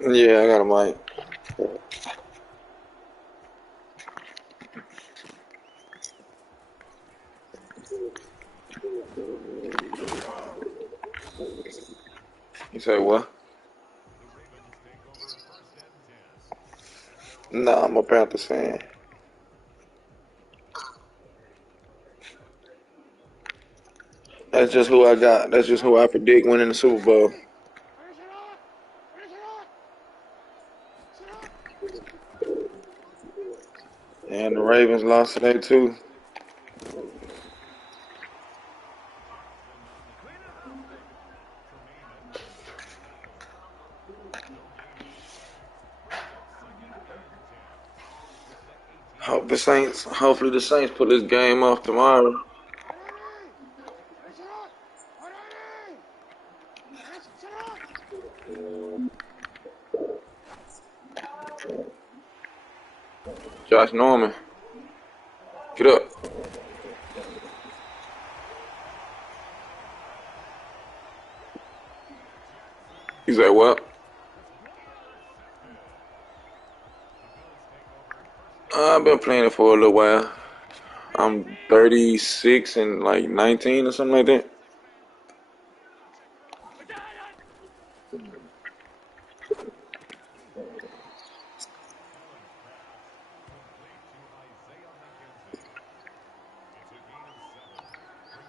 Yeah, I got a mic. You say what? Nah, I'm a Panthers fan. That's just who I got. That's just who I predict winning the Super Bowl. And the Ravens lost today too. Hopefully the Saints put this game off tomorrow. Josh Norman, get up. He said what? I've been playing it for a little while. I'm 36 and like 19 or something like that.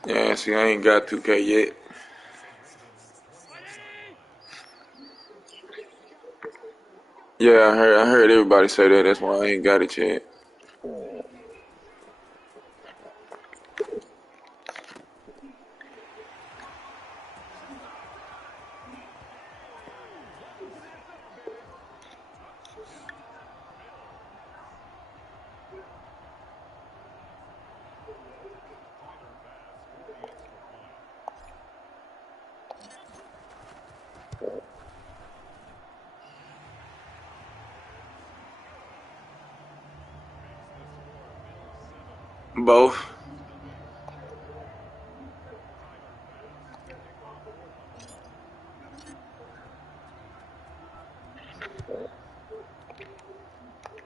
Yeah, see, I ain't got 2K yet. Yeah, I heard everybody say that. That's why I ain't got it yet. Both.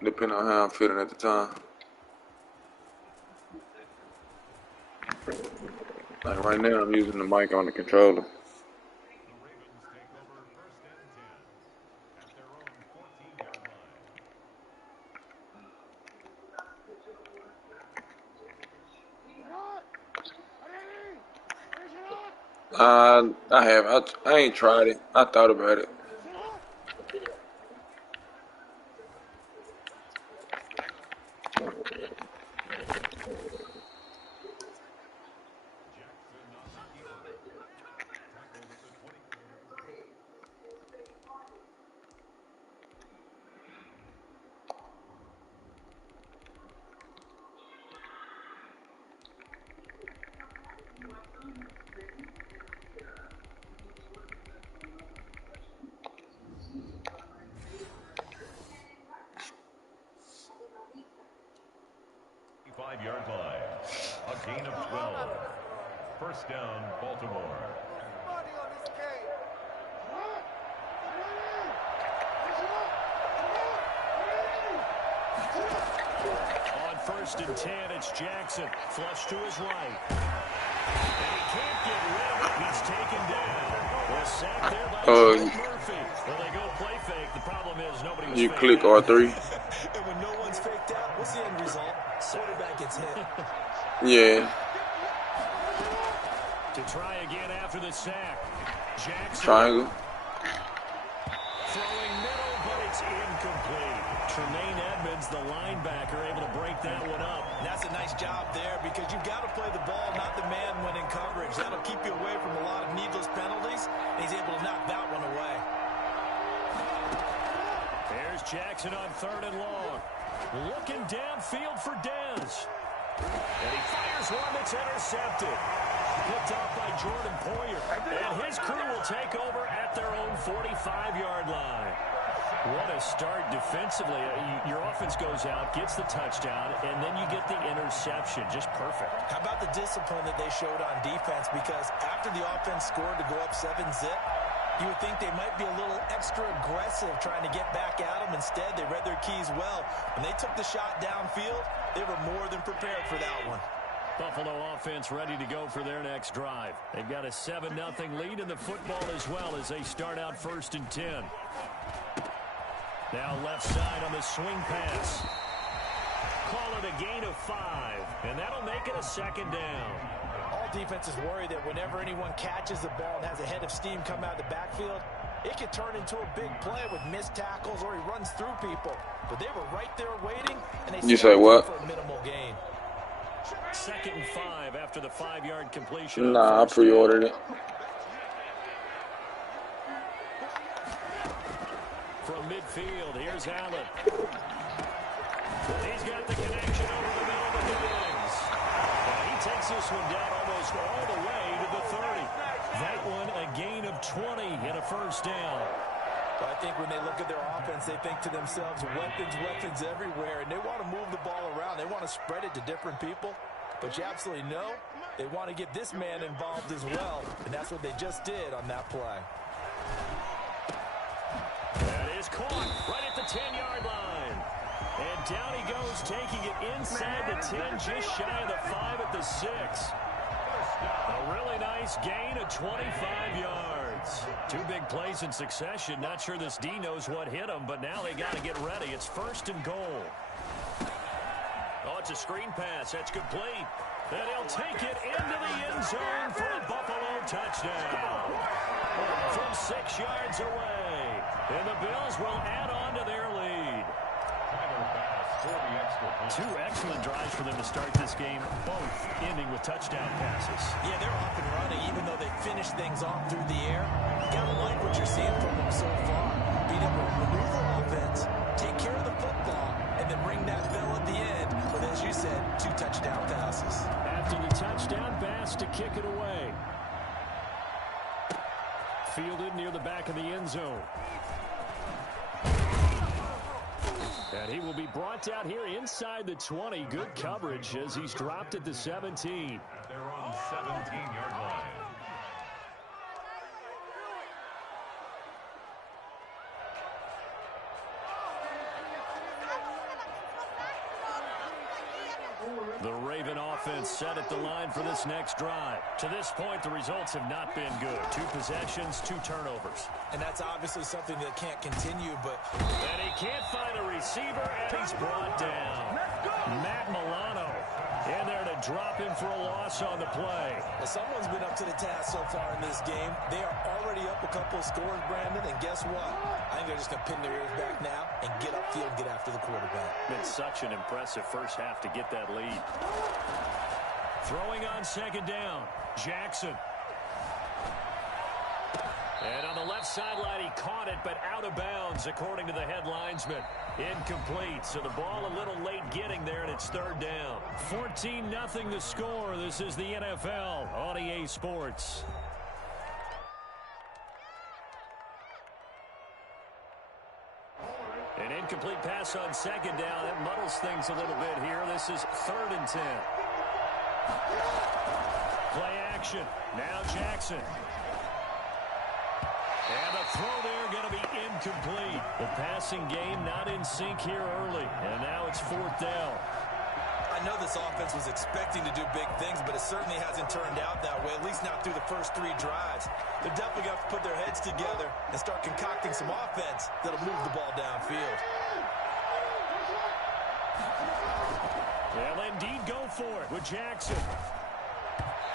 Depending on how I'm feeling at the time. Like right now, I'm using the mic on the controller. I have. I ain't tried it. I thought about it. Five-yard line. A gain of 12. First down, Baltimore. On 1st and 10, it's Jackson. Flush to his right. And he can't get rid of it. He's taken down. Was sacked there by Trent Murphy. Well, they go play fake. The problem is nobody was You faked click out. R3. And when no one's faked out, what's the end result? Quarterback gets hit. Yeah. To try again after the sack. Jackson. Triangle. Throwing middle, but it's incomplete. Tremaine Edmonds, the linebacker, able to break that one up. And that's a nice job there because you've got to play the ball, not the man when in coverage. That'll keep you away from a lot of needless penalties, and he's able to knock that one away. There's Jackson on 3rd and long. Looking downfield for Dez. And he fires one that's intercepted. Picked off by Jordan Poyer. And his crew will take over at their own 45-yard line. What a start defensively. Your offense goes out, gets the touchdown, and then you get the interception. Just perfect. How about the discipline that they showed on defense? Because after the offense scored to go up 7-zip, You would think they might be a little extra aggressive trying to get back at them. Instead, they read their keys well. When they took the shot downfield, they were more than prepared for that one. Buffalo offense ready to go for their next drive. They've got a 7-0 lead in the football as well as they start out 1st and 10. Now left side on the swing pass. Call it a gain of 5, and that'll make it a 2nd down. All defenses worry that whenever anyone catches the ball and has a head of steam come out of the backfield, it could turn into a big play with missed tackles or he runs through people. But they were right there waiting, and they You say what? for a minimal gain. 2nd and 5 after the 5-yard completion. Nah, I pre-ordered it. From midfield, here's Allen. He's got the connection over the middle of the wings. And he takes this one down almost all the way to the 30. That one a gain of 20 and a 1st down. Well, I think when they look at their offense, they think to themselves, weapons everywhere, and they want to move the ball around. They want to spread it to different people. But you absolutely know they want to get this man involved as well, and that's what they just did on that play. That is caught right at the 10-yard line. And down he goes, taking it inside the 10, just shy of the 5 at the 6. A really nice gain of 25 yards. 2 big plays in succession. Not sure this D knows what hit him, but now they got to get ready. It's 1st and goal. Oh, it's a screen pass. That's complete. And he'll take it into the end zone for a Buffalo touchdown. From 6 yards away. And the Bills will add on to their lead. 2 excellent drives for them to start this game, both ending with touchdown passes. Yeah, they're off and running, even though they finish things off through the air. You gotta like what you're seeing from them so far. Being able to maneuver offense, take care of the football, and then ring that bell at the end with, as you said, 2 touchdown passes. After the touchdown pass to kick it away. Fielded near the back of the end zone. And he will be brought down here inside the 20. Good coverage as he's dropped at the 17. They're on the 17-yard line. The Raven offense set at the line for this next drive. To this point, the results have not been good. 2 possessions, 2 turnovers. And that's obviously something that can't continue, but... And he can't find a receiver, and he's brought down. Matt Milano in there to drop him for a loss on the play. Well, someone's been up to the task so far in this game. They are already up a couple of scores, Brandon, and guess what? I think they're just going to pin their ears back now and get upfield and get after the quarterback. Been such an impressive first half to get that lead. Throwing on 2nd down, Jackson. And on the left sideline, he caught it, but out of bounds, according to the head linesman. Incomplete, so the ball a little late getting there, and it's 3rd down. 14-0 the score. This is the NFL on EA Sports. An incomplete pass on 2nd down. That muddles things a little bit here. This is 3rd and 10. Play action. Now Jackson. And the throw there going to be incomplete. The passing game not in sync here early. And now it's 4th down. I know this offense was expecting to do big things, but it certainly hasn't turned out that way, at least not through the first 3 drives. They're definitely going to have to put their heads together and start concocting some offense that'll move the ball downfield. They'll indeed go for it with Jackson.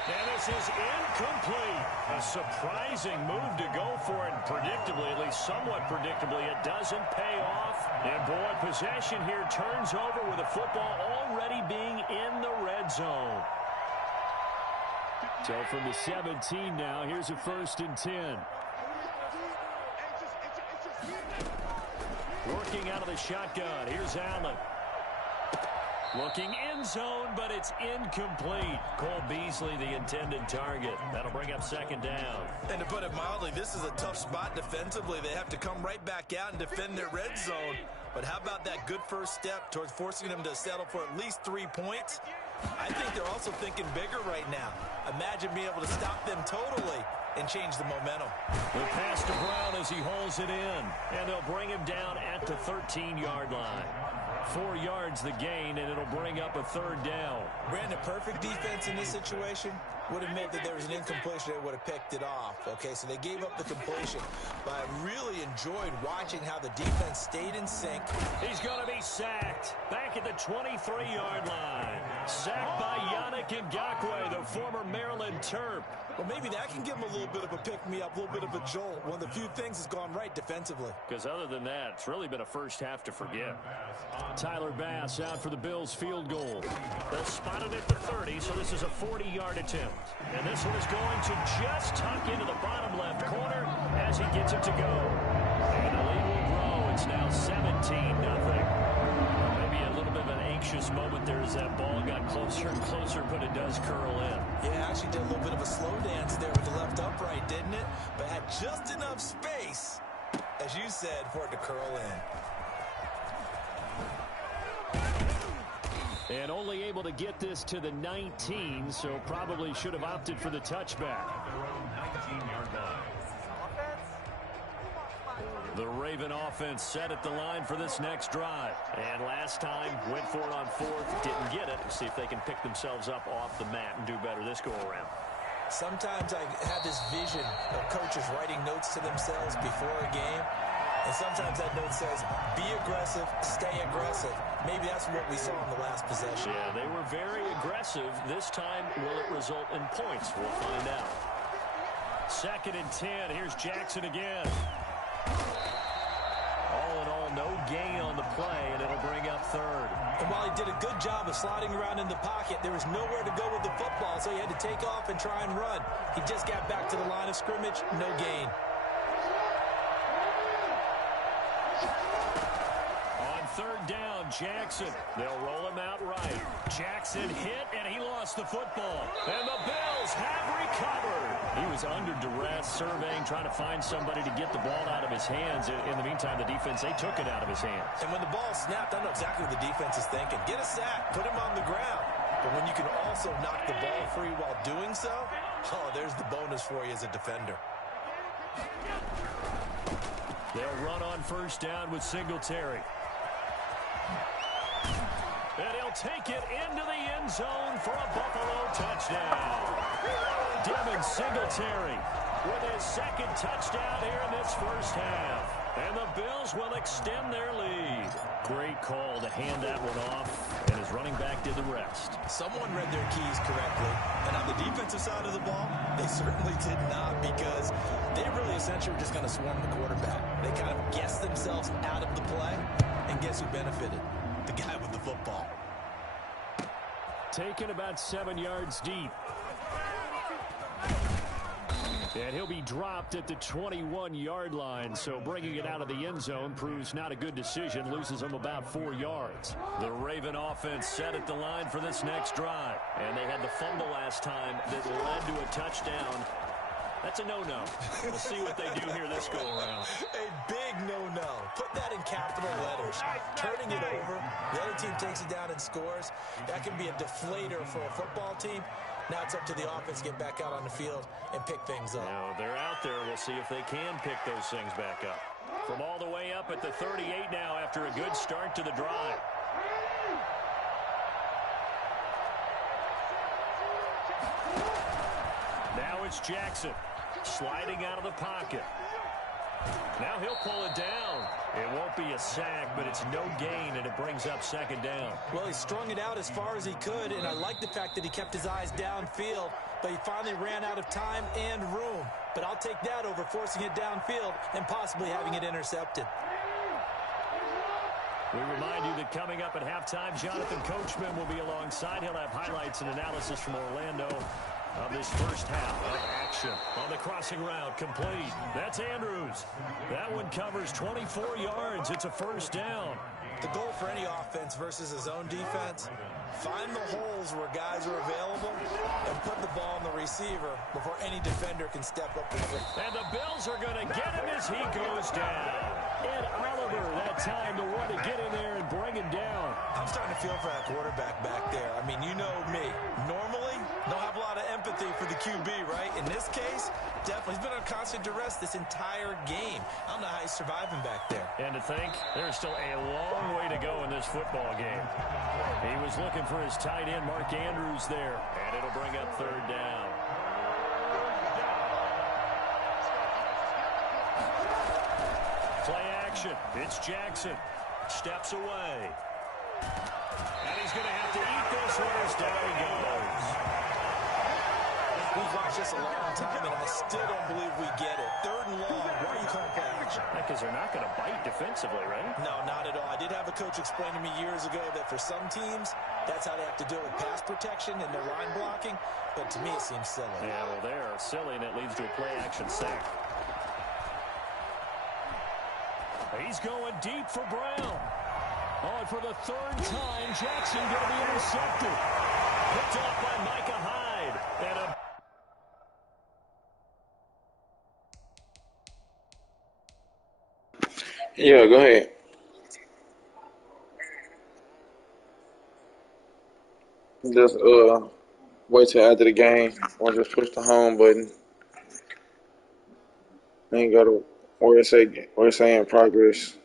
And this is incomplete. A surprising move to go for it. Predictably, at least somewhat predictably, it doesn't pay off. And boy, possession here turns over with the football already being in the red zone. So from the 17 now, here's a 1st and 10. Working out of the shotgun. Here's Allen. Looking end zone, but it's incomplete. Cole Beasley, the intended target. That'll bring up 2nd down. And to put it mildly, this is a tough spot defensively. They have to come right back out and defend their red zone. But how about that good first step towards forcing them to settle for at least 3 points? I think they're also thinking bigger right now. Imagine being able to stop them totally and change the momentum. The pass to Brown as he hauls it in. And they'll bring him down at the 13-yard line. 4 yards the gain, and it'll bring up a third down. Brandon, perfect defense in this situation would have meant that there was an incompletion that would have picked it off. Okay, so they gave up the completion. But I really enjoyed watching how the defense stayed in sync. He's going to be sacked. Back at the 23-yard line. Sacked by Yannick Ngakoue, the former Maryland Terp. Well, maybe that can give him a little bit of a pick-me-up, a little bit of a jolt. One of the few things that's gone right defensively. Because other than that, it's really been a first half to forget. Tyler Bass out for the Bills field goal. They'll spot it at the 30, so this is a 40-yard attempt. And this one is going to just tuck into the bottom left corner as he gets it to go. And the lead will grow. It's now 17-0. Maybe a little bit of an anxious moment there as that ball got closer and closer, but it does curl in. Yeah, actually did a little bit of a slow dance there with the left upright, didn't it? But had just enough space, as you said, for it to curl in. And only able to get this to the 19, so probably should have opted for the touchback. The Raven offense set at the line for this next drive. And last time, went for it on fourth, didn't get it. We'll see if they can pick themselves up off the mat and do better this go-around. Sometimes I have this vision of coaches writing notes to themselves before a game. And sometimes that note says, be aggressive, stay aggressive. Maybe that's what we saw in the last possession. Yeah, they were very aggressive. This time, will it result in points? We'll find out. 2nd and 10. Here's Jackson again. All in all, no gain on the play, and it'll bring up third. And while he did a good job of sliding around in the pocket, there was nowhere to go with the football, so he had to take off and try and run. He just got back to the line of scrimmage, no gain. Third down, Jackson. They'll roll him out right. Jackson hit, and he lost the football. And the Bills have recovered. He was under duress, surveying, trying to find somebody to get the ball out of his hands. In the meantime, the defense, they took it out of his hands. And when the ball snapped, I know exactly what the defense is thinking. Get a sack, put him on the ground. But when you can also knock the ball free while doing so, oh, there's the bonus for you as a defender. They'll run on first down with Singletary. And he'll take it into the end zone for a Buffalo touchdown. Devin Singletary with his 2nd touchdown here in this first half. And the Bills will extend their lead. Great call to hand that one off, and his running back did the rest. Someone read their keys correctly. And on the defensive side of the ball, they certainly did not, because they really essentially were just going to swarm the quarterback. They kind of guessed themselves out of the play, and guess who benefited? The guy with the football. Taken about 7 yards deep. And he'll be dropped at the 21-yard line, so bringing it out of the end zone proves not a good decision, loses him about 4 yards. The Raven offense set at the line for this next drive. And they had the fumble last time that led to a touchdown. That's a no-no. We'll see what they do here this go-around. A big no-no. Put that in capital letters. Turning it over, the other team takes it down and scores. That can be a deflator for a football team. Now it's up to the offense to get back out on the field and pick things up. Now, they're out there. We'll see if they can pick those things back up. From all the way up at the 38 now after a good start to the drive. Now it's Jackson sliding out of the pocket. Now he'll pull it down. It won't be a sack, but it's no gain, and it brings up 2nd down. Well, he strung it out as far as he could, and I like the fact that he kept his eyes downfield, but he finally ran out of time and room. But I'll take that over forcing it downfield and possibly having it intercepted. We remind you that coming up at halftime, Jonathan Coachman will be alongside. He'll have highlights and analysis from Orlando of this first half of action. On the crossing route, complete. That's Andrews. That one covers 24 yards. It's a first down. The goal for any offense versus his own defense, find the holes where guys are available and put the ball on the receiver before any defender can step up and hit. And the Bills are going to get him as he goes down. Ed Oliver, that time, the one to get in there and bring him down. I'm starting to feel for that quarterback back there. I mean, you know me. Normally, don't have a lot of empathy for the QB, right? In this case, definitely. He's been on constant duress this entire game. I don't know how he's surviving back there. And to think, there's still a long way to go in this football game. He was looking for his tight end, Mark Andrews, there. And it'll bring up third down. Play action. It's Jackson. Steps away. And he's going to have to eat this one as down he goes. We've watched this a long time, and I still don't believe we get it. Third and long. Why are you calling play action? Because they're not going to bite defensively, right? No, not at all. I did have a coach explain to me years ago that for some teams, that's how they have to deal with pass protection and their line blocking. But to me, it seems silly. Yeah, well, they're silly, and it leads to a play-action sack. He's going deep for Brown. Oh, and for the third time, Jackson going to be intercepted. Picked off by Micah Hyde. And a Yeah, go ahead. Just wait till after the game or just push the home button. Ain't got to where it say in progress.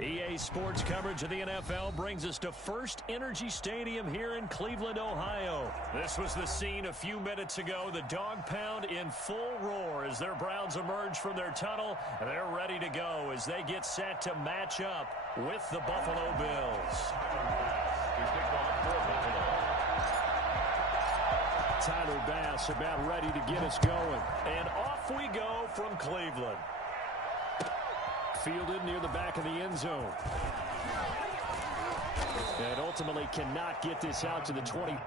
EA Sports coverage of the NFL brings us to First Energy Stadium here in Cleveland, Ohio. This was the scene a few minutes ago. The dog pound in full roar as their Browns emerge from their tunnel. They're ready to go as they get set to match up with the Buffalo Bills. Tyler Bass about ready to get us going. And off we go from Cleveland. Fielded near the back of the end zone. And ultimately cannot get this out to the 20.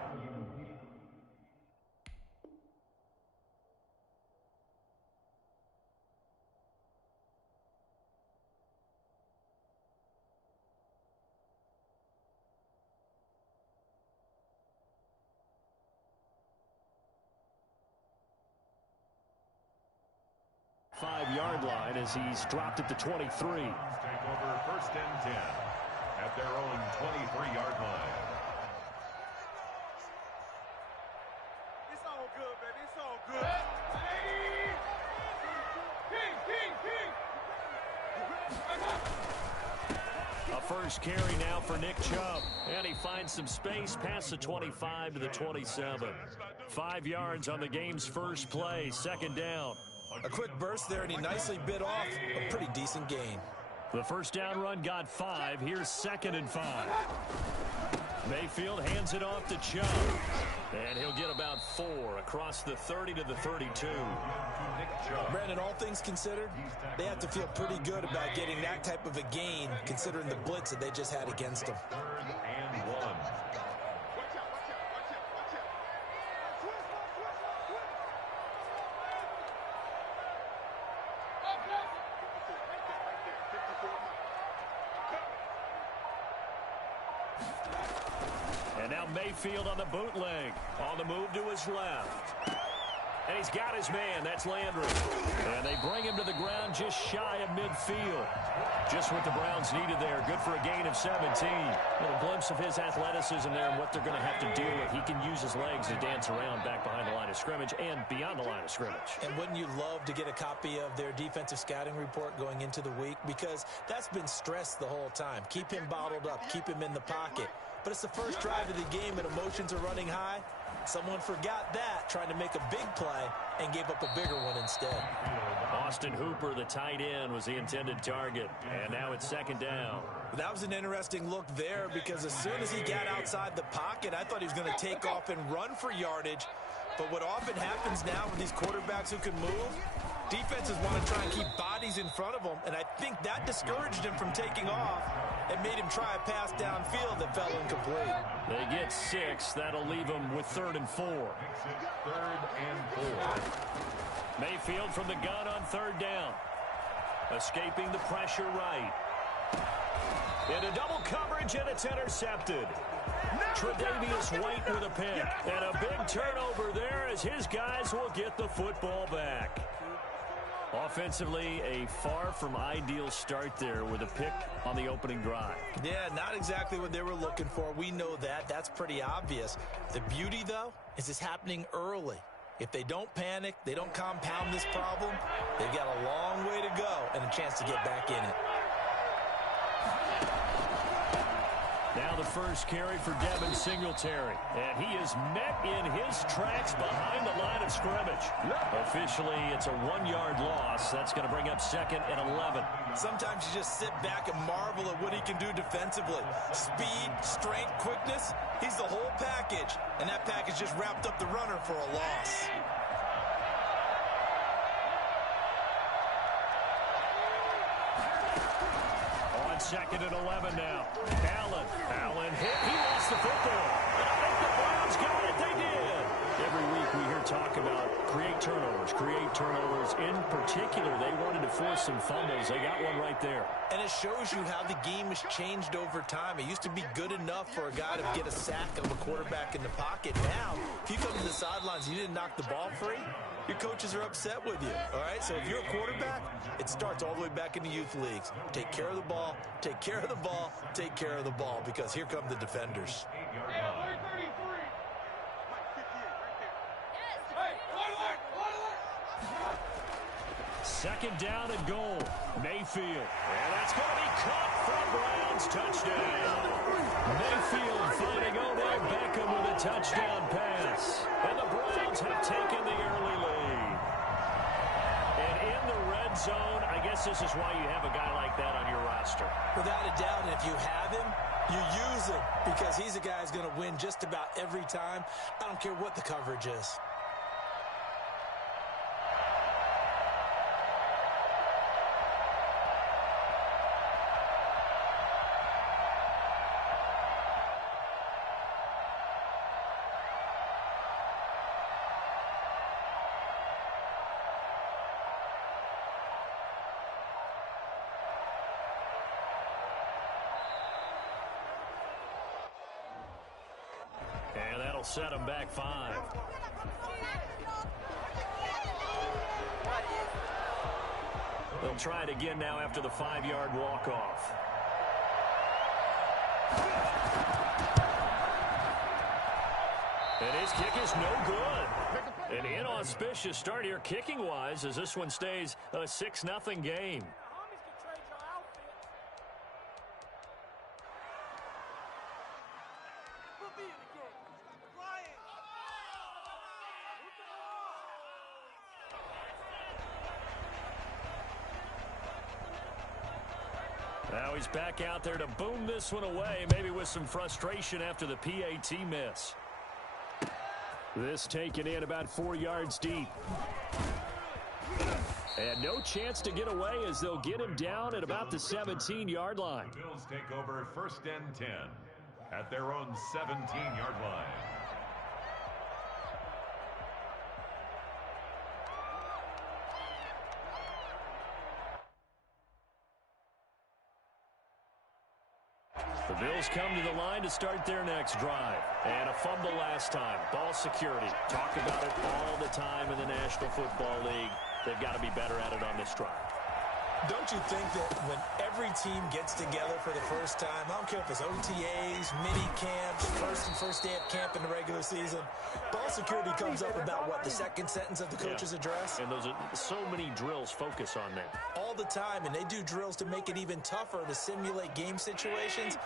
5-yard line as he's dropped at the 23. Take over 1st and 10 at their own 23-yard line. It's all good, baby. It's all good. A first carry now for Nick Chubb. And he finds some space past the 25 to the 27. 5 yards on the game's first play. 2nd down. A quick burst there, and he nicely bit off a pretty decent gain. The first down run got 5. Here's 2nd and 5. Mayfield hands it off to Chubb. And he'll get about 4 across the 30 to the 32. Brandon, all things considered, they have to feel pretty good about getting that type of a gain, considering the blitz that they just had against them. 3rd and 1. And now Mayfield on the bootleg. On the move to his left. And he's got his man. That's Landry. And they bring him to the ground just shy of midfield. Just what the Browns needed there. Good for a gain of 17. A little glimpse of his athleticism there and what they're going to have to deal with. He can use his legs to dance around back behind the line of scrimmage and beyond the line of scrimmage. And wouldn't you love to get a copy of their defensive scouting report going into the week? Because that's been stressed the whole time. Keep him bottled up. Keep him in the pocket. But it's the first drive of the game and emotions are running high. Someone forgot that, trying to make a big play, and gave up a bigger one instead. Austin Hooper, the tight end, was the intended target. And now it's 2nd down. That was an interesting look there because as soon as he got outside the pocket, I thought he was going to take off and run for yardage. But what often happens now with these quarterbacks who can move, defenses want to try and keep bodies in front of them, and I think that discouraged him from taking off and made him try a pass downfield that fell incomplete. They get 6. That'll leave them with 3rd and 4. 3rd and 4. Mayfield from the gun on 3rd down. Escaping the pressure right. Into double coverage, and it's intercepted. Tre'Davious White with a pick. And a big turnover there as his guys will get the football back. Offensively, a far from ideal start there with a pick on the opening drive. Yeah, not exactly what they were looking for. We know that. That's pretty obvious. The beauty, though, is it's happening early. If they don't panic, they don't compound this problem, they've got a long way to go and a chance to get back in it. Now the first carry for Devin Singletary. And he is met in his tracks behind the line of scrimmage. Officially, it's a 1-yard loss. That's going to bring up 2nd and 11. Sometimes you just sit back and marvel at what he can do defensively. Speed, strength, quickness, he's the whole package. And that package just wrapped up the runner for a loss. On 2nd and 11 now. Allen hit. He lost the football. And I think the Browns got it. They did. Every week we hear talk about create turnovers. In particular, they wanted to force some fumbles. They got one right there. And it shows you how the game has changed over time. It used to be good enough for a guy to get a sack of a quarterback in the pocket. Now, if you come to the sidelines and you didn't knock the ball free, your coaches are upset with you, all right? So if you're a quarterback, it starts all the way back in the youth leagues. Take care of the ball, take care of the ball, take care of the ball, because here come the defenders. 2nd down and goal. Mayfield. And that's going to be caught for a Browns touchdown. Mayfield finding Odell Beckham with a touchdown pass. And the Browns have taken the early lead. And in the red zone, I guess this is why you have a guy like that on your roster. Without a doubt, and if you have him, you use him, because he's a guy who's going to win just about every time. I don't care what the coverage is. And that'll set them back 5. They'll try it again now after the 5-yard walk-off. And his kick is no good. An inauspicious start here kicking-wise as this one stays a 6-0 game. Now he's back out there to boom this one away, maybe with some frustration after the PAT miss. This taken in about 4 yards deep. And no chance to get away as they'll get him down at about the 17-yard line. The Bills take over 1st and 10 at their own 17-yard line. The Bills come to the line to start their next drive. And a fumble last time. Ball security. Talk about it all the time in the National Football League. They've got to be better at it on this drive. Don't you think that when every team gets together for the first time, I don't care if it's OTAs, mini camps, first day of camp in the regular season, ball security comes up about what, the second sentence of the coach's address? And those are so many drills focus on that. All the time, and they do drills to make it even tougher to simulate game situations.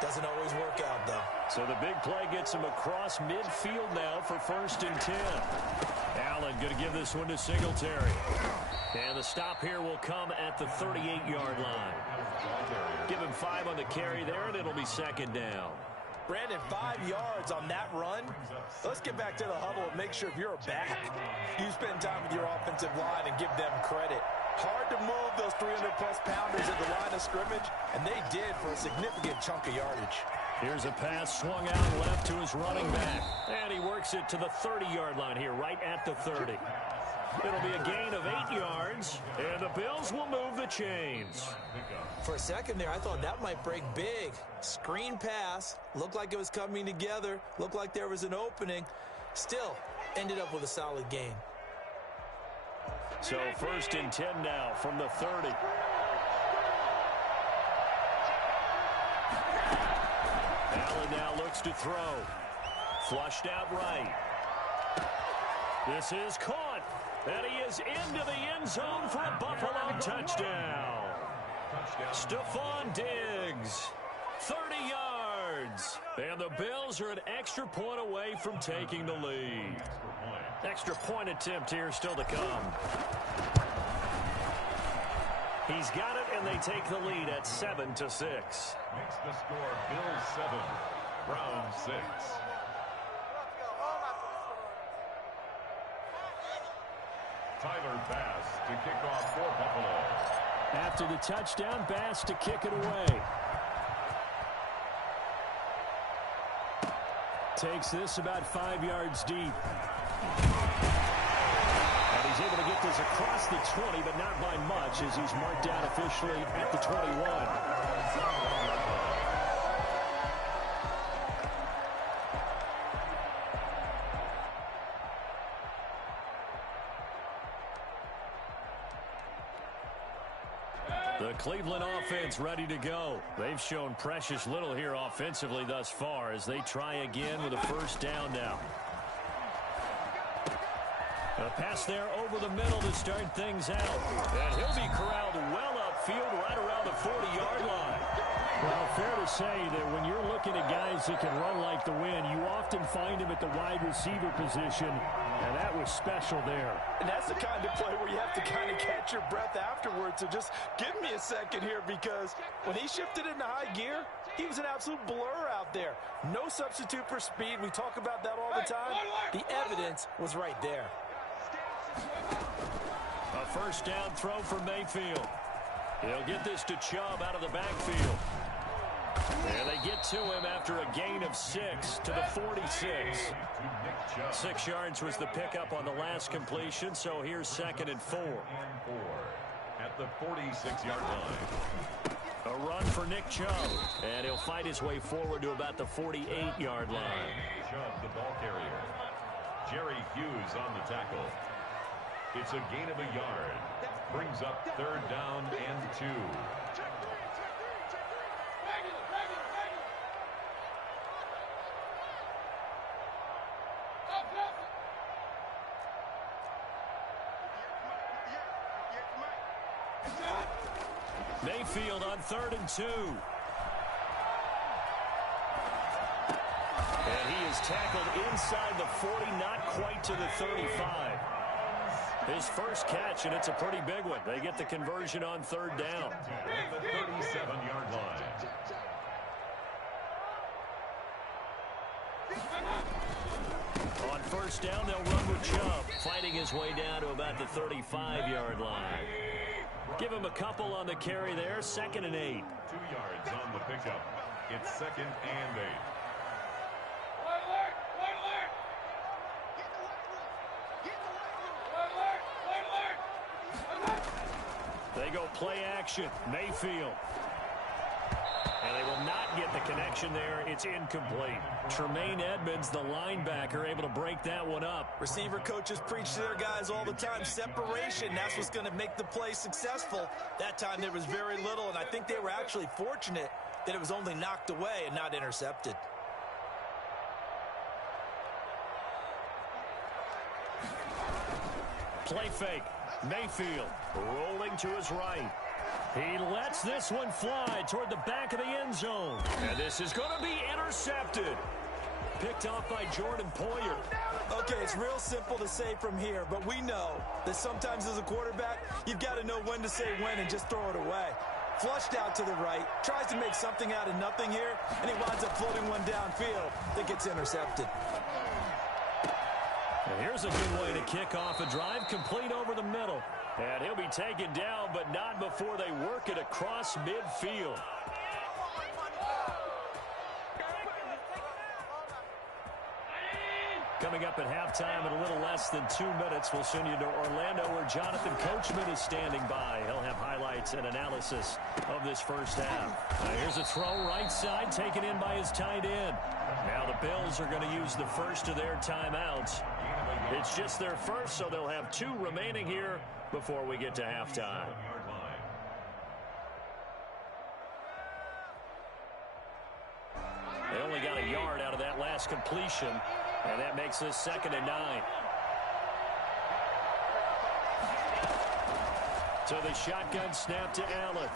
Doesn't always work out, though. So the big play gets him across midfield now for 1st and 10. Allen going to give this one to Singletary. And the stop here will come at the 38-yard line. Give him 5 on the carry there, and it'll be 2nd down. Brandon, 5 yards on that run. Let's get back to the huddle and make sure if you're a back, you spend time with your offensive line and give them credit. Hard to move those 300-plus pounders at the line of scrimmage, and they did for a significant chunk of yardage. Here's a pass swung out left to his running back. And he works it to the 30-yard line here, right at the 30. It'll be a gain of 8 yards, and the Bills will move the chains. For a second there, I thought that might break big. Screen pass, looked like it was coming together, looked like there was an opening. Still, ended up with a solid gain. So 1st and 10 now from the 30. Allen now looks to throw. Flushed out right. This is caught. And he is into the end zone for a Buffalo touchdown. Stephon Diggs, 30 yards. And the Bills are an extra point away from taking the lead. Extra point attempt here still to come. He's got it, and they take the lead at 7-6. Makes the score Bills 7, Browns 6. Tyler Bass to kick off for Buffalo. After the touchdown, Bass to kick it away. Takes this about 5 yards deep. And he's able to get this across the 20, but not by much as he's marked down officially at the 21. The Cleveland offense ready to go. They've shown precious little here offensively thus far as they try again with a 1st down now. A pass there over the middle to start things out. And he'll be corralled well upfield right around the 40-yard line. Well, fair to say that when you're looking at guys that can run like the wind, you often find them at the wide receiver position, and that was special there. And that's the kind of play where you have to kind of catch your breath afterwards. So just give me a second here, because when he shifted into high gear, he was an absolute blur out there. No substitute for speed. We talk about that all the time. The evidence was right there. A 1st down throw for Mayfield. He'll get this to Chubb out of the backfield. And they get to him after a gain of 6 to the 46. 6 yards was the pickup on the last completion, so here's 2nd and 4. At the 46-yard line. A run for Nick Chubb, and he'll fight his way forward to about the 48-yard line. Chubb, the ball carrier. Jerry Hughes on the tackle. It's a gain of a yard. Brings up 3rd down and 2. Mayfield on 3rd and 2. And he is tackled inside the 40, not quite to the 35. His first catch, and it's a pretty big one. They get the conversion on 3rd down. At the 37-yard line. On 1st down, they'll run with Chubb, fighting his way down to about the 35-yard line. Give him a couple on the carry there, 2nd and 8. 2 yards on the pickup. It's 2nd and 8. They go play action. Mayfield. And they will not get the connection there. It's incomplete. Tremaine Edmonds, the linebacker, able to break that one up. Receiver coaches preach to their guys all the time. Separation, that's what's going to make the play successful. That time there was very little, and I think they were actually fortunate that it was only knocked away and not intercepted. Play fake. Mayfield rolling to his right. He lets this one fly toward the back of the end zone. And this is going to be intercepted. Picked off by Jordan Poyer. Okay, it's real simple to say from here, but we know that sometimes as a quarterback, you've got to know when to say when and just throw it away. Flushed out to the right, tries to make something out of nothing here, and he winds up floating one downfield that gets intercepted. And here's a good way to kick off a drive, complete over the middle. And he'll be taken down, but not before they work it across midfield. Coming up at halftime in a little less than 2 minutes, we'll send you to Orlando where Jonathan Coachman is standing by. He'll have highlights and analysis of this first half. Here's a throw right side taken in by his tight end. Now the Bills are going to use the first of their timeouts. It's just their first, so they'll have 2 remaining here before we get to halftime. They only got a yard out of that last completion, and that makes this 2nd and 9. So the shotgun snap to Allen.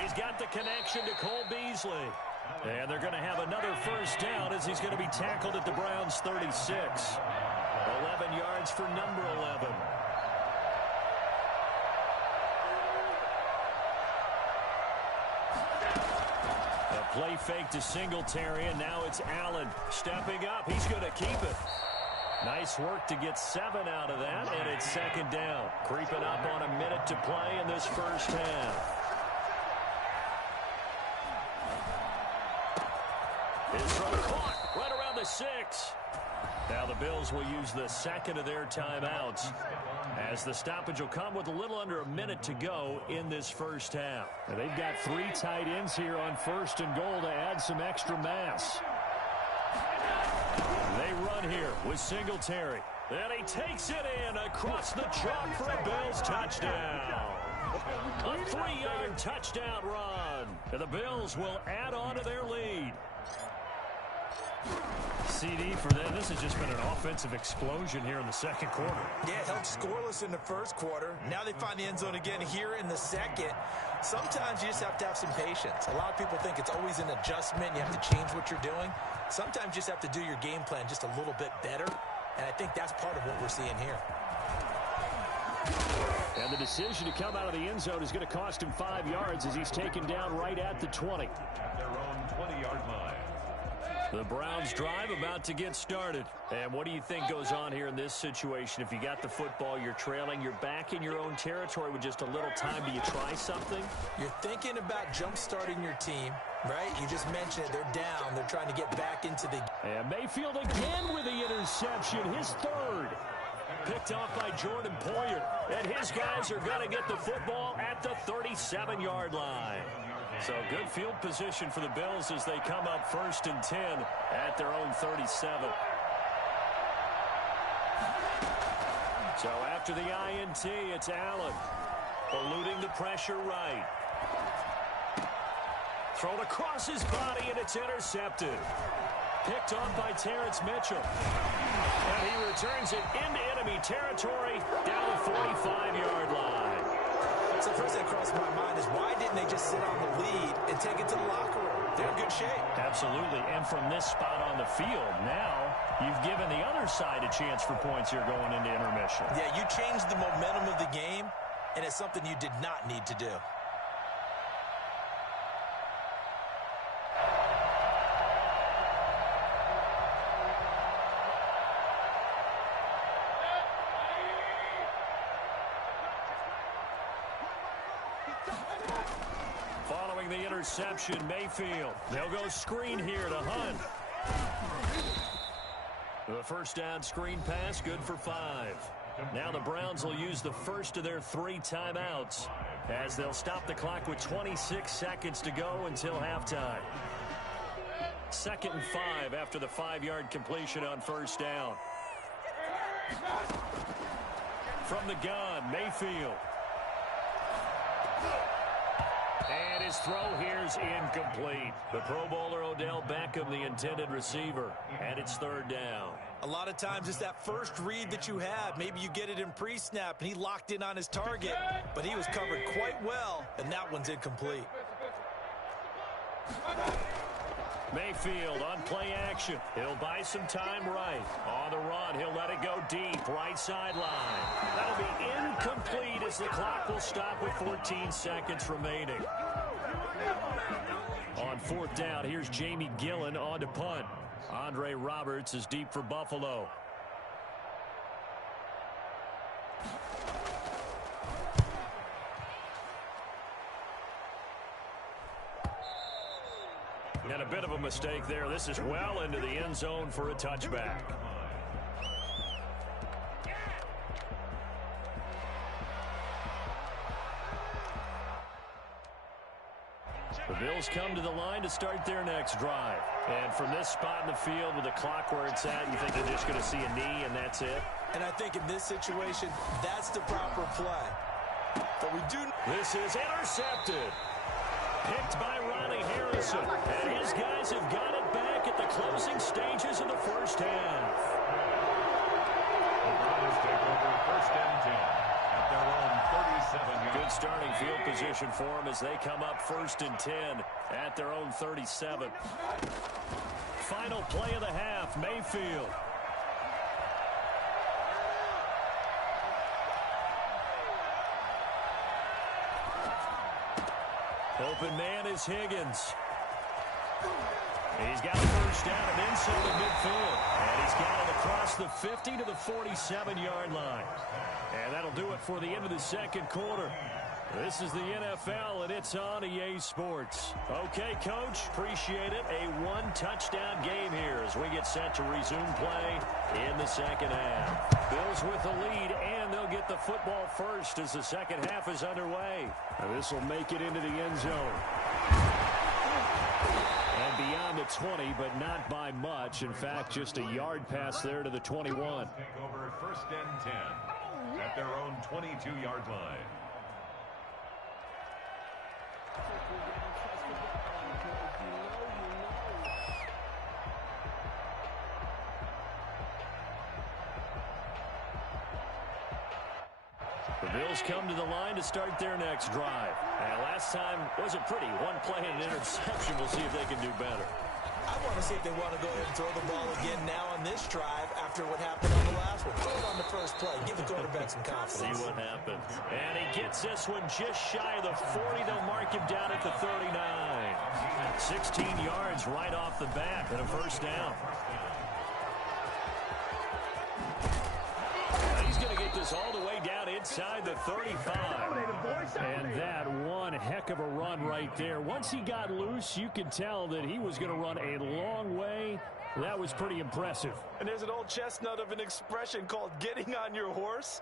He's got the connection to Cole Beasley. And they're going to have another first down as he's going to be tackled at the Browns' 36. 11 yards for number 11. A play fake to Singletary, and now it's Allen stepping up. He's going to keep it. Nice work to get 7 out of that, and it's 2nd down. Creeping up on a minute to play in this first half. His throw caught right around the 6. Now the Bills will use the 2nd of their timeouts as the stoppage will come with a little under a minute to go in this first half. Now they've got 3 tight ends here on 1st and goal to add some extra mass. They run here with Singletary. And he takes it in across the chalk for a Bills touchdown. A 3-yard touchdown run. And the Bills will add on to their lead. CD for them. This has just been an offensive explosion here in the 2nd quarter. Yeah, it held scoreless in the 1st quarter. Now they find the end zone again here in the 2nd. Sometimes you just have to have some patience. A lot of people think it's always an adjustment. You have to change what you're doing. Sometimes you just have to do your game plan just a little bit better. And I think that's part of what we're seeing here. And the decision to come out of the end zone is going to cost him 5 yards as he's taken down right at the 20. At their own 20-yard line. The Browns drive about to get started. And what do you think goes on here in this situation? If you got the football, you're trailing, you're back in your own territory with just a little time. Do you try something? You're thinking about jump-starting your team, right? You just mentioned it. They're down. They're trying to get back into the... And Mayfield again with the interception, his 3rd. Picked off by Jordan Poyer. And his guys are going to get the football at the 37-yard line. So good field position for the Bills as they come up 1st and 10 at their own 37. So after the INT, it's Allen. Eluding the pressure right. Thrown across his body, and it's intercepted. Picked off by Terrence Mitchell. And he returns it into enemy territory down the 45-yard line. So first thing that crossed my mind is why didn't they just sit on the lead and take it to the locker room? They're in good shape. Absolutely. And from this spot on the field, now you've given the other side a chance for points here going into intermission. Yeah, you changed the momentum of the game, and it's something you did not need to do. Following the interception, Mayfield. They'll go screen here to Hunt. The first down screen pass, good for 5. Now the Browns will use the first of their 3 timeouts as they'll stop the clock with 26 seconds to go until halftime. 2nd and 5 after the 5-yard completion on first down. From the gun, Mayfield. And his throw here is incomplete. The Pro Bowler Odell Beckham, the intended receiver, and it's 3rd down. A lot of times it's that first read that you have. Maybe you get it in pre-snap, and he locked in on his target, but he was covered quite well, and that one's incomplete. Mayfield on play action. He'll buy some time right. On the run, he'll let it go deep, right sideline. That'll be incomplete as the clock will stop with 14 seconds remaining. On 4th down, here's Jamie Gillen on to punt. Andre Roberts is deep for Buffalo. And a bit of a mistake there. This is well into the end zone for a touchback. The Bills come to the line to start their next drive. And from this spot in the field with the clock where it's at, you think they're just going to see a knee and that's it? And I think in this situation, that's the proper play. But we do... This is intercepted. Picked by Ronnie Harrison. And his guys have got it back at the closing stages of the first half. The Browns take over 1st and 10 at their own 37-yard. Good starting field position for them as they come up 1st and 10 at their own 37. Final play of the half, Mayfield. Open man is Higgins. He's got a first down and inside the midfield. And he's got it across the 50 to the 47-yard line. And that'll do it for the end of the 2nd quarter. This is the NFL, and it's on EA Sports. Okay, Coach, appreciate it. A 1-touchdown game here as we get set to resume play in the 2nd half. Bills with the lead, and they'll get the football first as the 2nd half is underway. This will make it into the end zone. And beyond the 20, but not by much. In fact, just a yard pass there to the 21. Take over 1st and 10 at their own 22-yard line. The Bills come to the line to start their next drive. And last time wasn't pretty. 1 play and an interception. We'll see if they can do better. I want to see if they want to go ahead and throw the ball again now on this drive after what happened on the last one. Throw it on the first play. Give the quarterback some confidence. See what happens. And he gets this one just shy of the 40. They'll mark him down at the 39. 16 yards right off the bat and a first down. He's going to get this all the way down inside the 35. And that one heck of a run right there. Once he got loose, you could tell that he was going to run a long way. That was pretty impressive. And there's an old chestnut of an expression called getting on your horse.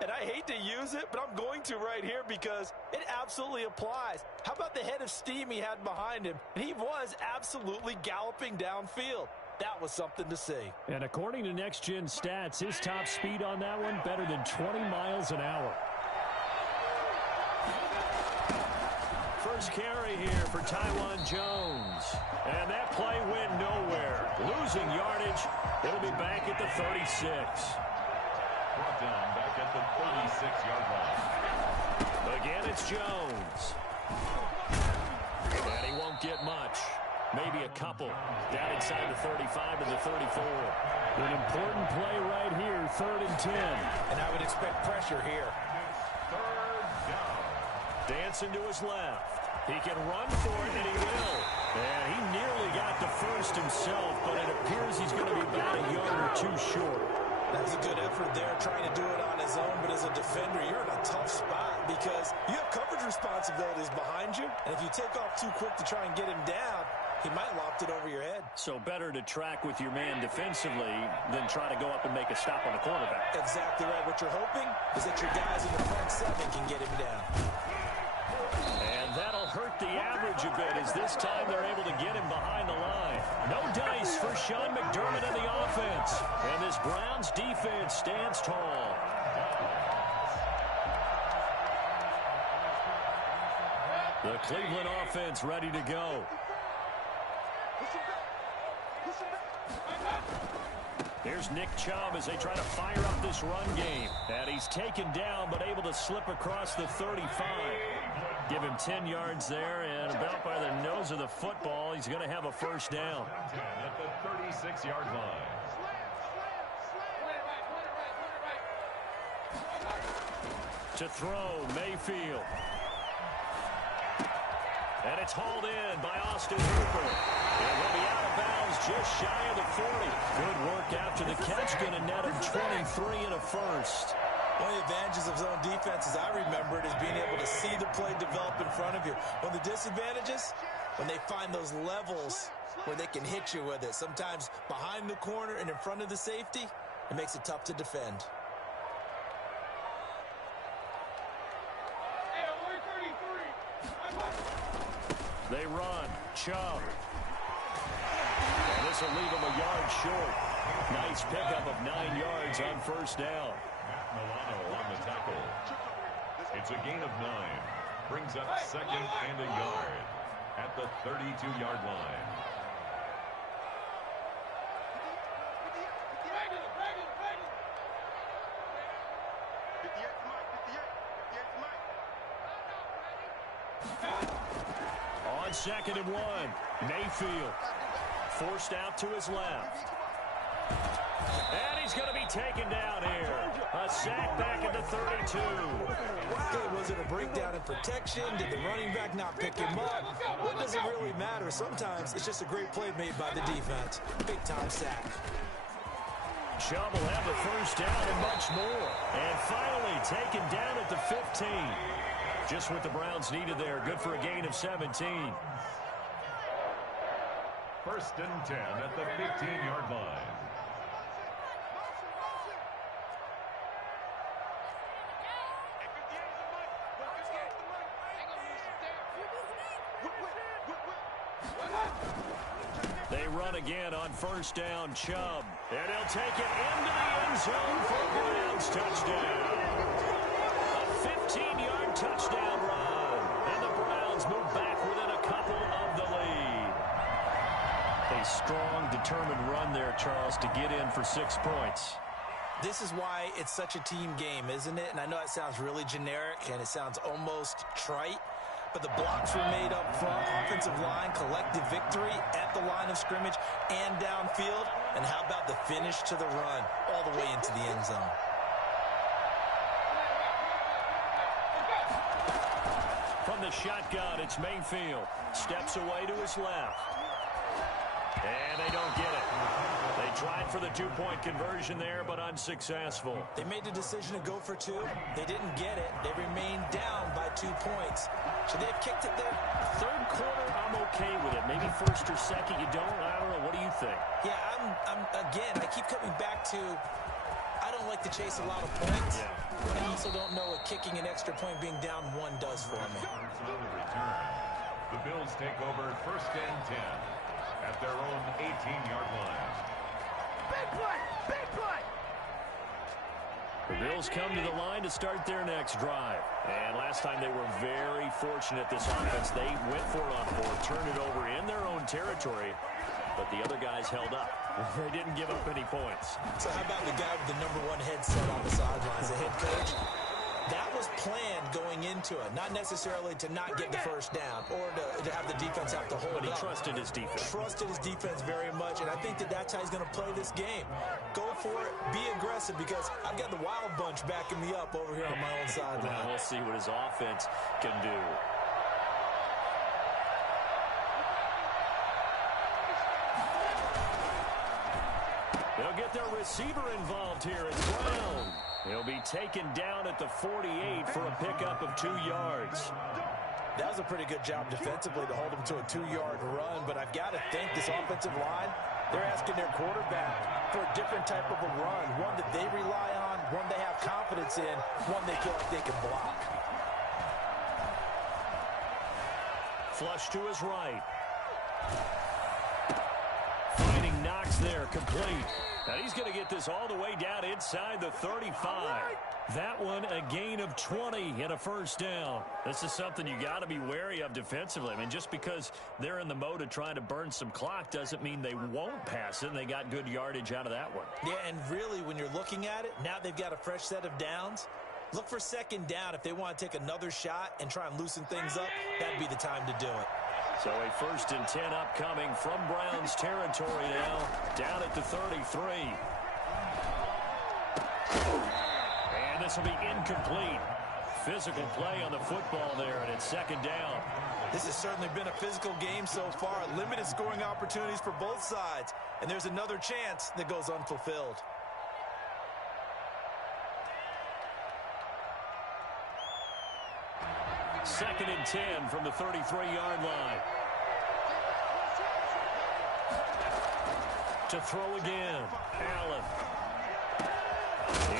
And I hate to use it, but I'm going to right here because it absolutely applies. How about the head of steam he had behind him? And he was absolutely galloping downfield. That was something to see. And according to Next Gen Stats, his top speed on that one, better than 20 miles an hour. First carry here for Taiwan Jones. And that play went nowhere. Losing yardage. It'll be back at the 36. Brought down back at the 36-yard line. Again, it's Jones. And he won't get much. Maybe a couple. Down inside the 35 to the 34. An important play right here, 3rd and 10. And I would expect pressure here. Third down. Dancing to his left. He can run for it, and he will. And he nearly got the first himself, but it appears he's going to be about a yard or two short. That's a good effort there, trying to do it on his own. But as a defender, you're in a tough spot because you have coverage responsibilities behind you. And if you take off too quick to try and get him down, he might loft it over your head. So better to track with your man defensively than try to go up and make a stop on the quarterback. Exactly right. What you're hoping is that your guys in the front seven can get him down. And that'll hurt the average a bit as this time they're able to get him behind the line. No dice for Sean McDermott and the offense. And this Browns defense stands tall. The Cleveland offense ready to go. Here's Nick Chubb as they try to fire up this run game. And he's taken down but able to slip across the 35. Give him 10 yards there, and about by the nose of the football, he's going to have a first down. 10 at the 36-yard line. To throw, Mayfield. And it's hauled in by Austin Hooper. And he'll be out of bounds just shy of the 40. Good work after the catch, going to net him 23 and a first. One of the advantages of zone defense, as I remember it, is being able to see the play develop in front of you. One of the disadvantages, when they find those levels where they can hit you with it. Sometimes behind the corner and in front of the safety, it makes it tough to defend. They run. Chubb. And this will leave him a yard short. Nice pickup of 9 yards on first down. Milano on the tackle. It's a gain of 9. Brings up second and a yard at the 32-yard line. On 2nd and 1, Mayfield forced out to his left. And he's going to be taken down here. A sack back at the 32. Okay, was it a breakdown in protection? Did the running back not pick him up? What does it really matter? Sometimes it's just a great play made by the defense. Big-time sack. Chubb will have the first down and much more. And finally taken down at the 15. Just what the Browns needed there. Good for a gain of 17. First and 10 at the 15-yard line. They run again on first down, Chubb. And he'll take it into the end zone for a Browns touchdown. A 15-yard touchdown run. And the Browns move back within a couple of the lead. A strong, determined run there, Charles, to get in for 6 points. This is why it's such a team game, isn't it? And I know it sounds really generic and it sounds almost trite. But the blocks were made up front, offensive line, collective victory at the line of scrimmage and downfield. And how about the finish to the run all the way into the end zone? From the shotgun, it's Mayfield. Steps away to his left. And they don't get it. They tried for the 2-point conversion there, but unsuccessful. They made the decision to go for 2. They didn't get it. They remained down by 2 points. Should they have kicked it there? Third quarter, I'm okay with it. Maybe first or second, you don't. I don't know. What do you think? Yeah, again, I keep coming back to I don't like to chase a lot of points. Yeah. I also don't know what kicking an extra point being down 1 does for me. The Bills take over first and 10. at their own 18-yard line. Big play! Big play! The Bills come to the line to start their next drive. And last time they were very fortunate, this offense. They went for it on fourth, turned it over in their own territory, but the other guys held up. They didn't give up any points. So how about the guy with the #1 headset on the sidelines, the head coach? That was planned going into it, not necessarily to not get the first down or to have the defense have to hold up. But he trusted his defense. Trusted his defense very much, and I think that's how he's going to play this game. Go for it, be aggressive, because I've got the wild bunch backing me up over here on my own sideline. Now we'll see what his offense can do. They'll get their receiver involved here. It's Brown. He'll be taken down at the 48 for a pickup of 2 yards. That was a pretty good job defensively to hold him to a 2-yard run, but I've got to think this offensive line, they're asking their quarterback for a different type of a run, one that they rely on, one they have confidence in, one they feel like they can block. Flush to his right. Fighting Knox there, complete. And he's going to get this all the way down inside the 35. That one a gain of 20 and a first down. This is something you got to be wary of defensively. I mean, just because they're in the mode of trying to burn some clock doesn't mean they won't pass it, and they got good yardage out of that one. Yeah, and really, when you're looking at it, now they've got a fresh set of downs. Look for second down if they want to take another shot and try and loosen things up. That'd be the time to do it. So a 1st and 10 upcoming from Browns territory now, down at the 33. And this will be incomplete. Physical play on the football there, and it's second down. This has certainly been a physical game so far. Limited scoring opportunities for both sides. And there's another chance that goes unfulfilled. Second and 10 from the 33-yard line. To throw again, Allen.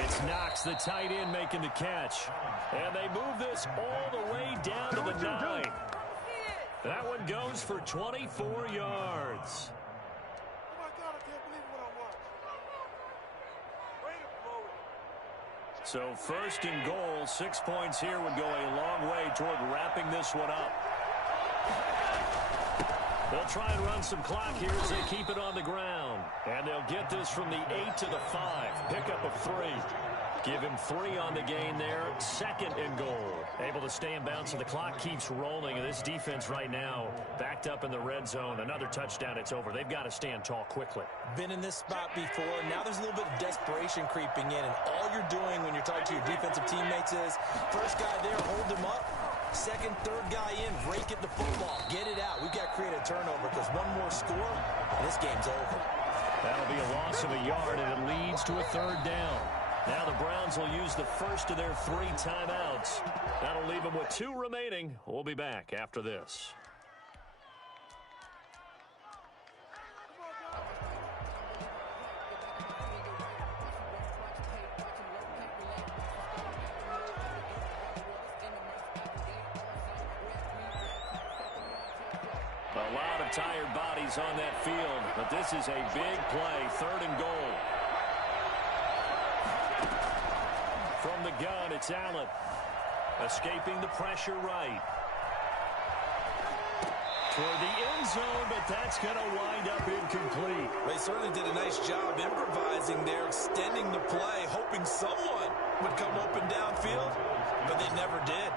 It's Knox, the tight end, making the catch. And they move this all the way down to the 9. That one goes for 24 yards. Oh my God, I can't believe what I watched. Way to blow it. So 1st and goal, 6 points here would go a long way toward wrapping this one up. They'll try and run some clock here as they keep it on the ground. And they'll get this from the 8 to the 5. Pickup of 3. Give him 3 on the gain there. 2nd and goal. Able to stay in bounds, so the clock keeps rolling. And this defense right now backed up in the red zone. Another touchdown, it's over. They've got to stand tall quickly. Been in this spot before. Now there's a little bit of desperation creeping in. And all you're doing when you're talking to your defensive teammates is, first guy there, hold him up. Second, third guy in, rake at the football. Get it out. We've got to create a turnover because one more score, and this game's over. That'll be a loss of a yard, and it leads to a 3rd down. Now the Browns will use the first of their 3 timeouts. That'll leave them with 2 remaining. We'll be back after this. A lot of tired bodies on that field, but this is a big play, 3rd and goal. From the gun, it's Allen. Escaping the pressure right. Toward the end zone, but that's going to wind up incomplete. They certainly did a nice job improvising there, extending the play, hoping someone would come open downfield, but they never did.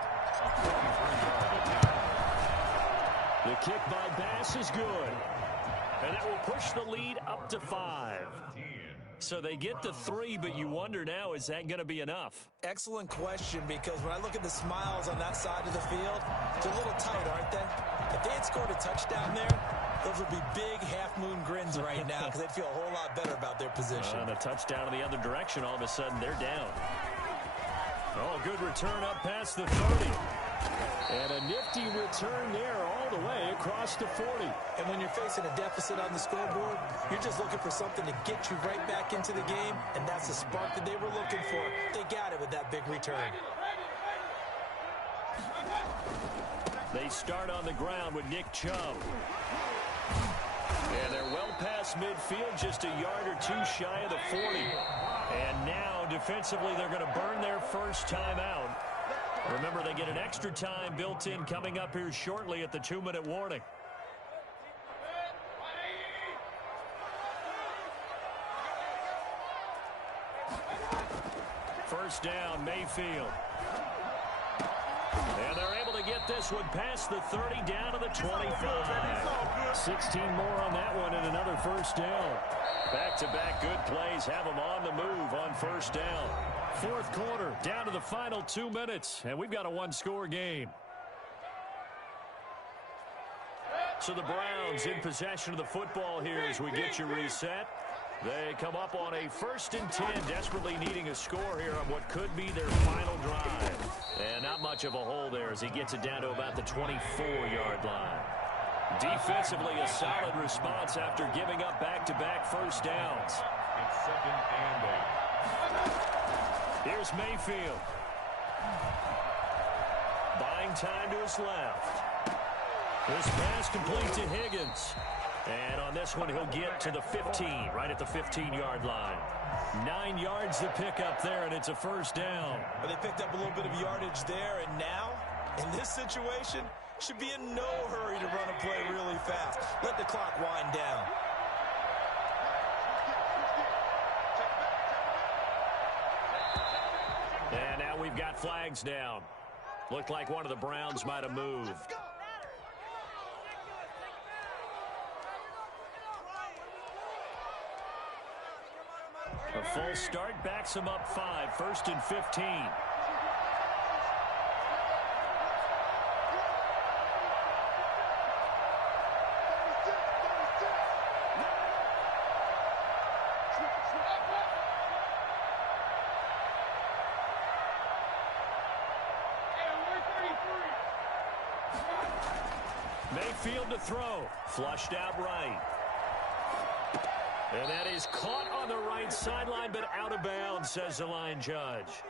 The kick by Bass is good. And that will push the lead up to 5. So they get to 3, but you wonder now, is that going to be enough? Excellent question, because when I look at the smiles on that side of the field, they're a little tight, aren't they? If they had scored a touchdown there, those would be big half-moon grins right now because they'd feel a whole lot better about their position. And a touchdown in the other direction, all of a sudden they're down. Oh, good return up past the 30. And a nifty return there all the way across the 40. And when you're facing a deficit on the scoreboard, you're just looking for something to get you right back into the game, and that's the spark that they were looking for. They got it with that big return. They start on the ground with Nick Chubb. And they're well past midfield, just a yard or two shy of the 40. And now, defensively, they're going to burn their first time out. Remember, they get an extra time built in coming up here shortly at the 2-minute warning. First down, Mayfield. And they're able to get this one past the 30 down to the 25. 16 more on that one and another first down. Back-to-back good plays have them on the move on first down. Fourth quarter, down to the final 2 minutes, and we've got a one-score game. So the Browns in possession of the football here as we get you reset. They come up on a 1st and 10, desperately needing a score here on what could be their final drive. And not much of a hole there as he gets it down to about the 24-yard line. Defensively, a solid response after giving up back-to-back first downs. It's 2nd and 8. Here's Mayfield. Buying time to his left. This pass complete to Higgins. And on this one, he'll get to the 15, right at the 15-yard line. 9 yards to pick up there, and it's a first down. Well, they picked up a little bit of yardage there, and now, in this situation, should be in no hurry to run a play really fast. Let the clock wind down. And now we've got flags down. Looked like one of the Browns might have moved. A full start backs them up 5, 1st and 15. Mayfield to throw. Flushed out right. And that is caught on the right sideline, but out of bounds, says the line judge.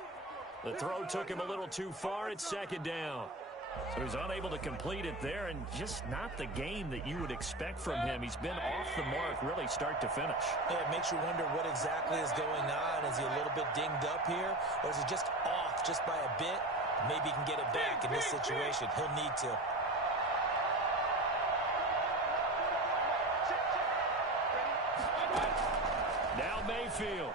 The throw took him a little too far. It's 2nd down. So he's unable to complete it there, and just not the game that you would expect from him. He's been off the mark really start to finish. Yeah, it makes you wonder what exactly is going on. Is he a little bit dinged up here, or is he just off just by a bit? Maybe he can get it back in this situation. He'll need to. Mayfield.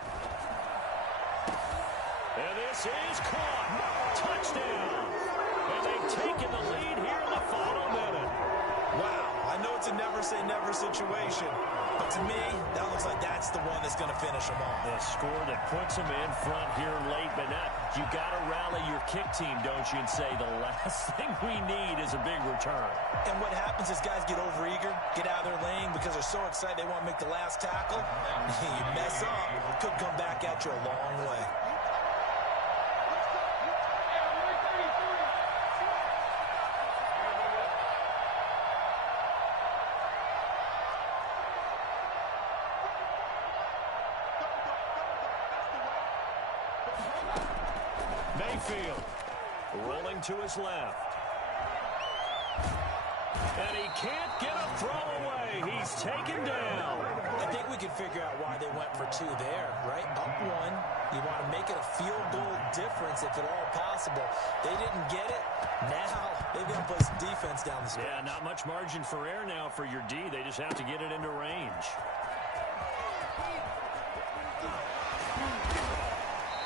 And this is caught. Touchdown. And they've taken the lead here in the final minute. Wow. I know it's a never-say-never situation, but to me, that looks like that's the one that's going to finish them off. The score that puts them in front here late, but not. You got to rally your kick team, don't you, and say the last thing we need is a big return. And what happens is guys get overeager, get out of their lane because they're so excited they want to make the last tackle. You mess up, it could come back at you a long way. Mayfield rolling to his left. And he can't get a throw away. He's taken down. I think we can figure out why they went for 2 there, right? Up 1. You want to make it a field goal difference if at all possible. They didn't get it. Now they've got to play some defense down the stretch. Yeah, not much margin for error now for your D. They just have to get it into range.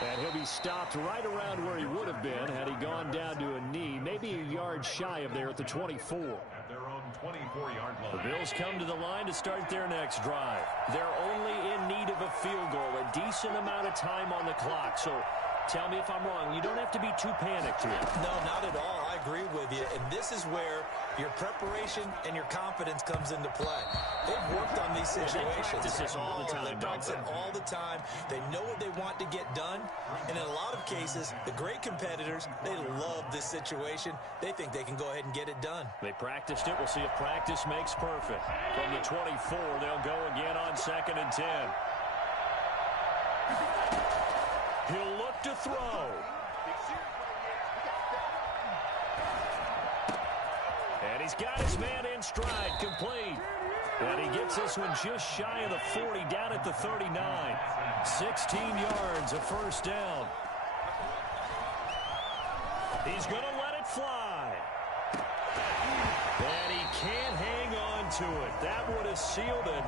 And he'll be stopped right around where he would have been had he gone down to a knee, maybe a yard shy of there at the 24. At their own 24-yard line. The Bills come to the line to start their next drive. They're only in need of a field goal, a decent amount of time on the clock. So tell me if I'm wrong. You don't have to be too panicked here. No, not at all. I agree with you. And this is where your preparation and your confidence comes into play. They've worked on these situations. They practice this all the time. They practice it all the time. They know what they want to get done. And in a lot of cases, the great competitors, they love this situation. They think they can go ahead and get it done. They practiced it. We'll see if practice makes perfect. From the 24, they'll go again on 2nd and 10. He'll look to throw. And he's got his man in stride, complete. And he gets this one just shy of the 40, down at the 39. 16 yards, a first down. He's going to let it fly. And he can't hang on to it. That would have sealed it.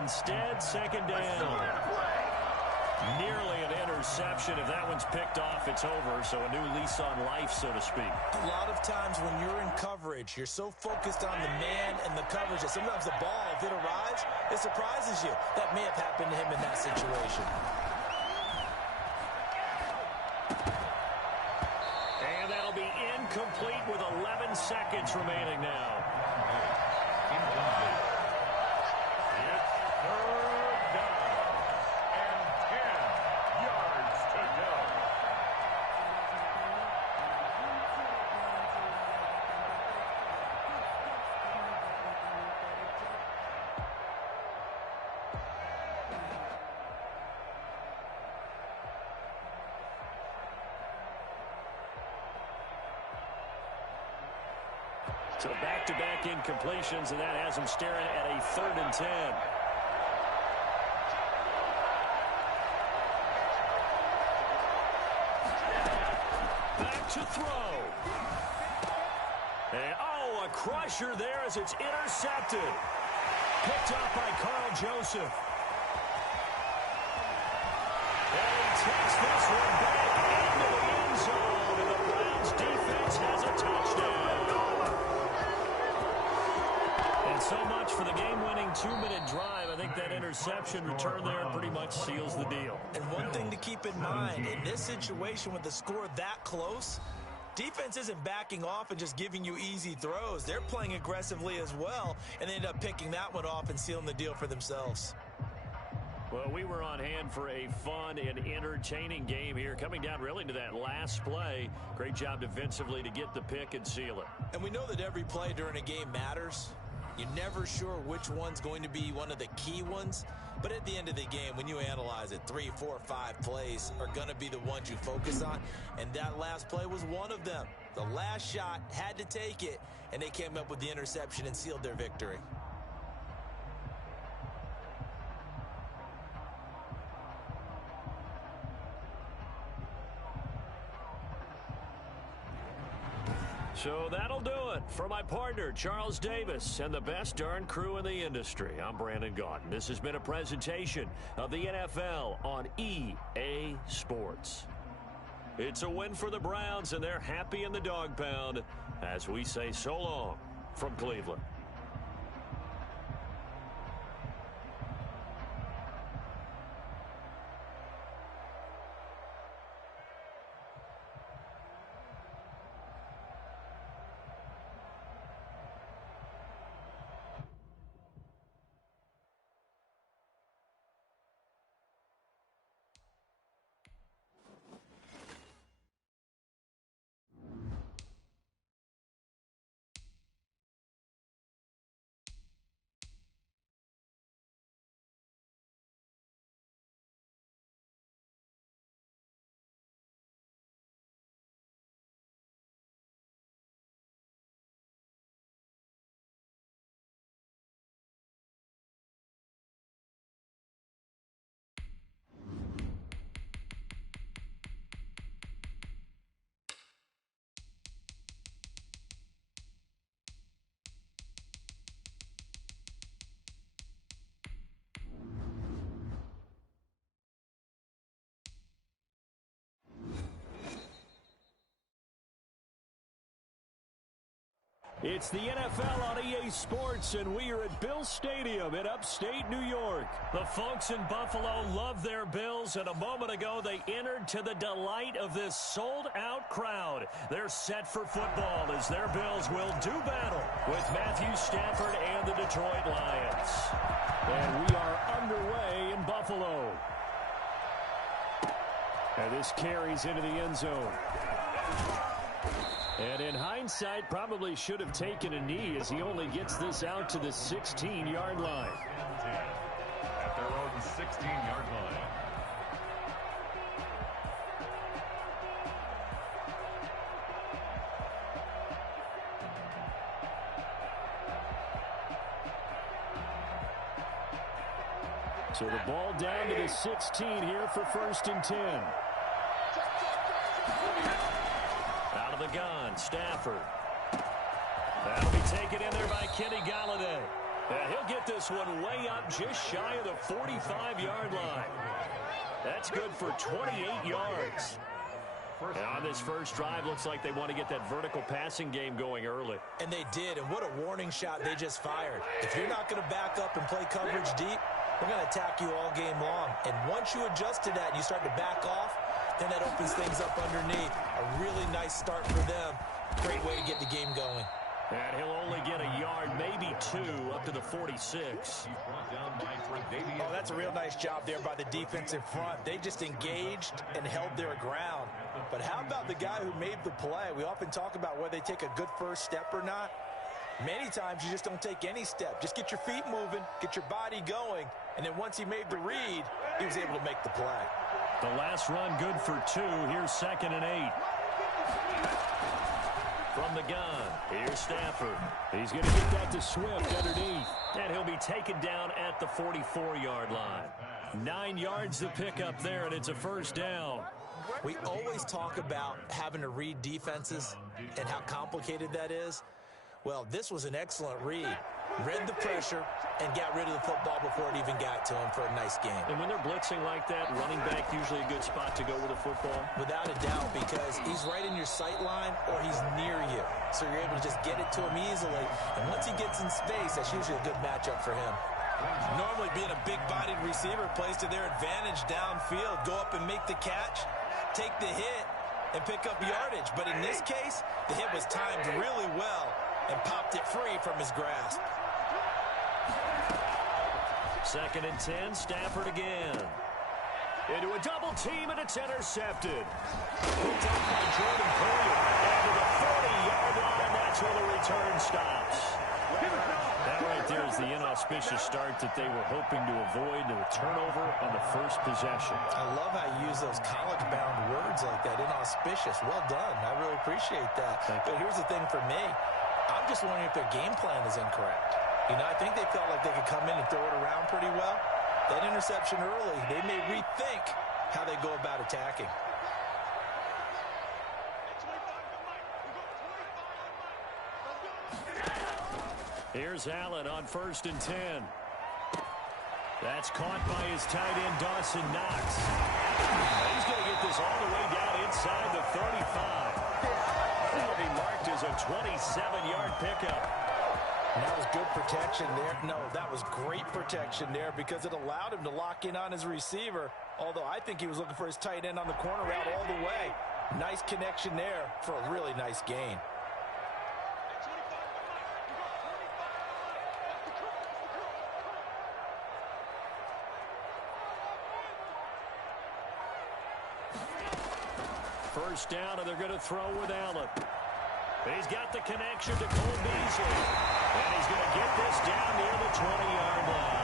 Instead, second down. Nearly an interception. If that one's picked off, it's over. So a new lease on life, so to speak. A lot of times when you're in coverage, you're so focused on the man and the coverage that sometimes the ball, if it arrives, it surprises you. That may have happened to him in that situation. And that'll be incomplete with 11 seconds remaining now. So back-to-back incompletions, and that has him staring at a 3rd and 10. Back to throw. And, a crusher there as it's intercepted. Picked up by Carl Joseph. And he takes this one back into the end zone, and the Browns defense has a touchdown. And so much for the game-winning 2-minute drive. I think that interception return there pretty much seals the deal. And one thing to keep in mind, in this situation with the score that close, defense isn't backing off and just giving you easy throws. They're playing aggressively as well, and they end up picking that one off and sealing the deal for themselves. Well, we were on hand for a fun and entertaining game here, coming down really to that last play. Great job defensively to get the pick and seal it. And we know that every play during a game matters. You're never sure which one's going to be one of the key ones. But at the end of the game, when you analyze it, 3, 4, 5 plays are going to be the ones you focus on. And that last play was one of them. The last shot had to take it, and they came up with the interception and sealed their victory. So that'll do it for my partner, Charles Davis, and the best darn crew in the industry. I'm Brandon Gaudin. This has been a presentation of the NFL on EA Sports. It's a win for the Browns, and they're happy in the dog pound as we say so long from Cleveland. It's the NFL on EA Sports, and we are at Bill Stadium in upstate New York. The folks in Buffalo love their Bills, and a moment ago they entered to the delight of this sold-out crowd. They're set for football as their Bills will do battle with Matthew Stafford and the Detroit Lions. And we are underway in Buffalo. And this carries into the end zone. And in hindsight, probably should have taken a knee as he only gets this out to the 16-yard line. At their own 16-yard line. So the ball down to the 16 here for 1st and 10. Out of the gun, Stafford. That'll be taken in there by Kenny Galladay. And he'll get this one way up just shy of the 45-yard line. That's good for 28 yards. And on this first drive, looks like they want to get that vertical passing game going early. And they did, and what a warning shot they just fired. If you're not going to back up and play coverage deep, we're going to attack you all game long. And once you adjust to that and you start to back off, then that opens things up underneath. A really nice start for them. Great way to get the game going. And he'll only get a yard, maybe 2, up to the 46. Oh, that's a real nice job there by the defensive front. They just engaged and held their ground. But how about the guy who made the play? We often talk about whether they take a good first step or not. Many times you just don't take any step. Just get your feet moving, get your body going, and then once he made the read, he was able to make the play. The last run good for 2. Here's 2nd and 8. From the gun, here's Stafford. He's going to get that to Swift underneath. And he'll be taken down at the 44-yard line. 9 yards to pick up there, and it's a first down. We always talk about having to read defenses and how complicated that is. Well, this was an excellent read. Read the pressure and got rid of the football before it even got to him for a nice game. And when they're blitzing like that, running back usually a good spot to go with the football? Without a doubt, because he's right in your sight line or he's near you. So you're able to just get it to him easily. And once he gets in space, that's usually a good matchup for him. Normally being a big-bodied receiver plays to their advantage downfield. Go up and make the catch, take the hit, and pick up yardage. But in this case, the hit was timed really well and popped it free from his grasp. 2nd and 10, Stafford again. Into a double team, and it's intercepted. Picked up by Jordan Poyer. And to the 40-yard line, that's where the return stops. That right there is the inauspicious start that they were hoping to avoid, the turnover on the first possession. I love how you use those college-bound words like that, inauspicious. Well done. I really appreciate that. But here's the thing for me. I'm just wondering if their game plan is incorrect. You know, I think they felt like they could come in and throw it around pretty well. That interception early, they may rethink how they go about attacking. Here's Allen on 1st and 10. That's caught by his tight end, Dawson Knox. He's going to get this all the way down inside the 35. That'll be marked as a 27-yard pickup. And that was good protection there. No, that was great protection there because it allowed him to lock in on his receiver, although I think he was looking for his tight end on the corner route all the way. Nice connection there for a really nice gain. First down, and they're going to throw with Allen. He's got the connection to Cole Beasley. And he's going to get this down near the 20-yard line.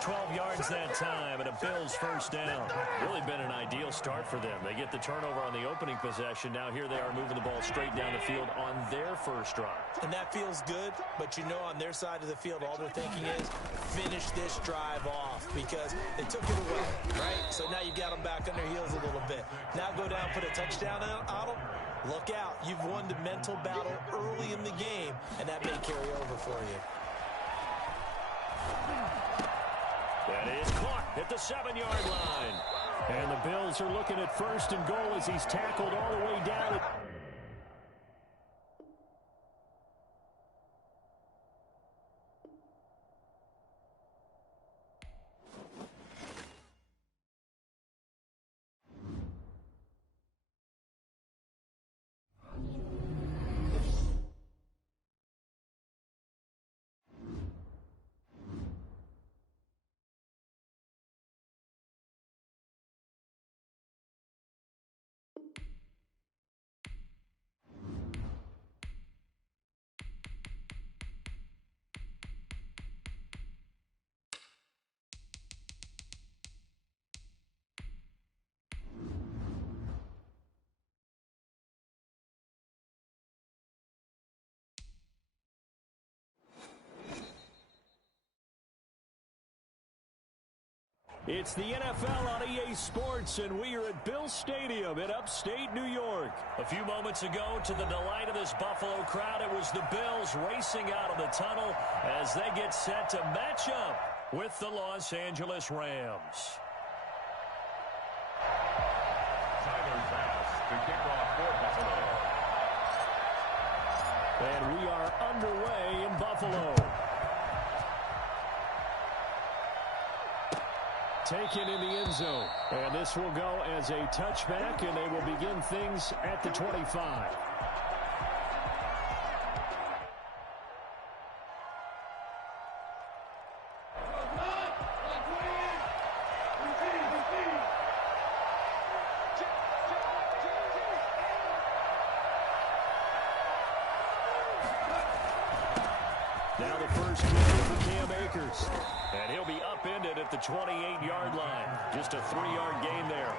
12 yards that time, and a Bills first down. Really been an ideal start for them. They get the turnover on the opening possession. Now here they are moving the ball straight down the field on their first drive. And that feels good, but you know on their side of the field, all they're thinking is finish this drive off because they took it away, right? So now you've got them back on their heels a little bit. Now go down, put a touchdown on them. Look out. You've won the mental battle early in the game, and that may carry over for you. That is caught at the 7-yard line. And the Bills are looking at 1st and goal as he's tackled all the way down. It's the NFL on EA Sports, and we are at Bill Stadium in upstate New York. A few moments ago, to the delight of this Buffalo crowd, it was the Bills racing out of the tunnel as they get set to match up with the Los Angeles Rams. Tyler Bass to kick off for Buffalo. And we are underway in Buffalo. Taken in the end zone. And this will go as a touchback, and they will begin things at the 25. Now the first kick for Cam Akers. And he'll be upended at the 28-yard line. Just a 3-yard gain there.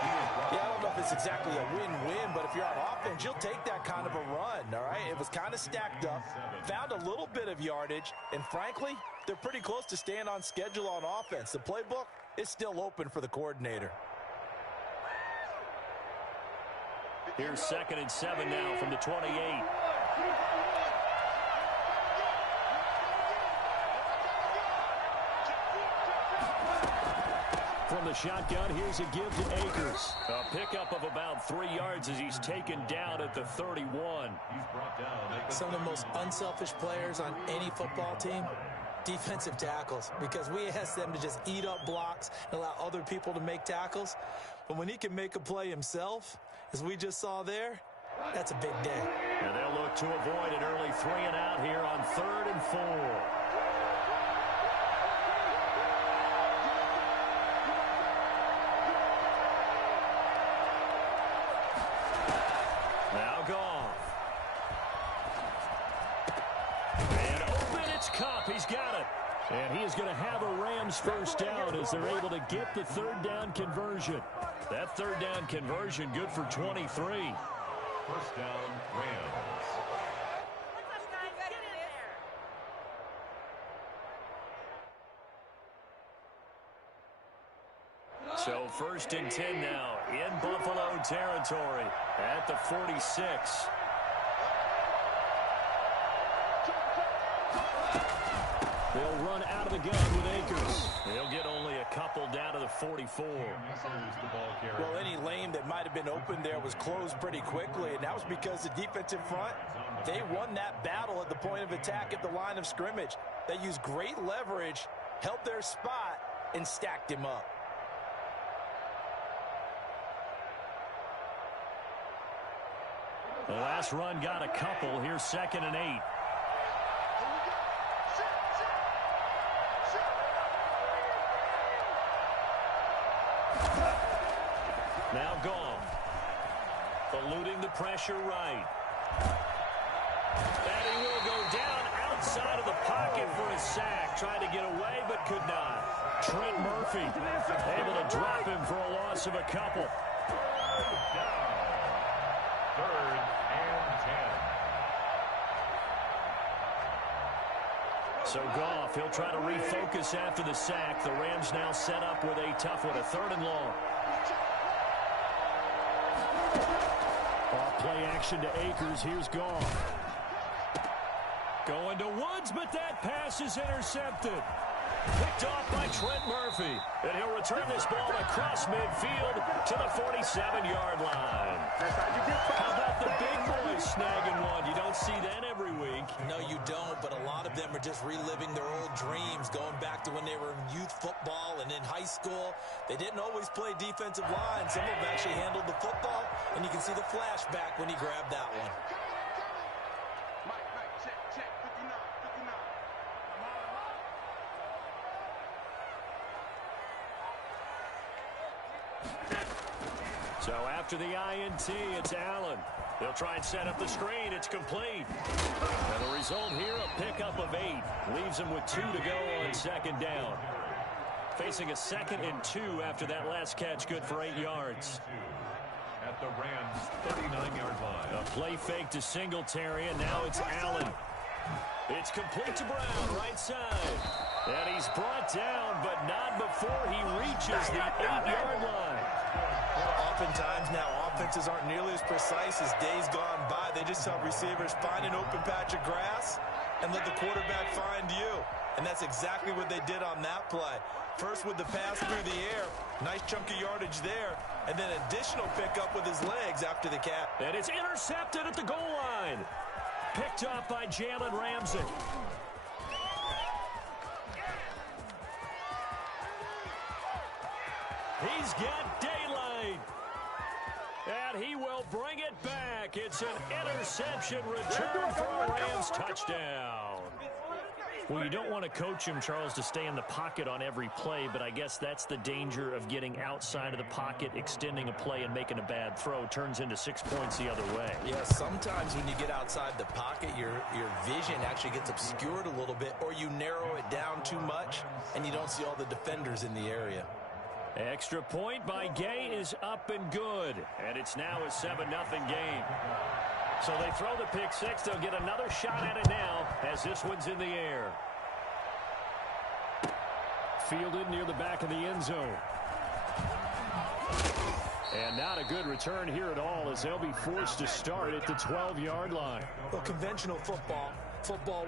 Yeah, I don't know if it's exactly a win-win, but if you're on offense, you'll take that kind of a run, all right? It was kind of stacked up, found a little bit of yardage, and frankly, they're pretty close to staying on schedule on offense. The playbook is still open for the coordinator. Here's 2nd and 7 now from the 28. From the shotgun, here's a give to Akers. A pickup of about 3 yards as he's taken down at the 31. Some of the most unselfish players on any football team, defensive tackles, because we ask them to just eat up blocks and allow other people to make tackles. But when he can make a play himself, as we just saw there, that's a big day. And they'll look to avoid an early 3-and-out here on 3rd and 4. He's got it. And he is going to have a Rams first down as they're able to get the 3rd down conversion. That 3rd down conversion good for 23. First down, Rams. So 1st and 10 now in Buffalo territory at the 46. They'll run out of the gun with Akers. They'll get only a couple down to the 44. Well, any lane that might have been open there was closed pretty quickly, and that was because the defensive front, they won that battle at the point of attack at the line of scrimmage. They used great leverage, held their spot, and stacked him up. The last run got a couple. Here's 2nd and 8. Now gone. Eluding the pressure right. And he will go down outside of the pocket for a sack. Tried to get away, but could not. Trent Murphy able to drop him for a loss of a couple. 3rd and 10. So Goff, he'll try to refocus after the sack. The Rams now set up with a tough one, a 3rd and long. Off play action to Akers. Here's Goff. Going to Woods, but that pass is intercepted. Picked off by Trent Murphy. And he'll return this ball across midfield to the 47-yard line. How about the big boys snagging one? You don't see that every week. No, you don't, but a lot of them are just reliving their old dreams, going back to when they were in youth football and in high school. They didn't always play defensive line. Some of them actually handled the football, and you can see the flashback when he grabbed that one. So after the INT, it's Allen. They'll try and set up the screen. It's complete. And the result here, a pickup of 8. Leaves them with 2 to go on 2nd down. Facing a 2nd and 2 after that last catch, good for 8 yards. At the Rams' 39-yard line. A play fake to Singletary, and now it's Allen. It's complete to Brown, right side. And he's brought down, but not before he reaches the 8-yard line. Oftentimes now, offenses aren't nearly as precise as days gone by. They just help receivers find an open patch of grass and let the quarterback find you. And that's exactly what they did on that play. First with the pass through the air, nice chunky yardage there, and then additional pickup with his legs after the catch. And it's intercepted at the goal line. Picked up by Jalen Ramsey. He's got daylight. And he will bring it back. It's an interception return for a Rams touchdown. Well, you don't want to coach him, Charles, to stay in the pocket on every play, but I guess that's the danger of getting outside of the pocket, extending a play, and making a bad throw. Turns into 6 points the other way. Yeah, sometimes when you get outside the pocket, your vision actually gets obscured a little bit, or you narrow it down too much, and you don't see all the defenders in the area. Extra point by Gay is up and good, and it's now a 7-0 game. So they throw the pick six. They'll get another shot at it now as this one's in the air. Fielded near the back of the end zone. And not a good return here at all as they'll be forced to start at the 12-yard line. Well, conventional football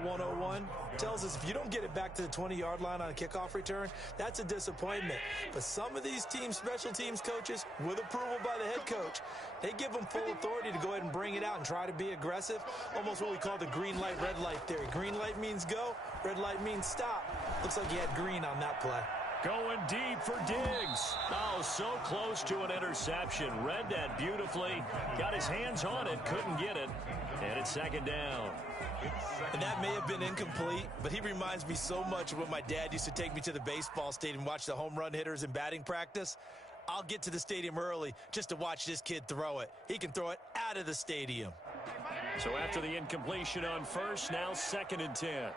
101, tells us if you don't get it back to the 20-yard line on a kickoff return, that's a disappointment. But some of these teams, special teams coaches, with approval by the head coach, they give them full authority to go ahead and bring it out and try to be aggressive. Almost what we call the green light, red light theory. Green light means go, red light means stop. Looks like he had green on that play. Going deep for Diggs. Oh, so close to an interception. Read that beautifully. Got his hands on it, couldn't get it. And it's second down. And that may have been incomplete, but he reminds me so much of when my dad used to take me to the baseball stadium and watch the home run hitters in batting practice. I'll get to the stadium early just to watch this kid throw it. He can throw it out of the stadium. So after the incompletion on first, now 2nd and 10.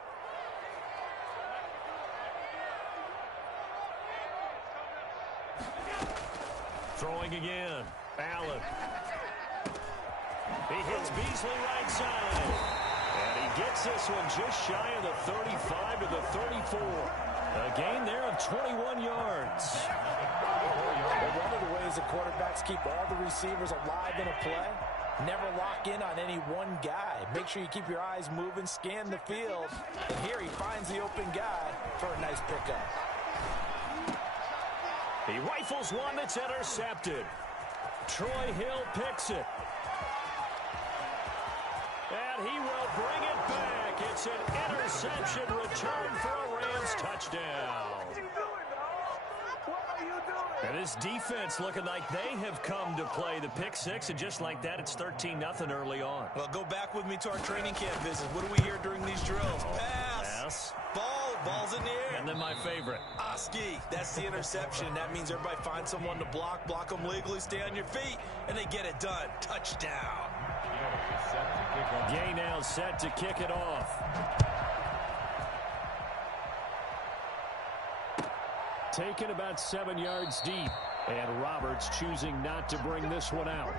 Throwing again. Allen. He hits Beasley right side. And he gets this one just shy of the 35 to the 34. A gain there of 21 yards. Well, one of the ways the quarterbacks keep all the receivers alive in a play, never lock in on any one guy. Make sure you keep your eyes moving, scan the field. And here he finds the open guy for a nice pickup. He rifles one that's intercepted. Troy Hill picks it. And he will bring it back. It's an interception return for a Rams touchdown. And this defense looking like they have come to play the pick six, and just like that, it's 13-0 early on. Well, go back with me to our training camp visit. What do we hear during these drills? Pass. Ball's in the air. And then my favorite. Oski, that's the interception. That means everybody finds someone to block them legally, stay on your feet, and they get it done. Touchdown. Gay now set to kick it off. Taken about 7 yards deep. And Roberts choosing not to bring this one out.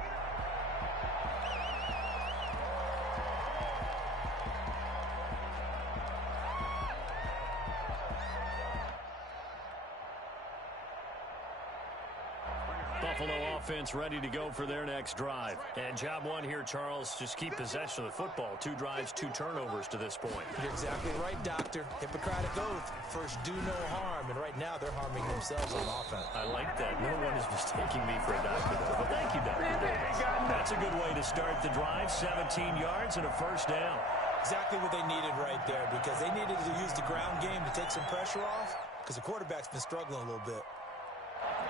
Buffalo offense ready to go for their next drive. And job one here, Charles, just keep possession of the football. 2 drives, 2 turnovers to this point. You're exactly right, Doctor. Hippocratic oath. First, do no harm. And right now, they're harming themselves on offense. I like that. No one is mistaking me for a doctor, though. But thank you, Dr. Davis. That's a good way to start the drive. 17 yards and a first down. Exactly what they needed right there, because they needed to use the ground game to take some pressure off, because the quarterback's been struggling a little bit.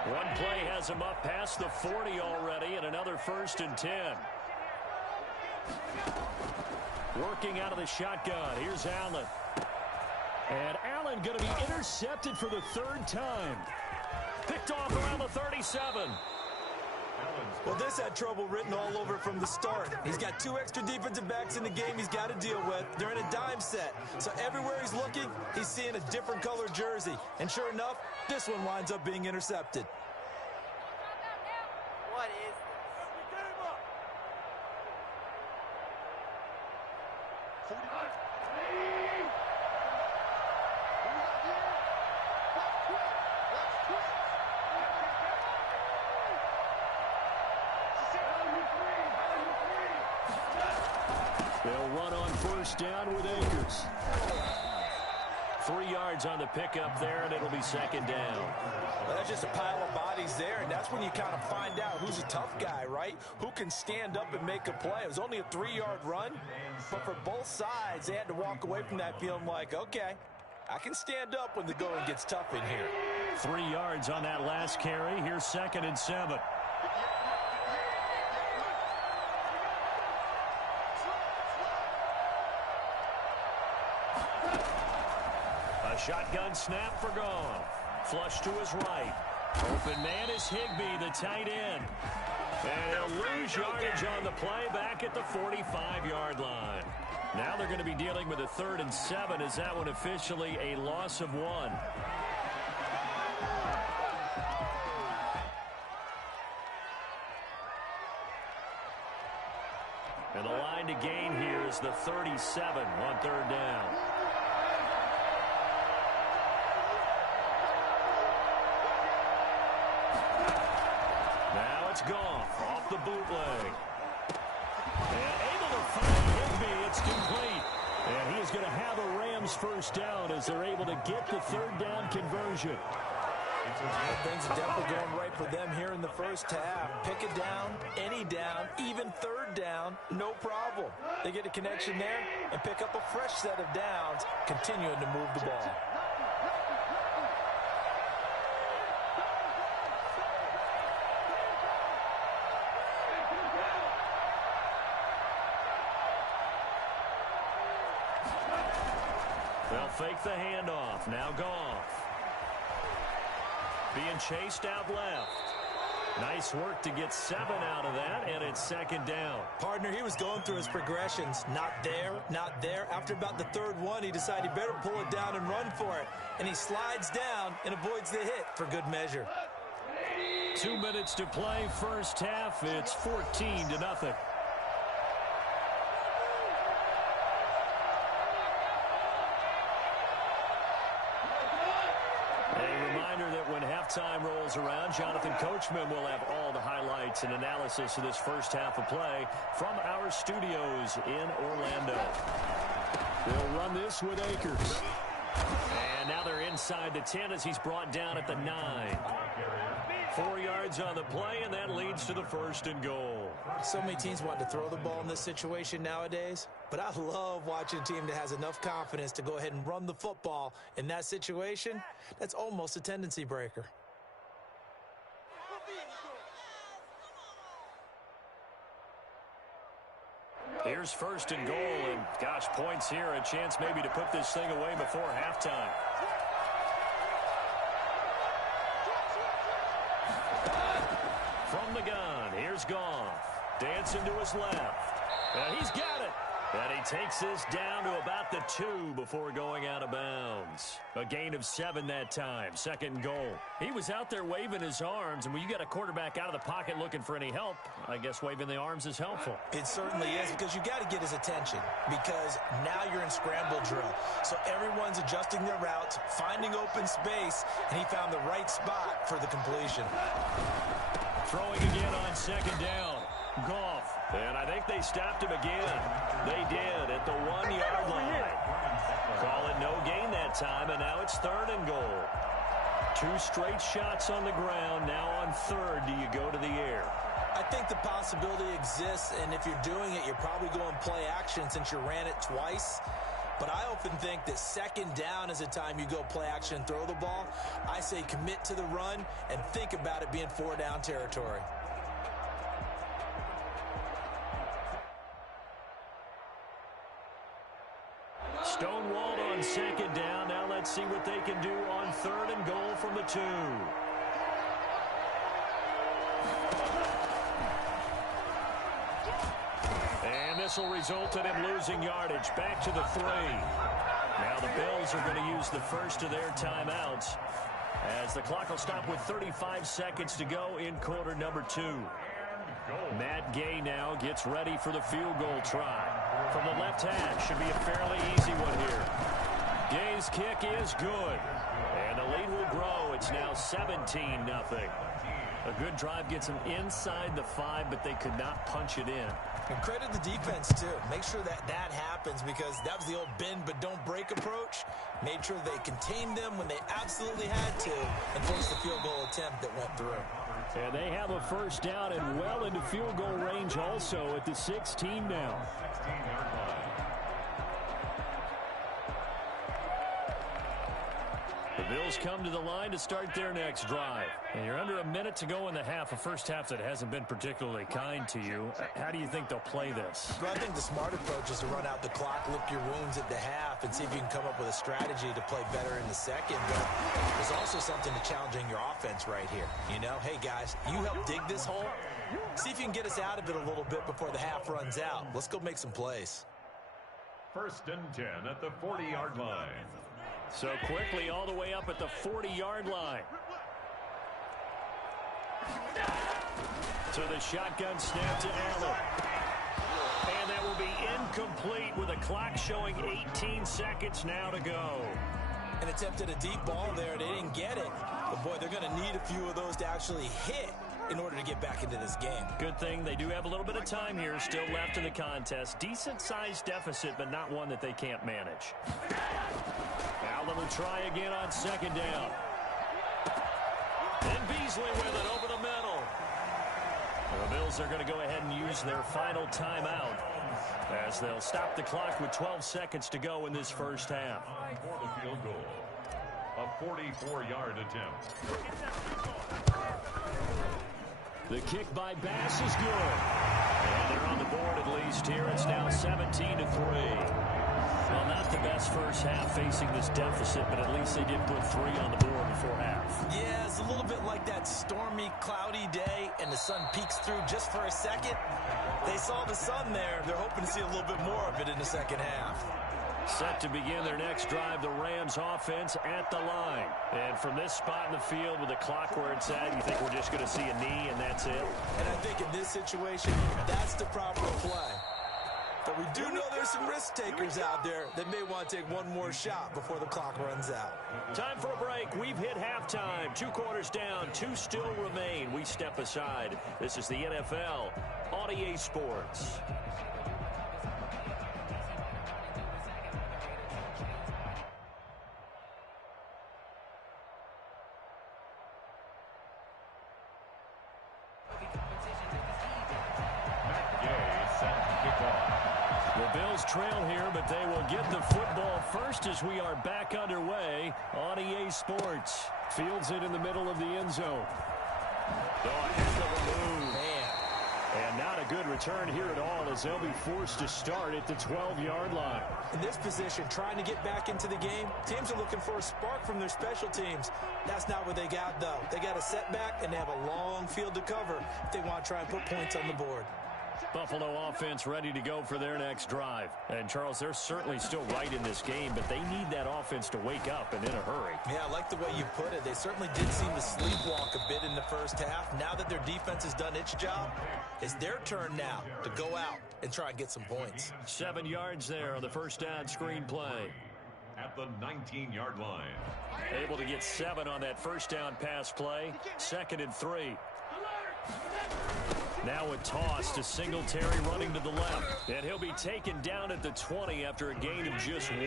One play has him up past the 40 already, and another 1st and 10. Working out of the shotgun. Here's Allen. And Allen going to be intercepted for the 3rd time. Picked off around the 37. Well, this had trouble written all over from the start. He's got 2 extra defensive backs in the game he's got to deal with. They're in a dime set. So everywhere he's looking, he's seeing a different color jersey. And sure enough, this one winds up being intercepted. What is this? They'll run on first down with Akers. 3 yards on the pickup there, and it'll be second down. Well, that's just a pile of bodies there, and that's when you kind of find out who's a tough guy, right? Who can stand up and make a play. It was only a 3-yard run, but for both sides, they had to walk away from that feeling like, okay, I can stand up when the going gets tough in here. 3 yards on that last carry. Here's 2nd and 7. A shotgun snap for Goff. Flush to his right. Open man is Higbee, the tight end. And he'll lose yardage on the play back at the 45-yard line. Now they're going to be dealing with a 3rd and 7. Is that one officially a loss of 1? And the line to gain here is the 37 on 3rd down. Now it's Goff off the bootleg. And able to find Higbee. It's complete. And he is going to have a Rams first down as they're able to get the 3rd down conversion. Things are definitely going right for them here in the first half. Pick it down, any down, even 3rd down, no problem. They get a connection there and pick up a fresh set of downs, continuing to move the ball. They'll fake the handoff. Now Goff. Being chased out left. Nice work to get 7 out of that, and it's 2nd down. Partner, he was going through his progressions. Not there, not there. After about the 3rd one, he decided he better pull it down and run for it. And he slides down and avoids the hit for good measure. 2 minutes to play first half. It's 14-0. Time rolls around. Jonathan Coachman will have all the highlights and analysis of this first half of play from our studios in Orlando. They'll run this with Akers. And now they're inside the 10 as he's brought down at the 9. 4 yards on the play, and that leads to the 1st and goal. So many teams want to throw the ball in this situation nowadays, but I love watching a team that has enough confidence to go ahead and run the football. In that situation, that's almost a tendency breaker. Here's 1st and goal, and gosh, points here, a chance maybe to put this thing away before halftime. From the gun, here's Goff. Dancing to his left. And he's got it. And he takes this down to about the 2 before going out of bounds. A gain of 7 that time. 2nd and goal. He was out there waving his arms, and when you got a quarterback out of the pocket looking for any help, I guess waving the arms is helpful. It certainly is, because you got to get his attention, because now you're in scramble drill. So everyone's adjusting their routes, finding open space, and he found the right spot for the completion. Throwing again on 2nd down. Goff. And I think they stopped him again. They did at the 1-yard line. Call it no gain that time, and now it's 3rd and goal. 2 straight shots on the ground. Now on 3rd, do you go to the air? I think the possibility exists, and if you're doing it, you're probably going play action since you ran it twice. But I often think that 2nd down is the time you go play action and throw the ball. I say commit to the run and think about it being 4-down territory. Stonewalled on 2nd down. Now let's see what they can do on 3rd and goal from the 2. And this will result in him losing yardage. Back to the 3. Now the Bills are going to use the first of their timeouts as the clock will stop with 35 seconds to go in quarter number 2. Matt Gay now gets ready for the field goal try. From the left hash, should be a fairly easy one here. Gay's kick is good. And the lead will grow. It's now 17-0. A good drive gets them inside the 5, but they could not punch it in. And credit the defense, too. Make sure that happens because that was the old bend but don't break approach. Made sure they contained them when they absolutely had to and forced the field goal attempt that went through. And they have a first down and well into field goal range also at the 16 now. 16-yard line. The Bills come to the line to start their next drive. And you're under a minute to go in the half, a first half that hasn't been particularly kind to you. How do you think they'll play this? Well, I think the smart approach is to run out the clock, lick your wounds at the half, and see if you can come up with a strategy to play better in the second. But there's also something to challenging your offense right here. You know, hey, guys, you help dig this hole. See if you can get us out of it a little bit before the half runs out. Let's go make some plays. 1st and 10 at the 40-yard line. So quickly all the way up at the 40-yard line. To the shotgun snap to Allen. And that will be incomplete with a clock showing 18 seconds now to go. And attempted a deep ball there. They didn't get it. But, boy, they're going to need a few of those to actually hit in order to get back into this game. Good thing they do have a little bit of time here still left in the contest. Decent-sized deficit, but not one that they can't manage. Allen will try again on 2nd down. And Beasley with it over the middle. The Bills are going to go ahead and use their final timeout as they'll stop the clock with 12 seconds to go in this first half. For the field goal, a 44-yard attempt. The kick by Bass is good. And they're on the board at least here. It's now 17-3. Well, not the best first half facing this deficit, but at least they did put 3 on the board before half. Yeah, it's a little bit like that stormy, cloudy day, and the sun peeks through just for a second. They saw the sun there. They're hoping to see a little bit more of it in the second half. Set to begin their next drive, the Rams offense at the line. And from this spot in the field with the clock where it's at, you think we're just going to see a knee and that's it? And I think in this situation, that's the proper play. But we do know there's some risk takers out there that may want to take one more shot before the clock runs out. Time for a break. We've hit halftime. 2 quarters down. 2 still remain. We step aside. This is the NFL on EA Sports. The Bills trail here, but they will get the football first as we are back underway on EA Sports. Fields it in the middle of the end zone. Oh, a heck of a move. Man. And not a good return here at all as they'll be forced to start at the 12-yard line. In this position, trying to get back into the game, teams are looking for a spark from their special teams. That's not what they got, though. They got a setback, and they have a long field to cover if they want to try and put points on the board. Buffalo offense ready to go for their next drive. And, Charles, they're certainly still right in this game, but they need that offense to wake up and in a hurry. Yeah, I like the way you put it. They certainly did seem to sleepwalk a bit in the first half. Now that their defense has done its job, it's their turn now to go out and try and get some points. 7 yards there on the first down screen play. At the 19-yard line. Able to get 7 on that first down pass play. 2nd and 3. Now a toss to Singletary running to the left. And he'll be taken down at the 20 after a gain of just 1.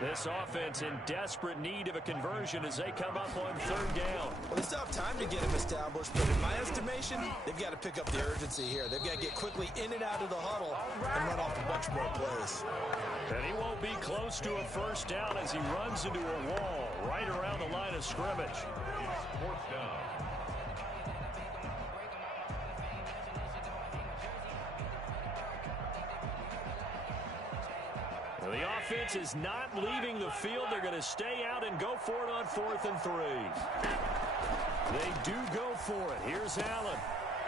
This offense in desperate need of a conversion as they come up on 3rd down. Well, they still have time to get him established, but in my estimation, they've got to pick up the urgency here. They've got to get quickly in and out of the huddle and run off a bunch more plays. And he won't be close to a first down as he runs into a wall right around the line of scrimmage. 4th down. The offense is not leaving the field. They're going to stay out and go for it on 4th and 3. They do go for it. Here's Allen.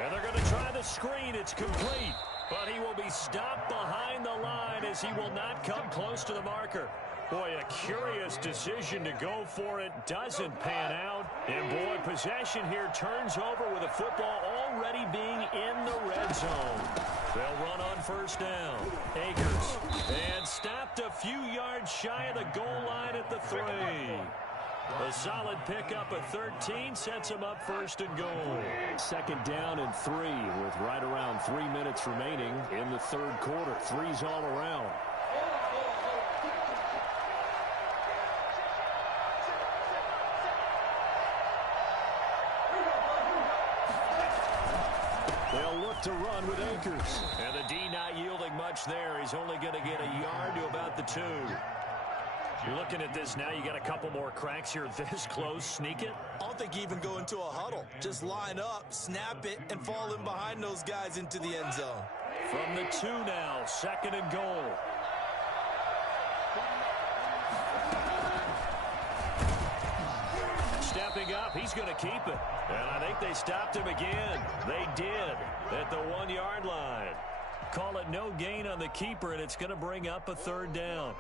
And they're going to try the screen. It's complete. But he will be stopped behind the line as he will not come close to the marker. Boy, a curious decision to go for it. Doesn't pan out. And, boy, possession here turns over with a football already being in the red zone. They'll run on first down. Akers. And stopped a few yards shy of the goal line at the 3. A solid pickup of 13 sets him up first and goal. Second down and 3 with right around 3 minutes remaining in the third quarter. Threes all around. They'll look to run with Akers. And the D not yielding much there. He's only going to get a yard to about the 2. You're looking at this now. You got a couple more cracks here this close. Sneak it. I don't think you even go into a huddle. Just line up, snap it, and fall in behind those guys into the end zone. From the 2 now, second and goal. Stepping up, he's going to keep it. And I think they stopped him again. They did at the 1-yard line. Call it no gain on the keeper, and it's going to bring up a third down.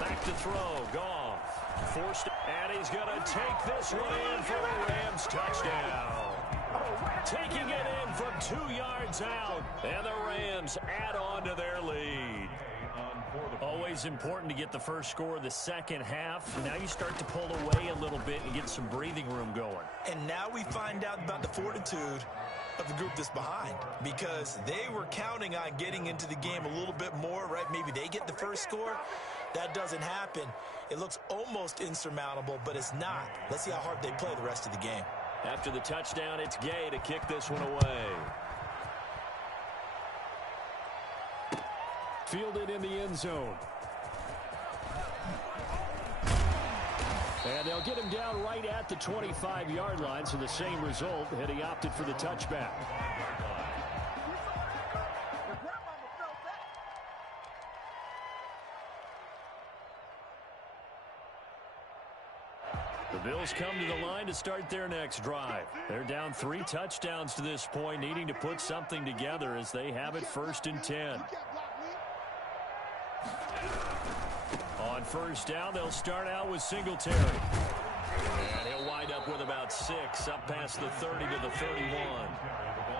Back to throw, Goff. Forced, and he's going to take this one in for a Rams touchdown. Taking it in from 2 yards out, and the Rams add on to their lead. Always important to get the first score of the second half. Now you start to pull away a little bit and get some breathing room going. And now we find out about the fortitude of the group that's behind, because they were counting on getting into the game a little bit more, right? Maybe they get the first score. That doesn't happen. It looks almost insurmountable, but it's not. Let's see how hard they play the rest of the game. After the touchdown, it's Gay to kick this one away. Fielded in the end zone. And they'll get him down right at the 25-yard line, so the same result, and he opted for the touchback. The Bills come to the line to start their next drive. They're down 3 touchdowns to this point, needing to put something together as they have it first and 10. On first down, they'll start out with Singletary. And he'll wind up with about 6, up past the 30 to the 31.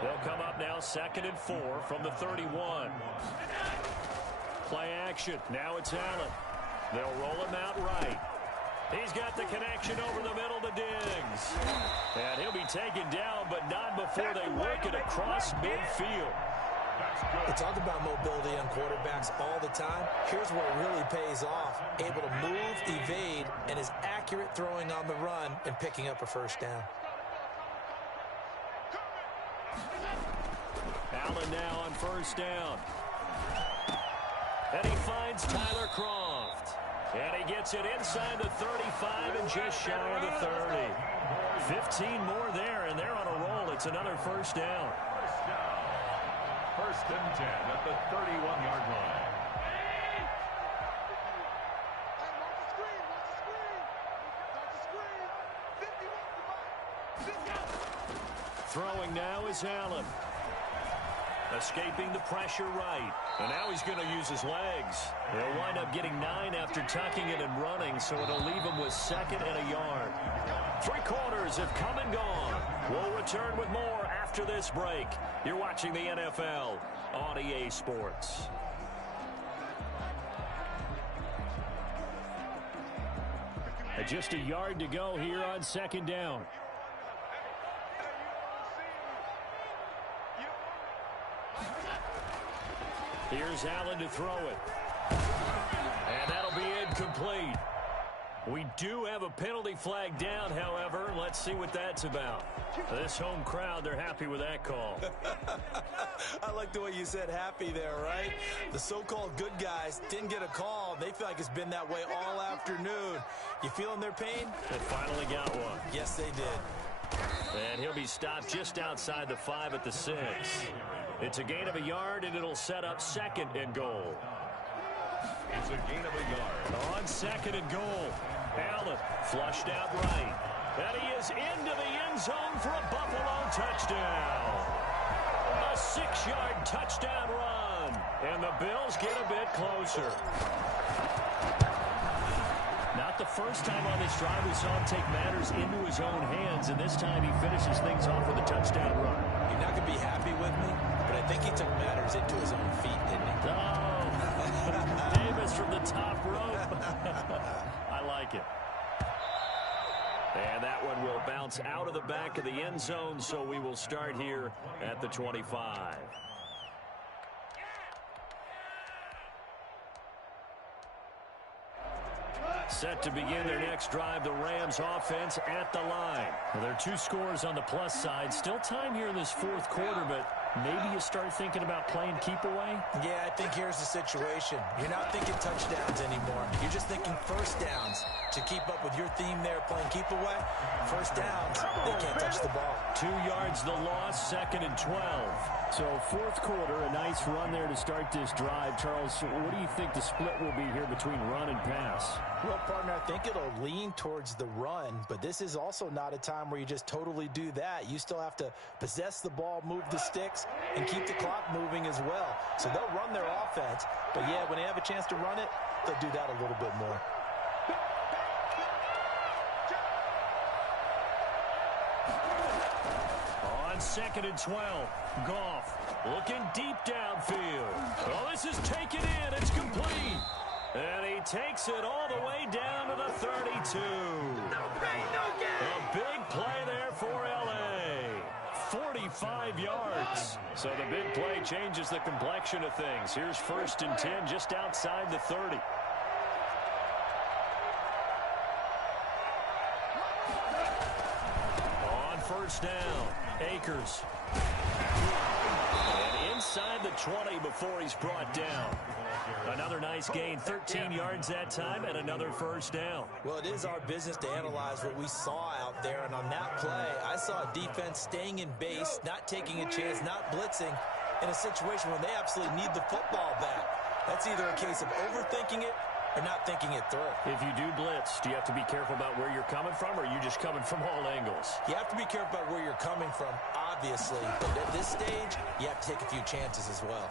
They'll come up now second and 4 from the 31. Play action. Now it's Allen. They'll roll him out right. He's got the connection over the middle to Diggs. And he'll be taken down, but not before they work it across midfield. We talk about mobility on quarterbacks all the time. Here's where it really pays off. Able to move, evade, and is accurate throwing on the run and picking up a first down. Allen now on first down. And he finds Tyler Kroft. And he gets it inside the 35 and just shy of the 30. 15 more there, and they're on a roll. It's another first down. First and 10 at the 31-yard line. Throwing now is Allen. Escaping the pressure right. And now he's going to use his legs. He'll wind up getting 9 after tucking it and running, so it'll leave him with 2nd and a yard. 3 quarters have come and gone. We'll return with more after this break. You're watching the NFL on EA Sports. Just a yard to go here on second down. Here's Allen to throw it. And that'll be incomplete. We do have a penalty flag down, however. Let's see what that's about. This home crowd, they're happy with that call. I like the way you said happy there, right? The so-called good guys didn't get a call. They feel like it's been that way all afternoon. You feeling their pain? They finally got one. Yes, they did. And he'll be stopped just outside the 5 at the 6. It's a gain of a yard, and it'll set up 2nd and goal. It's a gain of a yard. On 2nd and goal, Allen flushed out right. And he is into the end zone for a Buffalo touchdown. A 6-yard touchdown run. And the Bills get a bit closer. the first time on this drive we saw him take matters into his own hands, and this time he finishes things off with a touchdown run. You're not going to be happy with me, but I think he took matters into his own feet, didn't he? Oh, Davis from the top rope. I like it. And that one will bounce out of the back of the end zone, so we will start here at the 25. Set to begin their next drive, the Rams offense at the line. Well, there are 2 scores on the plus side. Still time here in this fourth quarter, but maybe you start thinking about playing keep away? Yeah, I think here's the situation. You're not thinking touchdowns anymore. You're just thinking first downs. To keep up with your theme there, playing keep away, first downs, they can't touch the ball. 2 yards the loss, 2nd and 12. So fourth quarter, a nice run there to start this drive. Charles, what do you think the split will be here between run and pass? Well, partner, I think it'll lean towards the run, but this is also not a time where you just totally do that. You still have to possess the ball, move the sticks, and keep the clock moving as well. So they'll run their offense, but yeah, when they have a chance to run it, they'll do that a little bit more. On 2nd and 12, Goff looking deep downfield. Oh, this is taken in. It's complete. And he takes it all the way down to the 32. A big play there for L.A. 45 yards. So the big play changes the complexion of things. Here's 1st and 10 just outside the 30. On 1st down, Akers. And inside the 20 before he's brought down. Another nice gain, 13 yards that time, and another 1st down. Well, it is our business to analyze what we saw out there, and on that play, I saw a defense staying in base, not taking a chance, not blitzing, in a situation where they absolutely need the football back. That's either a case of overthinking it or not thinking it through. If you do blitz, do you have to be careful about where you're coming from, or are you just coming from all angles? You have to be careful about where you're coming from, obviously, but at this stage, you have to take a few chances as well.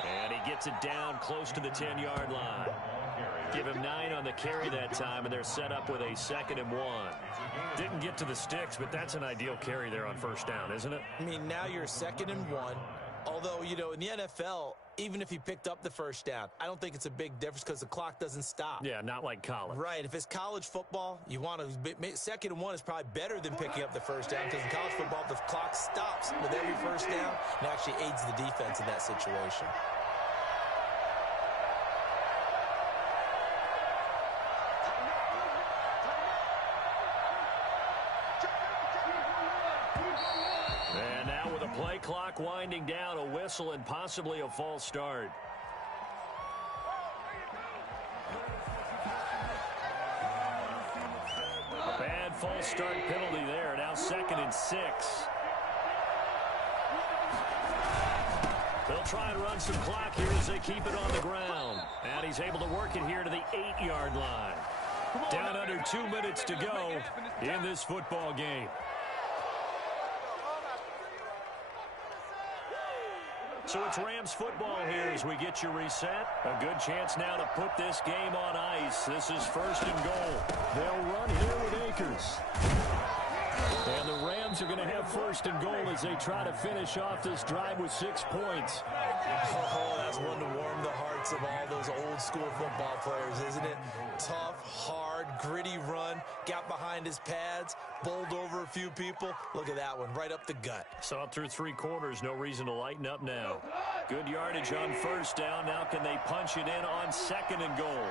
And he gets it down close to the 10-yard line. Give him 9 on the carry that time, and they're set up with a 2nd and 1. Didn't get to the sticks, but that's an ideal carry there on 1st down, isn't it? I mean, now you're 2nd and 1. Although, you know, in the NFL, even if he picked up the 1st down, I don't think it's a big difference because the clock doesn't stop. Yeah, not like college. Right. If it's college football, you want to 2nd and 1 is probably better than picking up the 1st down because in college football, the clock stops with every 1st down and actually aids the defense in that situation. And now with a play clock winding down, a whistle and possibly a false start. Bad false start penalty there. Now 2nd and 6. They'll try and run some clock here as they keep it on the ground. And he's able to work it here to the 8-yard line. Down under 2 minutes to go in this football game. So it's Rams football here as we get you reset. A good chance now to put this game on ice. This is 1st and goal. They'll run here with Akers. And the Rams are going to have 1st and goal as they try to finish off this drive with 6 points. Oh, that's one to warm the hearts of all those old school football players, isn't it? Tough, hard, gritty run, got behind his pads, bowled over a few people. Look at that one, right up the gut. Saw it through 3 quarters, no reason to lighten up now. Good yardage on 1st down. Now can they punch it in on 2nd and goal?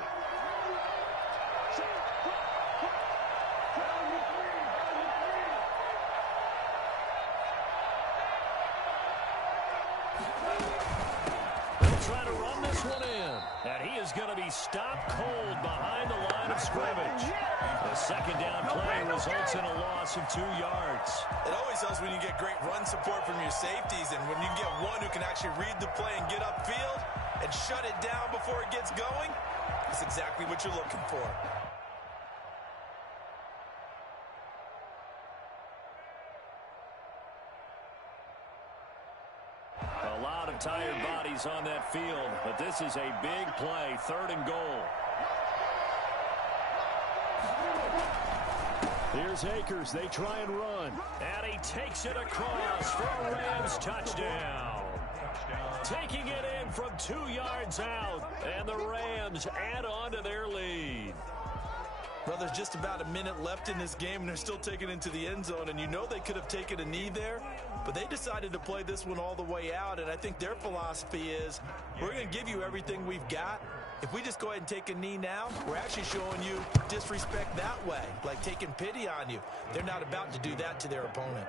Going to be stopped cold behind the line of scrimmage. The 2nd down play results in a loss of 2 yards. It always helps when you get great run support from your safeties, and when you get one who can actually read the play and get upfield and shut it down before it gets going, that's exactly what you're looking for. A lot of tired bodies on that field, but this is a big play, 3rd and goal. Here's Akers. They try and run. And he takes it across for a Rams touchdown. Taking it in from 2 yards out. And the Rams add on to their lead. Well, there's just about a minute left in this game, and they're still taking it into the end zone. And you know they could have taken a knee there, but they decided to play this one all the way out. And I think their philosophy is, we're going to give you everything we've got. If we just go ahead and take a knee now, we're actually showing you disrespect that way, like taking pity on you. They're not about to do that to their opponent.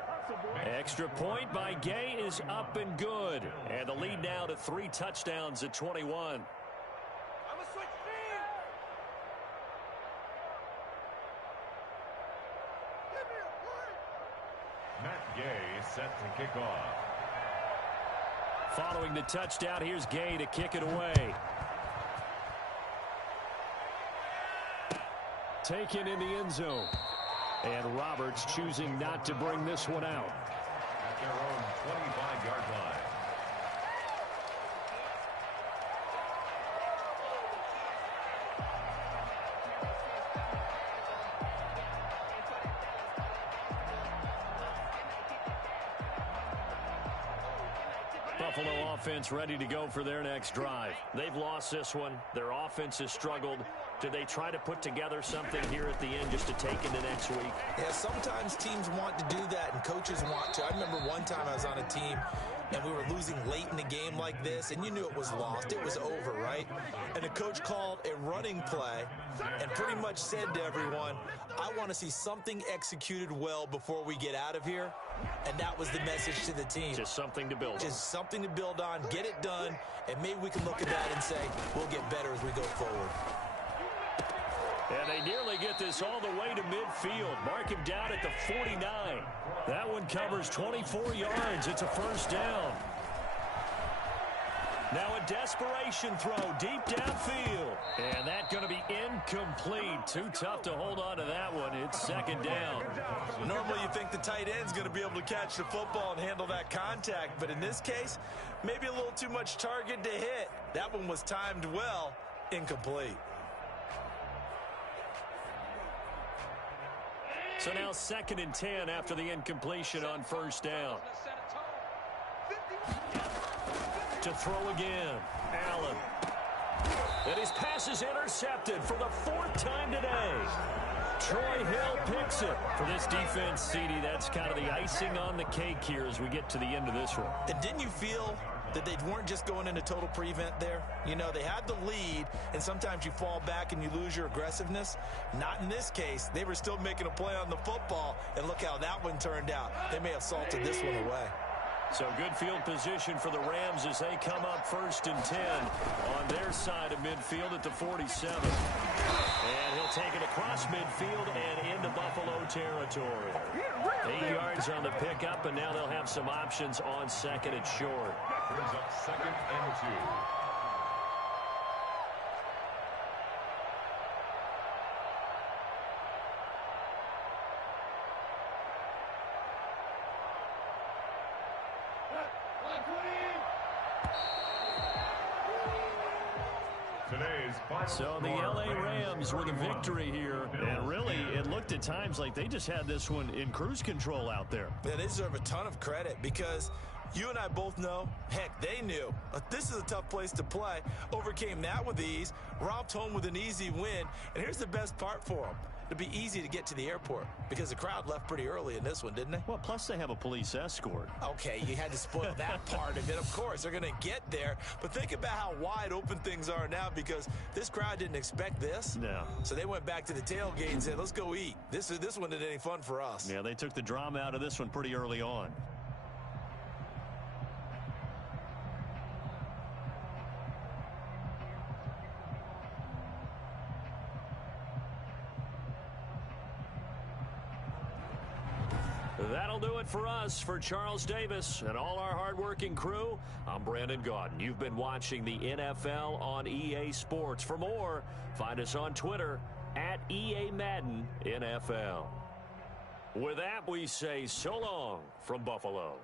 Extra point by Gay is up and good. And the lead now to 3 touchdowns at 21. Matt Gay set to kick off. Following the touchdown, here's Gay to kick it away. Taken in the end zone. And Roberts choosing not to bring this one out. At their own 25-yard line. Buffalo offense ready to go for their next drive. They've lost this one. Their offense has struggled. Do they try to put together something here at the end just to take into next week? Yeah, sometimes teams want to do that and coaches want to. I remember one time I was on a team and we were losing late in the game like this, and you knew it was lost. It was over, right? And the coach called a running play and pretty much said to everyone, I want to see something executed well before we get out of here. And that was the message to the team. Just something to build on. Just something to build on, get it done, and maybe we can look at that and say, we'll get better as we go forward. And they nearly get this all the way to midfield. Mark him down at the 49. That one covers 24 yards. It's a first down. Now a desperation throw deep downfield. And that's going to be incomplete. Too tough to hold on to that one. It's second down. Normally you think the tight end's going to be able to catch the football and handle that contact. But in this case, maybe a little too much target to hit. That one was timed well. Incomplete. So now 2nd and 10 after the incompletion on first down. To throw again. Allen. And his pass is intercepted for the 4th time today. Troy Hill picks it. For this defense, CD, that's kind of the icing on the cake here as we get to the end of this one. And didn't you feel that they weren't just going into total prevent there? You know, they had the lead, and sometimes you fall back and you lose your aggressiveness. Not in this case. They were still making a play on the football, and look how that one turned out. They may have salted this one away. So good field position for the Rams as they come up 1st and 10 on their side of midfield at the 47. And he'll take it across midfield and into Buffalo territory. 8 yards on the pickup, and now they'll have some options on 2nd and short. Brings up 2nd and 2. So the L.A. Rams with a victory here, and really it looked at times like they just had this one in cruise control out there. They deserve a ton of credit because you and I both know, heck, they knew. This is a tough place to play. Overcame that with ease, romped home with an easy win, and here's the best part for them. It'd be easy to get to the airport because the crowd left pretty early in this one, didn't they? Well, plus they have a police escort. Okay, you had to spoil that part of it. Of course, they're going to get there. But think about how wide open things are now because this crowd didn't expect this. No. So they went back to the tailgate and said, let's go eat. This one isn't any fun for us. Yeah, they took the drama out of this one pretty early on. That'll do it for us. For Charles Davis and all our hardworking crew, I'm Brandon Gaudin. You've been watching the NFL on EA Sports. For more, find us on Twitter at EA Madden NFL. With that, we say so long from Buffalo.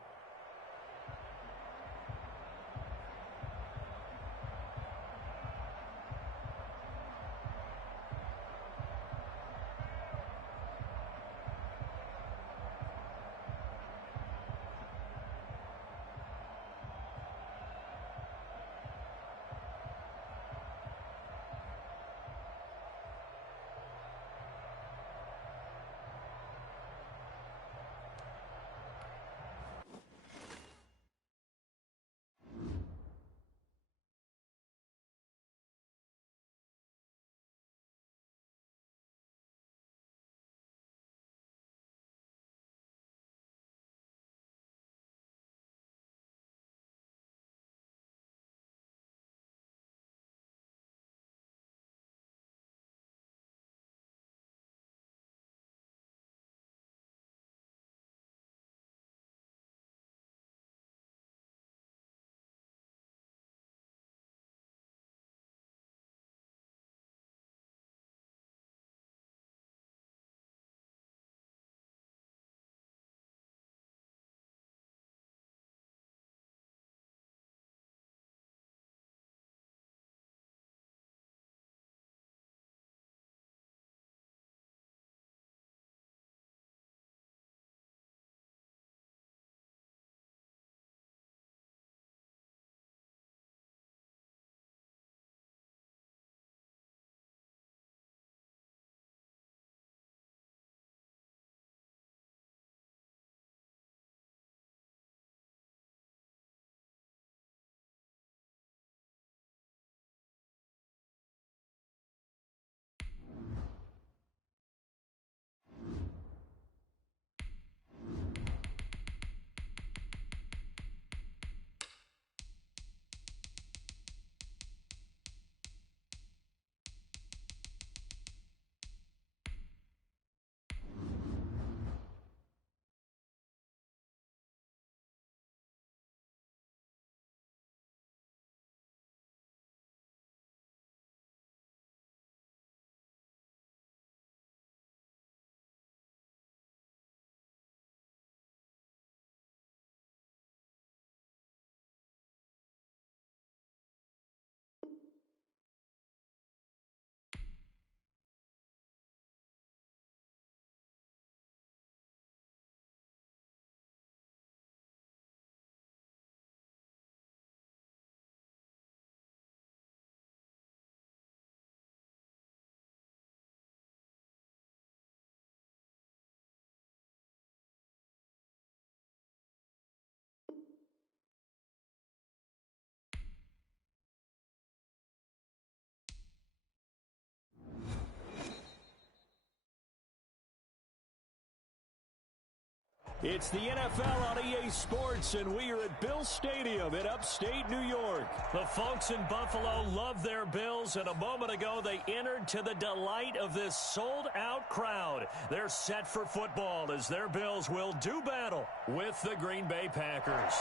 It's the NFL on EA Sports, and we are at Bill Stadium in upstate New York. The folks in Buffalo love their Bills, and a moment ago they entered to the delight of this sold-out crowd. They're set for football as their Bills will do battle with the Green Bay Packers.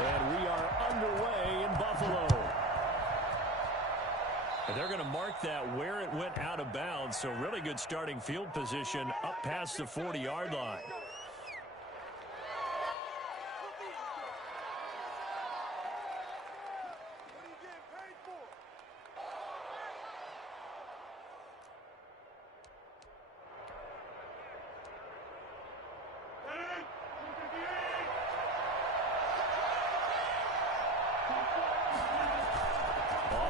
And we are underway in Buffalo. And they're going to mark that where it went out of bounds. So really good starting field position up past the 40-yard line.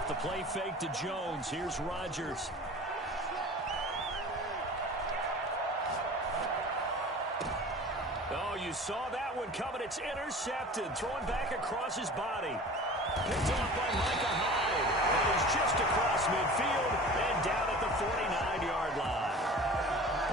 The play fake to Jones. Here's Rodgers. Oh, you saw that one coming. It's intercepted. Thrown back across his body. Picked off by Micah Hyde. It is just across midfield and down at the 49-yard line.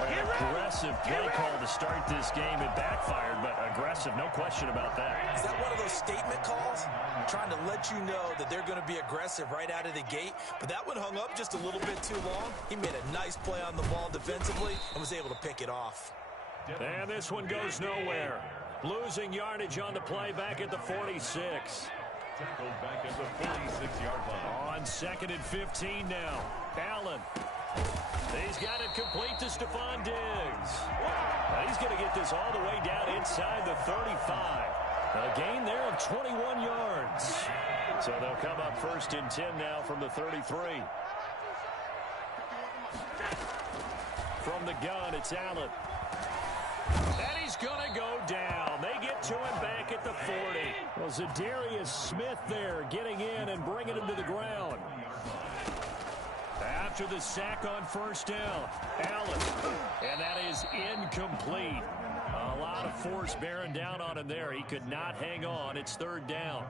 An aggressive play call to start this game. It backfired, but aggressive, no question about that. Is that one of those statement calls? Trying to let you know that they're going to be aggressive right out of the gate, but that one hung up just a little bit too long. He made a nice play on the ball defensively and was able to pick it off. And this one goes nowhere. Losing yardage on the play back at the 46. Tackled back at the 46-yard line. On 2nd and 15 now. Allen. He's got it complete to Stephon Diggs. He's going to get this all the way down inside the 35. A gain there of 21 yards. So they'll come up 1st and 10 now from the 33. From the gun, it's Allen. And he's going to go down. They get to him back at the 40. Well, Zadarius Smith there getting in and bringing him to the ground. After the sack on 1st down, Allen. And that is incomplete. A lot of force bearing down on him there. He could not hang on. It's 3rd down.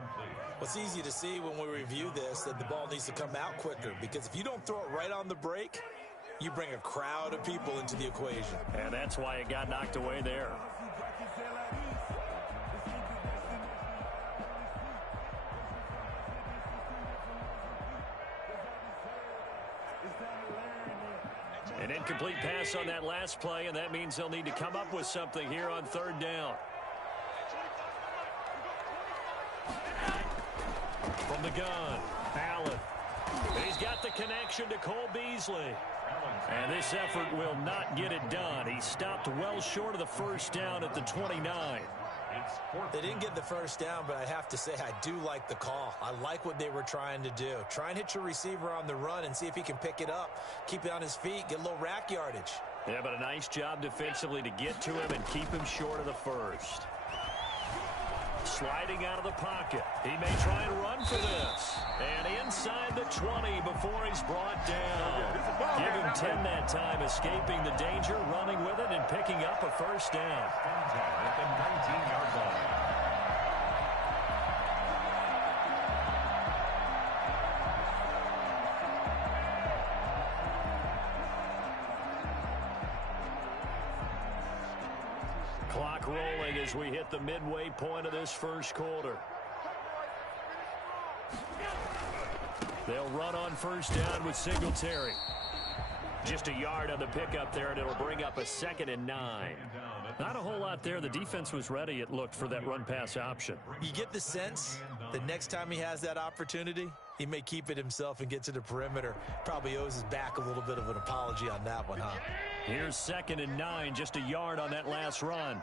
Well, it's easy to see when we review this that the ball needs to come out quicker, because if you don't throw it right on the break, you bring a crowd of people into the equation. And that's why it got knocked away there. An incomplete pass on that last play, and that means they'll need to come up with something here on 3rd down. From the gun, Allen. He's got the connection to Cole Beasley. And this effort will not get it done. He stopped well short of the 1st down at the 29. They didn't get the 1st down, but I have to say I do like the call. I like what they were trying to do. Try and hit your receiver on the run and see if he can pick it up. Keep it on his feet, get a little rack yardage. Yeah, but a nice job defensively to get to him and keep him short of the 1st. Sliding out of the pocket. He may try and run for this. And inside the 20 before he's brought down. Give him 10 that time, escaping the danger, running with it, and picking up a 1st down. At the 19-yard line. Clock rolling as we hit the midway point of this 1st quarter. They'll run on 1st down with Singletary. Just a yard on the pickup there, and it'll bring up a 2nd and 9. Not a whole lot there. The defense was ready, it looked, for that run-pass option. You get the sense the next time he has that opportunity, he may keep it himself and get to the perimeter. Probably owes his back a little bit of an apology on that one, huh? Here's 2nd and 9, just a yard on that last run.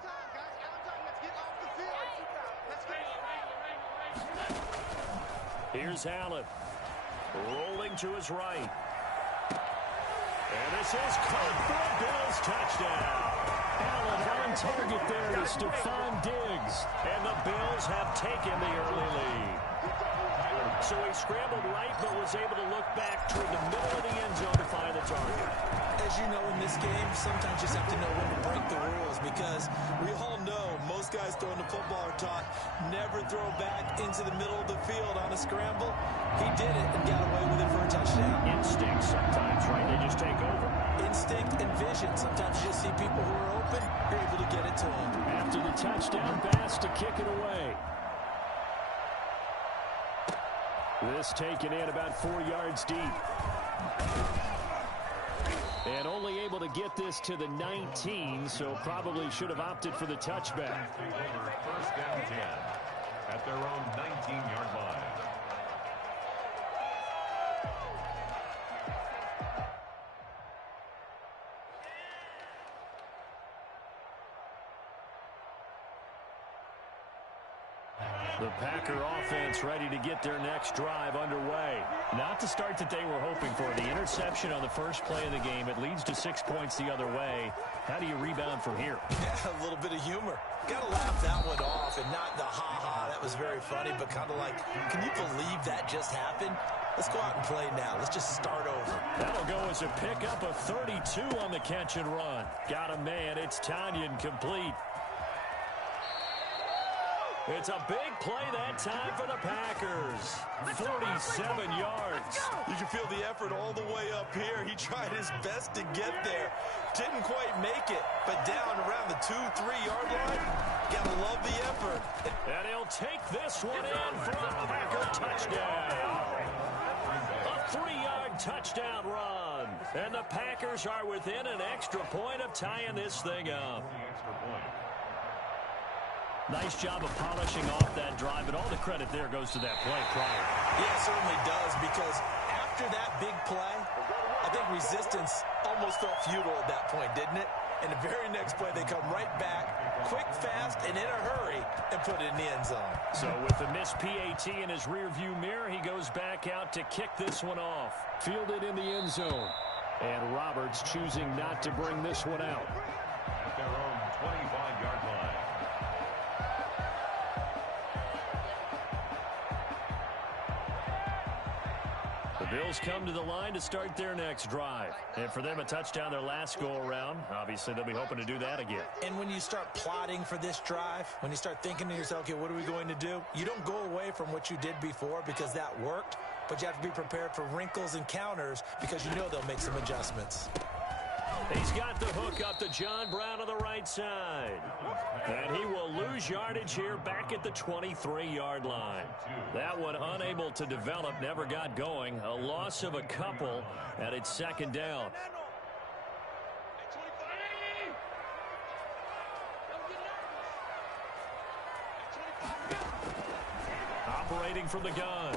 Here's Allen. Rolling to his right. And this is caught for a Bills touchdown. Allen on target there to Stephon Diggs. And the Bills have taken the early lead. So he scrambled right, but was able to look back toward the middle of the end zone to find the target. As you know, in this game, sometimes you just have to know when to break the rules, because we all know most guys throwing the football are taught never throw back into the middle of the field on a scramble. He did it and got away with it for a touchdown. Instinct sometimes, right? They just take over. Instinct and vision. Sometimes you just see people who are open, you're able to get it to them. After the touchdown pass to kick it away. This taken in about 4 yards deep. And only able to get this to the 19, so probably should have opted for the touchback. First and 10 at their own 19-yard line. The Packer offense ready to get their next drive underway. Not the start that they were hoping for. The interception on the first play of the game. It leads to 6 points the other way. How do you rebound from here? Yeah, a little bit of humor. Got to laugh that one off, and not the ha-ha, that was very funny, but kind of like, can you believe that just happened? Let's go out and play now. Let's just start over. That'll go as a pickup of 32 on the catch and run. Got a man. It's Tanyan complete. It's a big play that time for the Packers. 47 yards. You can feel the effort all the way up here. He tried his best to get there. Didn't quite make it, but down around the 2-3 yard line. Gotta love the effort. And he'll take this one in for a Packer touchdown. A 3-yard touchdown run. And the Packers are within an extra point of tying this thing up. Nice job of polishing off that drive, and all the credit there goes to that play prior. Yeah, it certainly does, because after that big play, I think resistance almost felt futile at that point, didn't it? And the very next play, they come right back, quick, fast, and in a hurry, and put it in the end zone. So with the missed PAT in his rearview mirror, he goes back out to kick this one off. Fielded in the end zone. And Roberts choosing not to bring this one out. At their own 25-yard line. The Bills come to the line to start their next drive. And for them, a touchdown their last go-around. Obviously, they'll be hoping to do that again. And when you start plotting for this drive, when you start thinking to yourself, okay, what are we going to do? You don't go away from what you did before because that worked, but you have to be prepared for wrinkles and counters because you know they'll make some adjustments. He's got the hook up to John Brown on the right side. And he will lose yardage here back at the 23-yard line. That one unable to develop, never got going. A loss of a couple, and it's second down. Operating from the gun,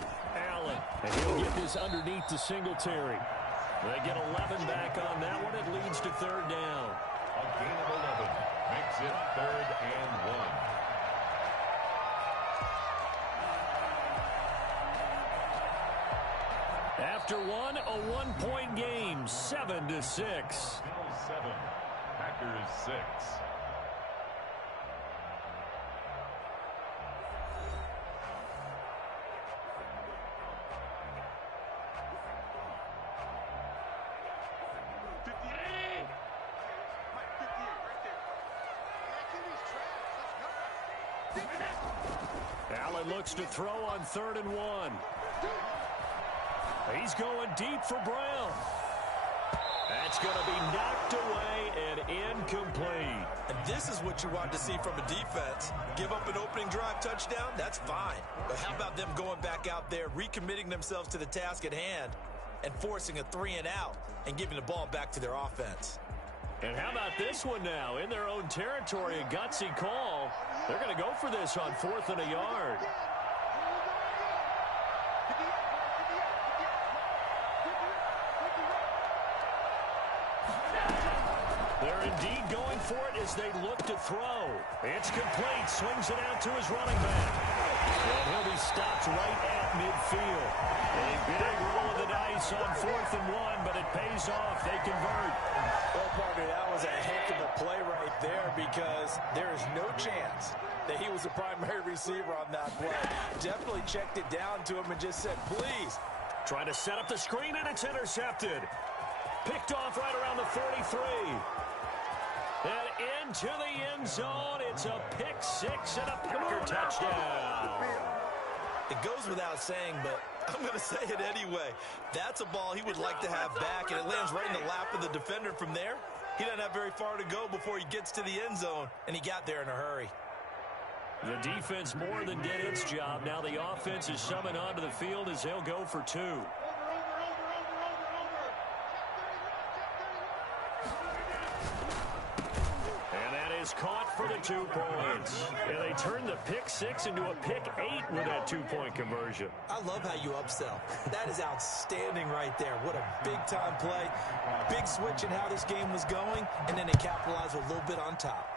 Allen. And he'll get this underneath to Singletary. They get 11 back on that one. It leads to third down. A gain of 11 makes it 3rd and 1. After one, a one-point game, 7-6. Bills 7, Packers 6. Allen looks to throw on 3rd and 1. He's going deep for Brown. That's going to be knocked away and incomplete. And this is what you want to see from a defense. Give up an opening drive touchdown, that's fine. But how about them going back out there, recommitting themselves to the task at hand, and forcing a 3-and-out and giving the ball back to their offense? And how about this one now? In their own territory, a gutsy call. They're going to go for this on 4th and a yard. They're indeed going for it as they look to throw. It's complete. Swings it out to his running back. And he'll be stopped right at midfield. A big roll of the dice on 4th and 1, but it pays off. They convert. Well, partner, that was a heck of a play right there because there is no chance that he was the primary receiver on that play. Definitely checked it down to him and just said, please. Trying to set up the screen, and it's intercepted. Picked off right around the 43. And into the end zone. It's a pick six and a Packer touchdown. It goes without saying, but I'm going to say it anyway. That's a ball he would like to have back, and it lands right in the lap of the defender from there. He doesn't have very far to go before he gets to the end zone, and he got there in a hurry. The defense more than did its job. Now the offense is summoned onto the field as they'll go for 2. Caught for the 2 points. And they turned the pick 6 into a pick 8 with that 2-point conversion. I love how you upsell. That is outstanding right there. What a big-time play. Big switch in how this game was going, and then they capitalized a little bit on top.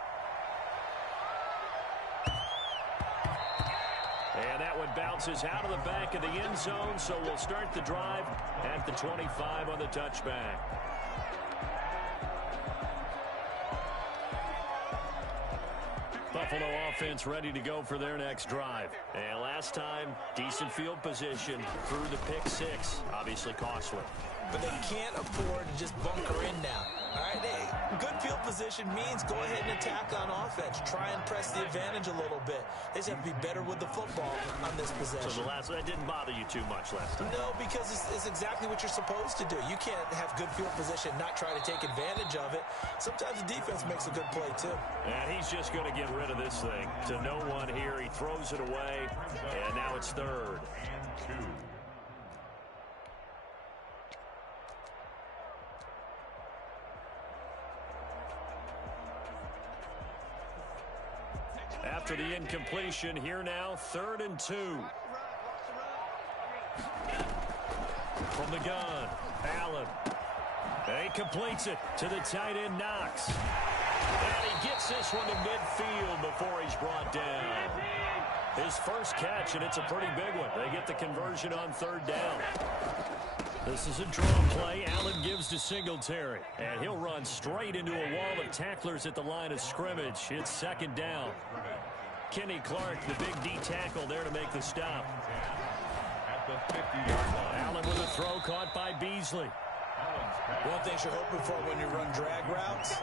And that one bounces out of the back of the end zone, so we'll start the drive at the 25 on the touchback. Buffalo offense ready to go for their next drive. And last time, decent field position through the pick 6. Obviously costly. But they can't afford to just bunker in now. All right, hey, good field position means go ahead and attack on offense. Try and press the advantage a little bit. They just have to be better with the football on this possession. So that didn't bother you too much last time? No, because it's exactly what you're supposed to do. You can't have good field position, not try to take advantage of it. Sometimes the defense makes a good play, too. And he's just going to get rid of this thing. To no one here. He throws it away, and now it's 3rd and 2. After the incompletion, here now, 3rd and 2. From the gun, Allen. And he completes it to the tight end, Knox. And he gets this one to midfield before he's brought down. His first catch, and it's a pretty big one. They get the conversion on 3rd down. This is a draw play. Allen gives to Singletary. And he'll run straight into a wall of tacklers at the line of scrimmage. It's 2nd down. Kenny Clark, the big D tackle there to make the stop. At the 50-yard line. Allen with a throw caught by Beasley. One thing you're hoping for when you run drag routes,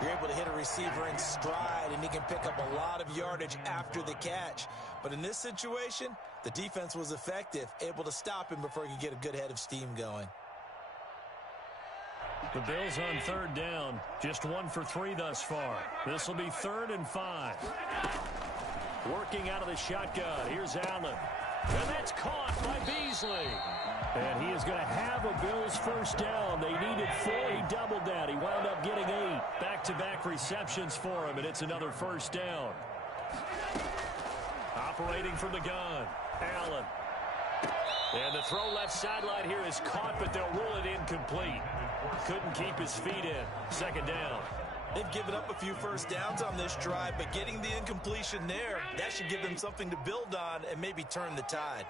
you're able to hit a receiver in stride, and he can pick up a lot of yardage after the catch. But in this situation, the defense was effective, able to stop him before he could get a good head of steam going. The Bills on 3rd down. Just 1 for 3 thus far. This will be 3rd and 5. Working out of the shotgun. Here's Allen. And that's caught by Beasley. And he is going to have a Bills first down. They needed 4. He doubled that. He wound up getting 8. Back-to-back receptions for him, and it's another first down. Operating from the gun, Allen. And the throw left sideline here is caught, but they'll rule it incomplete. Couldn't keep his feet in. 2nd down. They've given up a few first downs on this drive, but getting the incompletion there, that should give them something to build on and maybe turn the tide.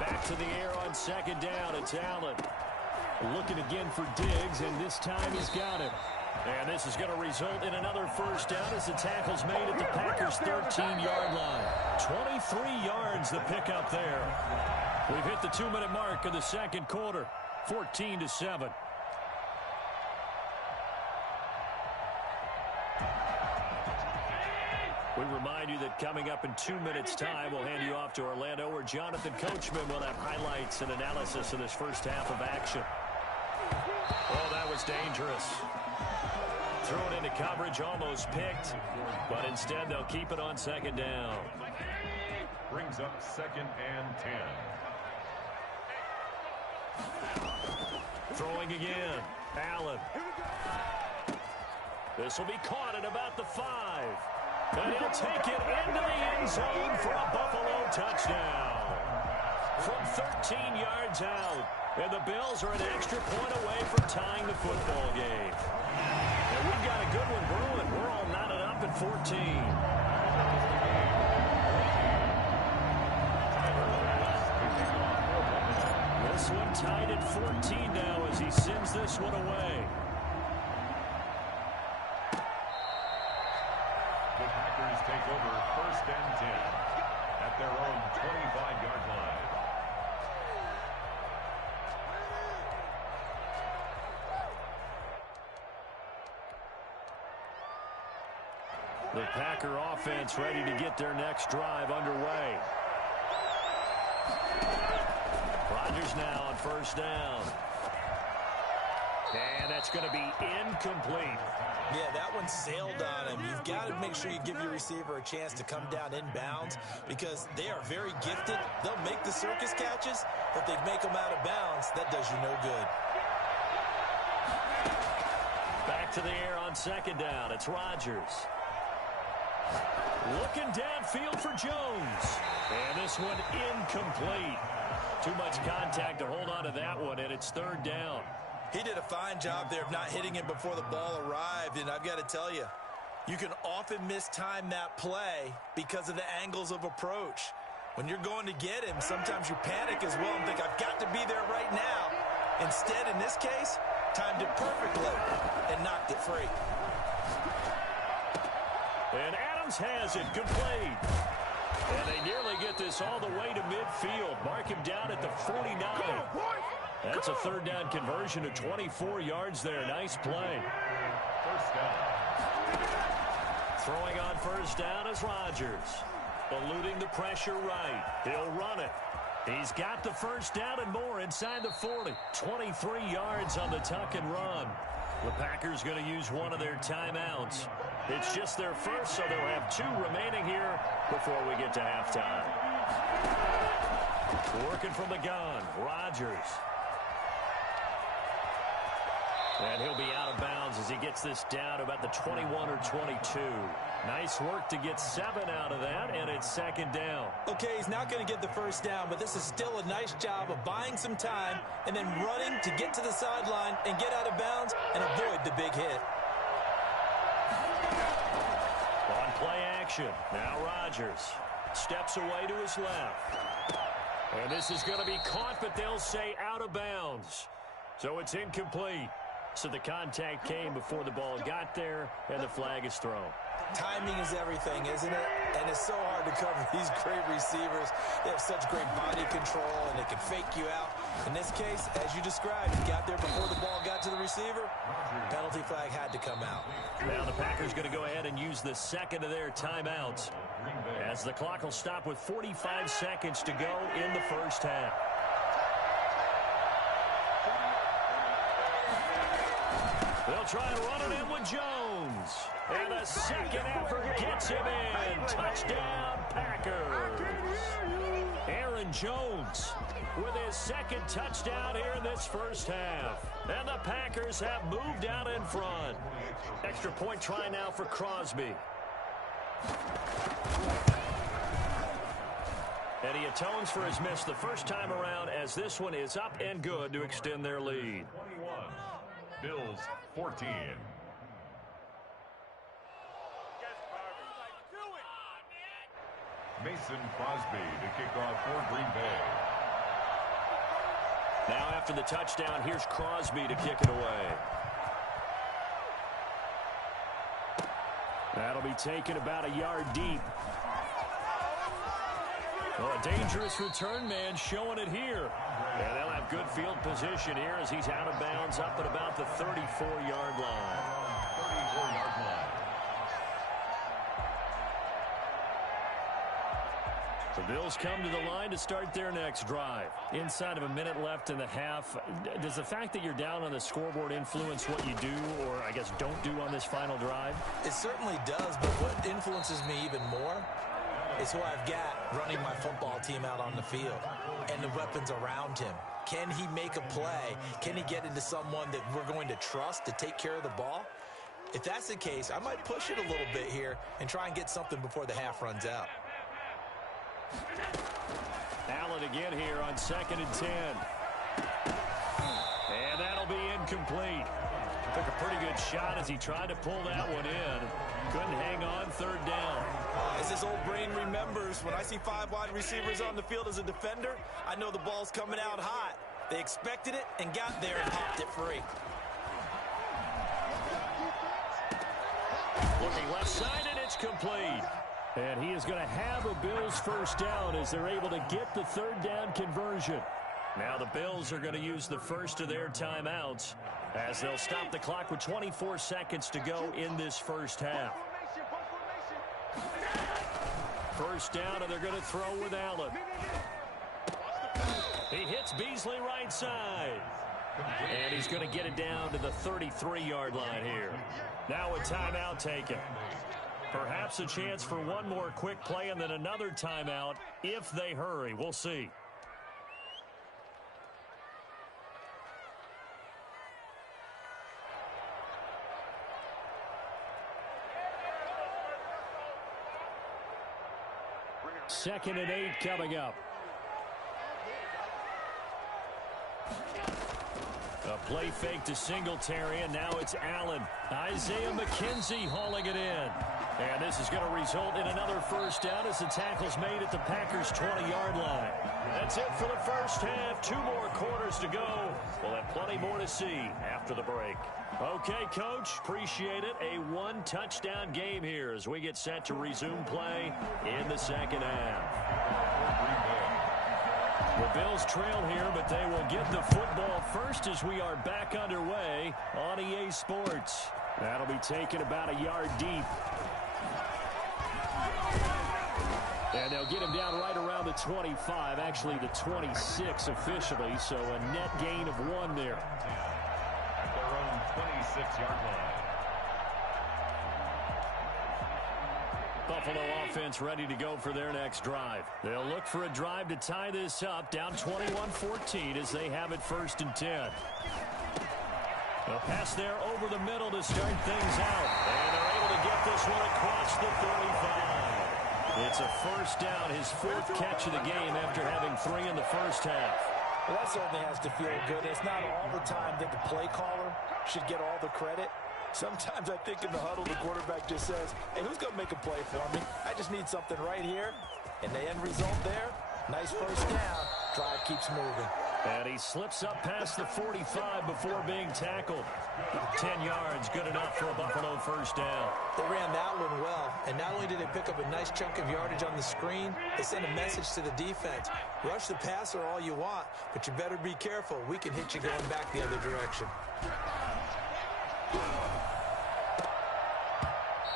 Back to the air on 2nd down. It's Allen. Looking again for Diggs, and this time he's got him. And this is going to result in another first down as the tackle's made at the Packers' 13-yard line. 23 yards the pickup there. We've hit the 2-minute mark of the 2nd quarter. 14-7. We remind you that coming up in 2 minutes' time, we'll hand you off to Orlando, where Jonathan Coachman will have highlights and analysis of this first half of action. Oh, that was dangerous. Threw it into coverage, almost picked, but instead they'll keep it on 2nd down. Brings up 2nd and 10. Throwing again, Allen. This will be caught at about the 5. And he'll take it into the end zone for a Buffalo touchdown. From 13 yards out, And the Bills are an extra point away from tying the football game. And we've got a good one brewing. We're all knotted up at 14. This one tied at 14 now as he sends this one away. The Packers take over 1st and 10 at their own 25-yard line. The Packer offense ready to get their next drive underway. Rodgers now on 1st down. And that's going to be incomplete. Yeah, that one sailed on him. You've got to make sure you give your receiver a chance to come down inbounds because they are very gifted. They'll make the circus catches, but if they make them out of bounds, that does you no good. Back to the air on 2nd down. It's Rodgers. Looking downfield for Jones. And this one incomplete. Too much contact to hold on to that one, and it's 3rd down. He did a fine job there of not hitting him before the ball arrived, and I've got to tell you, you can often mistime that play because of the angles of approach. When you're going to get him, sometimes you panic as well and think, I've got to be there right now. Instead, in this case, timed it perfectly and knocked it free. And Adams has it complete. And they nearly get this all the way to midfield. Mark him down at the 49. That's a 3rd down conversion to 24 yards there. Nice play. 1st down. Throwing on 1st down is Rodgers. Eluding the pressure right. He'll run it. He's got the 1st down and more inside the 40. 23 yards on the tuck and run. The Packers going to use one of their timeouts. It's just their first, so they'll have 2 remaining here before we get to halftime. Working from the gun, Rodgers. And he'll be out of bounds as he gets this down about the 21 or 22. Nice work to get 7 out of that, and it's 2nd down. Okay, he's not going to get the 1st down, but this is still a nice job of buying some time and then running to get to the sideline and get out of bounds and avoid the big hit. On play action, now Rodgers steps away to his left. And this is going to be caught, but they'll say out of bounds. So it's incomplete. So the contact came before the ball got there, and the flag is thrown. Timing is everything, isn't it? And it's so hard to cover these great receivers. They have such great body control, and they can fake you out. In this case, as you described, he got there before the ball got to the receiver. Penalty flag had to come out. Now the Packers going to go ahead and use the 2nd of their timeouts, as the clock will stop with 45 seconds to go in the 1st half. They'll try and run it in with Jones. And the 2nd effort gets him in. Touchdown, Packers. Aaron Jones with his 2nd touchdown here in this 1st half. And the Packers have moved out in front. Extra point try now for Crosby. And he atones for his miss the first time around as this one is up and good to extend their lead. 21. Bills 14. Mason Crosby to kick off for Green Bay. Now after the touchdown, here's Crosby to kick it away. That'll be taken about a yard deep. Oh, a dangerous return man showing it here. And they'll have good field position here as he's out of bounds up at about the 34-yard line. 34-yard line. The Bills come to the line to start their next drive. Inside of a minute left in the half, does the fact that you're down on the scoreboard influence what you do or, I guess, don't do on this final drive? It certainly does, but what influences me even more is who I've got running my football team out on the field and the weapons around him. Can he make a play? Can he get into someone that we're going to trust to take care of the ball? If that's the case, I might push it a little bit here and try and get something before the half runs out. Allen again here on 2nd and 10. incomplete. Took a pretty good shot as he tried to pull that one in. Couldn't hang on third down. As his old brain remembers, when I see 5 wide receivers on the field as a defender, I know the ball's coming out hot. They expected it and got there and popped it free. Looking left side, and it's complete. And he is going to have a Bills first down as they're able to get the third down conversion. Now the Bills are going to use the first of their timeouts as they'll stop the clock with 24 seconds to go in this first half. First down, and they're going to throw with Allen. He hits Beasley right side. And he's going to get it down to the 33-yard line here. Now a timeout taken. Perhaps a chance for one more quick play and then another timeout if they hurry. We'll see. Second and 8 coming up. A play fake to Singletary, and now it's Allen. Isaiah McKenzie hauling it in. And this is going to result in another first down as the tackle's made at the Packers' 20-yard line. That's it for the first half. 2 more quarters to go. We'll have plenty more to see after the break. Okay, Coach, appreciate it. A 1-touchdown game here as we get set to resume play in the second half. The Bills trail here, but they will get the football first as we are back underway on EA Sports. That'll be taken about a yard deep. And they'll get him down right around the 25, actually the 26 officially, so a net gain of 1 there. At their own 26-yard line. Buffalo offense ready to go for their next drive. They'll look for a drive to tie this up, down 21-14 as they have it first and 10. They'll pass there over the middle to start things out. And they're able to get this one across the 35. It's a first down, his 4th catch of the game after having 3 in the first half. Well, that certainly has to feel good. It's not all the time that the play caller should get all the credit. Sometimes I think in the huddle, the quarterback just says, hey, who's going to make a play for me? I just need something right here. And the end result there, nice first down. Drive keeps moving. And he slips up past the 45 before being tackled. 10 yards, good enough for a Buffalo first down. They ran that one well. And not only did they pick up a nice chunk of yardage on the screen, they sent a message to the defense. Rush the passer all you want, but you better be careful. We can hit you going back the other direction.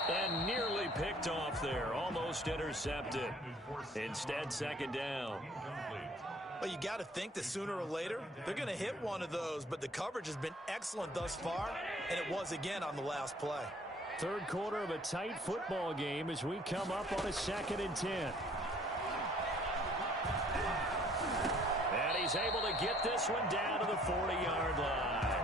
And nearly picked off there. Almost intercepted. Instead, second down. Well, you got to think that sooner or later, they're going to hit one of those. But the coverage has been excellent thus far, and it was again on the last play. Third quarter of a tight football game as we come up on a 2nd and 10. And he's able to get this one down to the 40-yard line.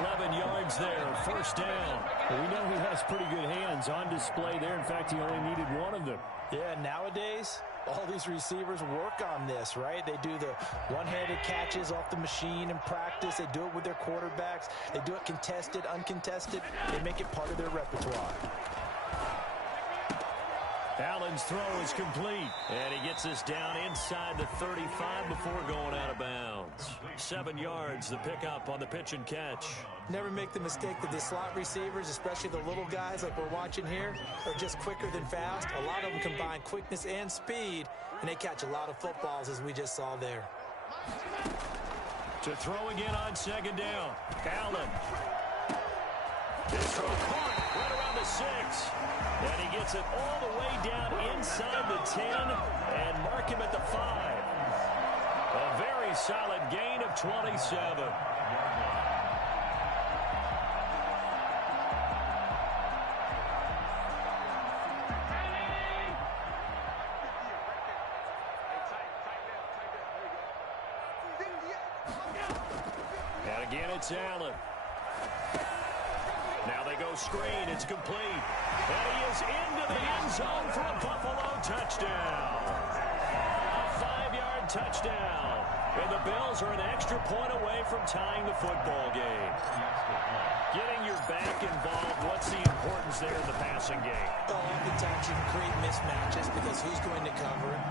11 yards there, first down. Well, we know he has pretty good hands on display there. In fact, he only needed 1 of them. Yeah, nowadays, all these receivers work on this, right? They do the one-handed catches off the machine in practice. They do it with their quarterbacks. They do it contested, uncontested. They make it part of their repertoire. Allen's throw is complete, and he gets us down inside the 35 before going out of bounds. 7 yards, the pickup on the pitch and catch. Never make the mistake that the slot receivers, especially the little guys like we're watching here, are just quicker than fast. A lot of them combine quickness and speed, and they catch a lot of footballs, as we just saw there. To throw again on second down, Allen. This throw caught right around the 6. And he gets it all the way down inside the 10 and mark him at the 5. A very solid gain of 27. And again, it's Allen. Now they go screen. It's complete. And he is into the end zone for a Buffalo touchdown. A 5-yard touchdown. And the Bills are an extra point away from tying the football game. Getting your back involved, what's the importance there in the passing game? Well, oftentimes you can create mismatches because who's going to cover him,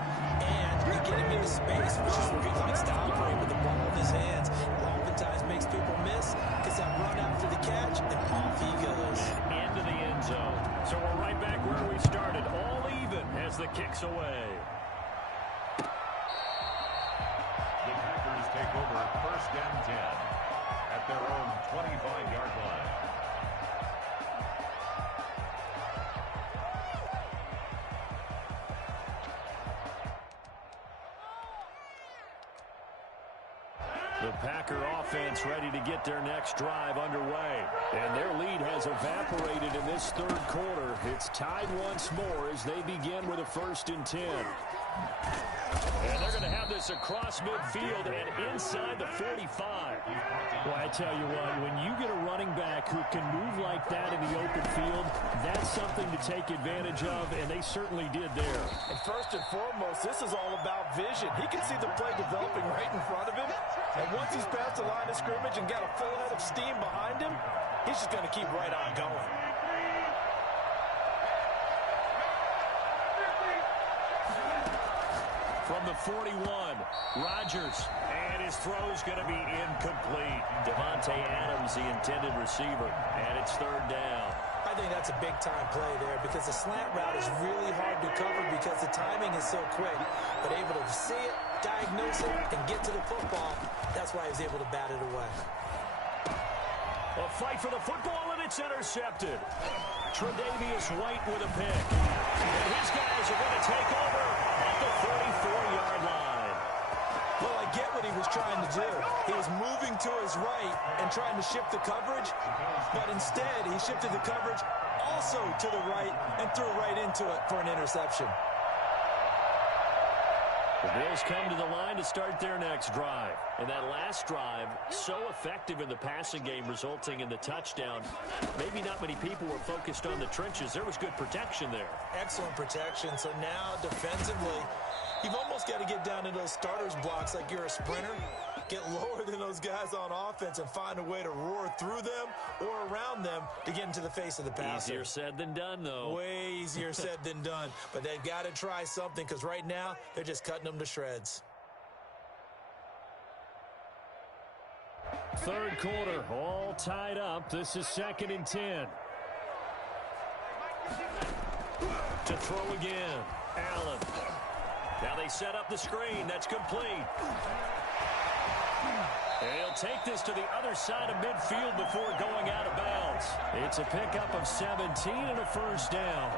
and you get him into space, which is where he likes to operate with the ball in his hands. Oftentimes makes people miss, gets that run after the catch, and off he goes. And into the end zone. So we're right back where we started, all even as the kick's away. The Packers take over 1st and 10 at their own 25-yard line. The Packer offense ready to get their next drive underway. And their lead has evaporated in this third quarter. It's tied once more as they begin with a 1st and 10. And they're going to have this across midfield and inside the 45. Well, I tell you what, when you get a running back who can move like that in the open field, that's something to take advantage of, and they certainly did there. And first and foremost, this is all about vision. He can see the play developing right in front of him. And once he's past the line of scrimmage and got a full head of steam behind him, he's just going to keep right on going. From the 41, Rodgers, and his throw's going to be incomplete. Devontae Adams, the intended receiver, and it's 3rd down. I think that's a big-time play there because the slant route is really hard to cover because the timing is so quick. But able to see it, diagnose it, and get to the football, that's why he was able to bat it away. A fight for the football, and it's intercepted. Tre'Davious White with a pick. And his guys are going to take over at the 44-yard line. Well, I get what he was trying to do. He was moving to his right and trying to shift the coverage, but instead he shifted the coverage also to the right and threw right into it for an interception. The Bills come to the line to start their next drive. And that last drive, so effective in the passing game, resulting in the touchdown. Maybe not many people were focused on the trenches. There was good protection there. Excellent protection. So now, defensively, you've almost got to get down to those starters blocks like you're a sprinter. Get lower than those guys on offense and find a way to roar through them or around them to get into the face of the passer. Easier said than done, though. Way easier said than done. But they've got to try something because right now they're just cutting them to shreds. Third quarter, all tied up. This is 2nd and 10. To throw again, Allen. Now they set up the screen. That's complete. And he'll take this to the other side of midfield before going out of bounds. It's a pickup of 17 and a 1st down.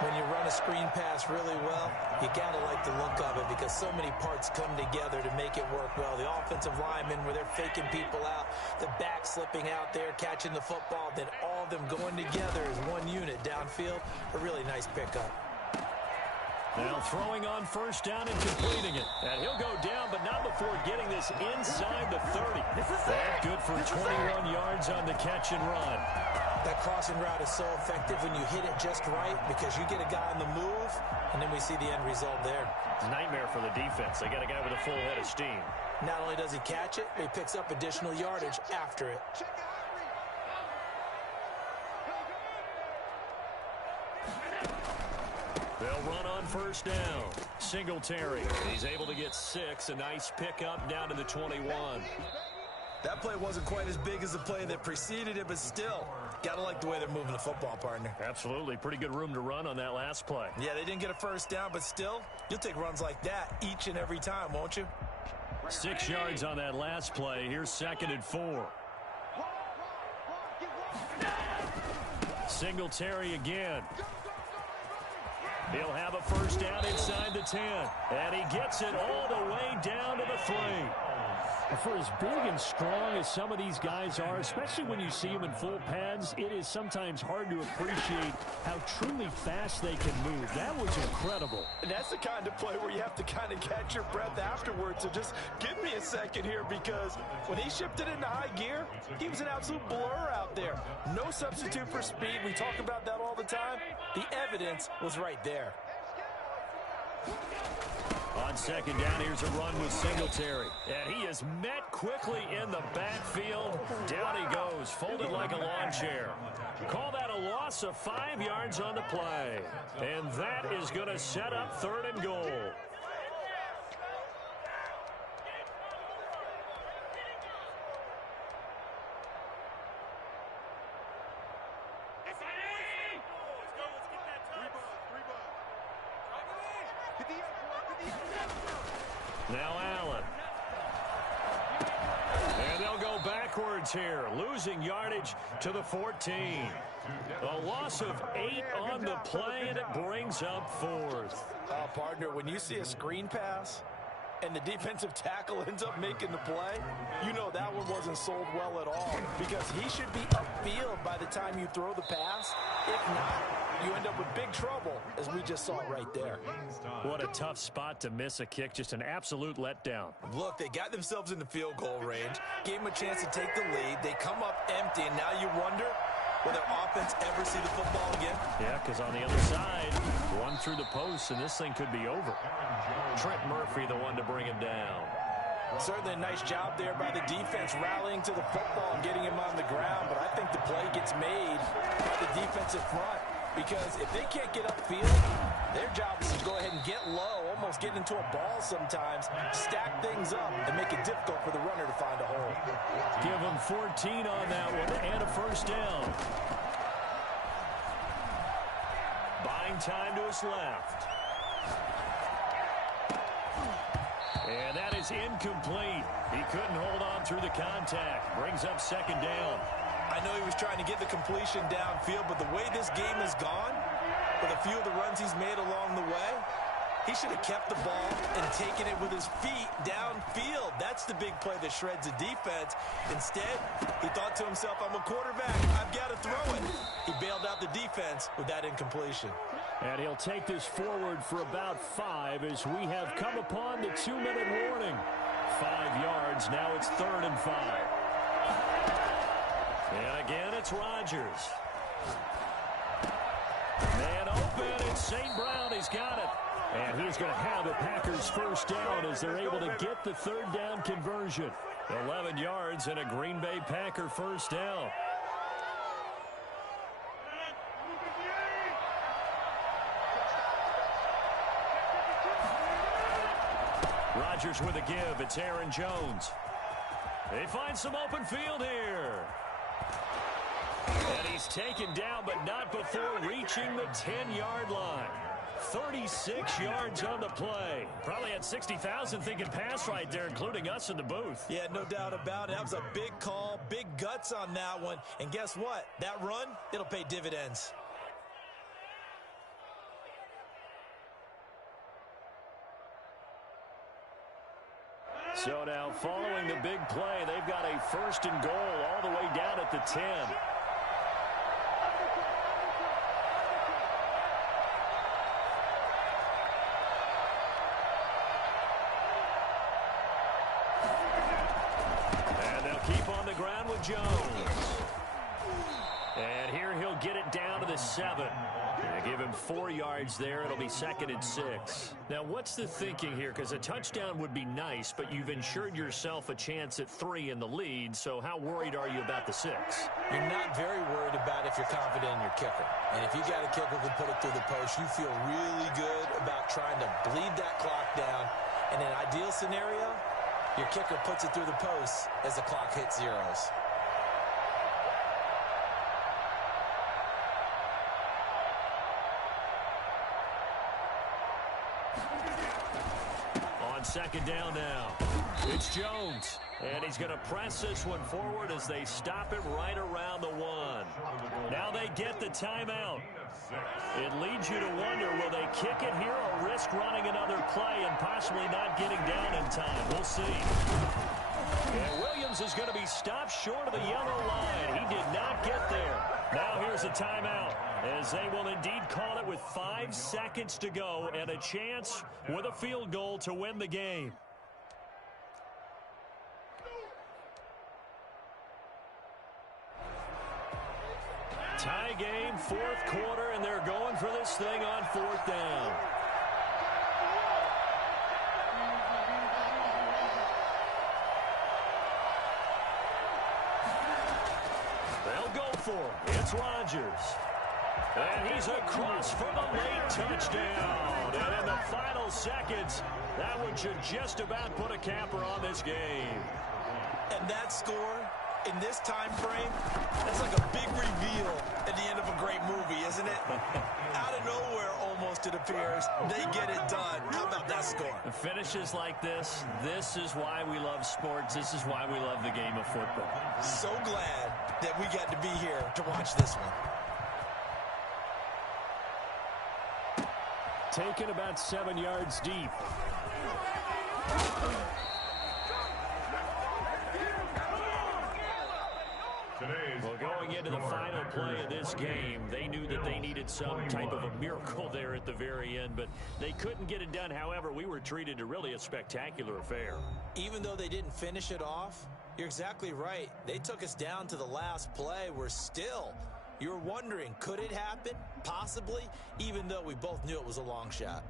When you run a screen pass really well, you got to like the look of it because so many parts come together to make it work well. The offensive linemen, where they're faking people out, the back slipping out there, catching the football, then all of them going together as one unit downfield. A really nice pickup. Now throwing on 1st down and completing it. And he'll go down, but not before getting this inside the 30. That good for 21 yards on the catch and run. That crossing route is so effective when you hit it just right because you get a guy on the move, and then we see the end result there. It's a nightmare for the defense. They got a guy with a full head of steam. Not only does he catch it, but he picks up additional yardage after it. They'll run on 1st down. Singletary. He's able to get 6. A nice pickup down to the 21. That play wasn't quite as big as the play that preceded it, but still, got to like the way they're moving the football, partner. Absolutely. Pretty good room to run on that last play. Yeah, they didn't get a 1st down, but still, you'll take runs like that each and every time, won't you? 6 yards on that last play. Here's 2nd and 4. Singletary again. He'll have a 1st down inside the 10. And he gets it all the way down to the 3. For as big and strong as some of these guys are, especially when you see them in full pads, it is sometimes hard to appreciate how truly fast they can move. That was incredible. And that's the kind of play where you have to kind of catch your breath afterwards. So just give me a second here because when he shifted into high gear, he was an absolute blur out there. No substitute for speed. We talk about that all the time. The evidence was right there. On second down, here's a run with Singletary. And he is met quickly in the backfield. Down he goes, folded like a lawn chair. Call that a loss of 5 yards on the play. And that is going to set up 3rd and goal. Now Allen. And they'll go backwards here, losing yardage to the 14. A loss of 8 on the play, and it brings up 4th. Partner, when you see a screen pass and the defensive tackle ends up making the play, you know that one wasn't sold well at all, because he should be upfield by the time you throw the pass. If not, you end up with big trouble, as we just saw right there. What a tough spot to miss a kick. Just an absolute letdown. Look, they got themselves in the field goal range, gave them a chance to take the lead. They come up empty, and now you wonder, will their offense ever see the football again? Yeah, because on the other side, one through the post, and this thing could be over. Trent Murphy, the one to bring him down. Certainly a nice job there by the defense, rallying to the football and getting him on the ground. But I think the play gets made by the defensive front, because if they can't get upfield, their job is to go ahead and get low, almost get into a ball sometimes, stack things up, and make it difficult for the runner to find a hole. Give him 14 on that one and a 1st down. Buying time to his left. And that is incomplete. He couldn't hold on through the contact. Brings up 2nd down. I know he was trying to get the completion downfield, but the way this game has gone, with a few of the runs he's made along the way, he should have kept the ball and taken it with his feet downfield. That's the big play that shreds the defense. Instead, he thought to himself, I'm a quarterback, I've got to throw it. He bailed out the defense with that incompletion. And he'll take this forward for about 5 as we have come upon the 2-minute warning. 5 yards, now it's 3rd and 5. And again, it's Rodgers. Man open, it's St. Brown, he's got it. And he's going to have the Packers 1st down as they're able to get the 3rd down conversion. 11 yards and a Green Bay Packer 1st down. Rodgers with a give. It's Aaron Jones. They find some open field here. And he's taken down, but not before reaching the 10-yard line. 36 yards on the play. Probably had 60,000 thinking pass right there, including us in the booth. Yeah, no doubt about it. That was a big call, big guts on that one. And guess what? That run, it'll pay dividends. So now, following the big play, they've got a 1st and goal all the way down at the 10. And they'll keep on the ground with Jones. And here he'll get it down to the 7. Give him 4 yards there. It'll be 2nd and 6. Now, what's the thinking here? Because a touchdown would be nice, but you've ensured yourself a chance at 3 in the lead. So how worried are you about the 6? You're not very worried about if you're confident in your kicker. And if you got a kicker who can put it through the post, you feel really good about trying to bleed that clock down. In an ideal scenario, your kicker puts it through the post as the clock hits zeros. On 2nd down now, it's Jones. And he's going to press this one forward as they stop it right around the 1. Now they get the timeout. It leads you to wonder, will they kick it here or risk running another play and possibly not getting down in time? We'll see. And Williams is going to be stopped short of the yellow line. He did not get there. Now here's a timeout, as they will indeed call it with 5 seconds to go and a chance with a field goal to win the game. Tie game, 4th quarter, and they're going for this thing on 4th down. for it. It's Rodgers. And he's across for the late touchdown. And in the final seconds, that one should just about put a capper on this game. And that score in this time frame, that's like a big reveal at the end of a great movie, isn't it? Out of nowhere, almost, it appears, they get it done. How about that score? Finishes like this is why we love sports. This is why we love the game of football. So glad that we got to be here to watch this one. Taken about 7 yards deep. Well, going into the final play of this game, they knew that they needed some type of a miracle there at the very end, but they couldn't get it done. However, we were treated to really a spectacular affair. Even though they didn't finish it off, you're exactly right. They took us down to the last play. We're still, you're wondering, could it happen? Possibly, even though we both knew it was a long shot.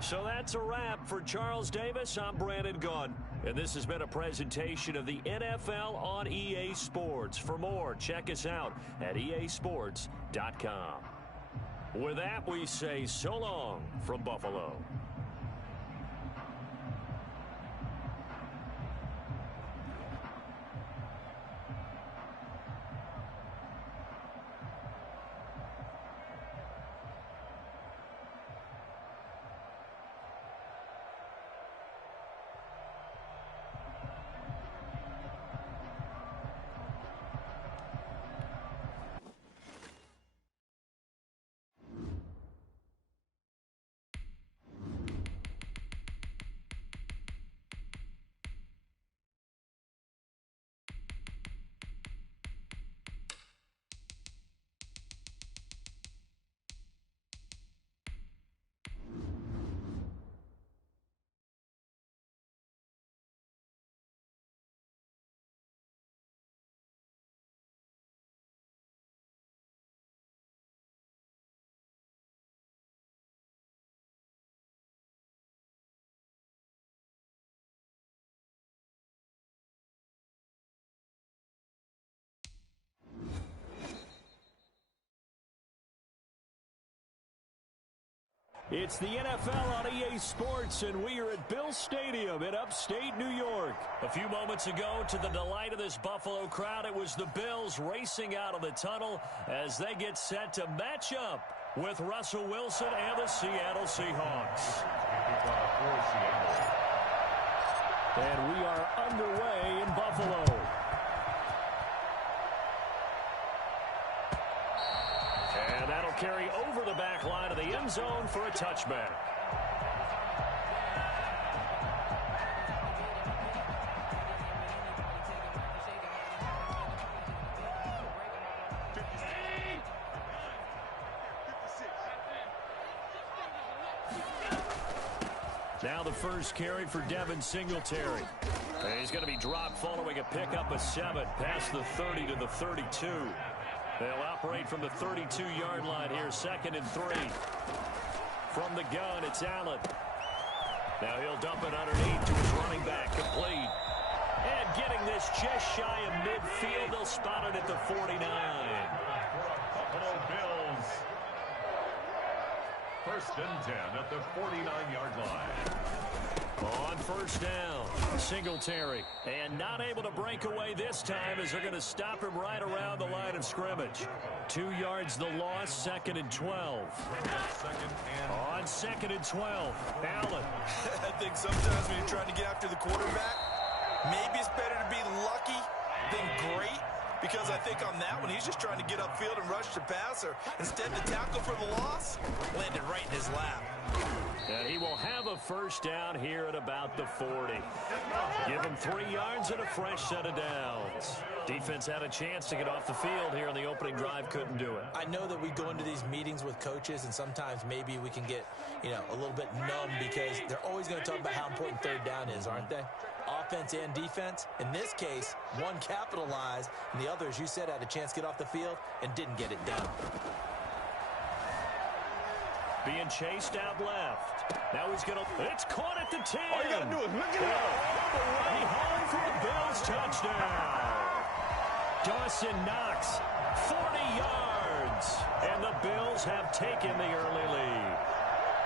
So that's a wrap for Charles Davis. I'm Brandon Gunn. And this has been a presentation of the NFL on EA Sports. For more, check us out at easports.com. With that, we say so long from Buffalo. It's the NFL on EA Sports, and we are at Bill Stadium in upstate New York. A few moments ago, to the delight of this Buffalo crowd, it was the Bills racing out of the tunnel as they get set to match up with Russell Wilson and the Seattle Seahawks. And we are underway in Buffalo. And that'll carry over the back line of the end zone for a touchback. Now the first carry for Devin Singletary. And he's going to be dropped following a pickup of 7 past the 30 to the 32. They'll operate from the 32-yard line here, 2nd and 3. From the gun, it's Allen. Now he'll dump it underneath to his running back, complete. And getting this just shy of midfield, they'll spot it at the 49. Buffalo Bills. 1st and 10 at the 49-yard line. On first down, Singletary. And not able to break away this time as they're going to stop him right around the line of scrimmage. 2 yards the loss, 2nd and 12. On 2nd and 12, Allen. I think sometimes when you're trying to get after the quarterback, maybe it's better to be lucky than great. Because I think on that one, he's just trying to get upfield and rush the passer. Instead, the tackle for the loss landed right in his lap. And he will have a first down here at about the 40. Give him 3 yards and a fresh set of downs. Defense had a chance to get off the field here in the opening drive, couldn't do it. I know that we go into these meetings with coaches, and sometimes maybe we can get, a little bit numb because they're always going to talk about how important third down is, aren't they? Offense and defense. In this case, one capitalized, and the other, as you said, had a chance to get off the field and didn't get it done. Being chased out left. Now he's going to... It's caught at the 10. All you got to do is look it up. All the way home for a Bills touchdown. Dawson Knox, 40 yards. And the Bills have taken the early lead.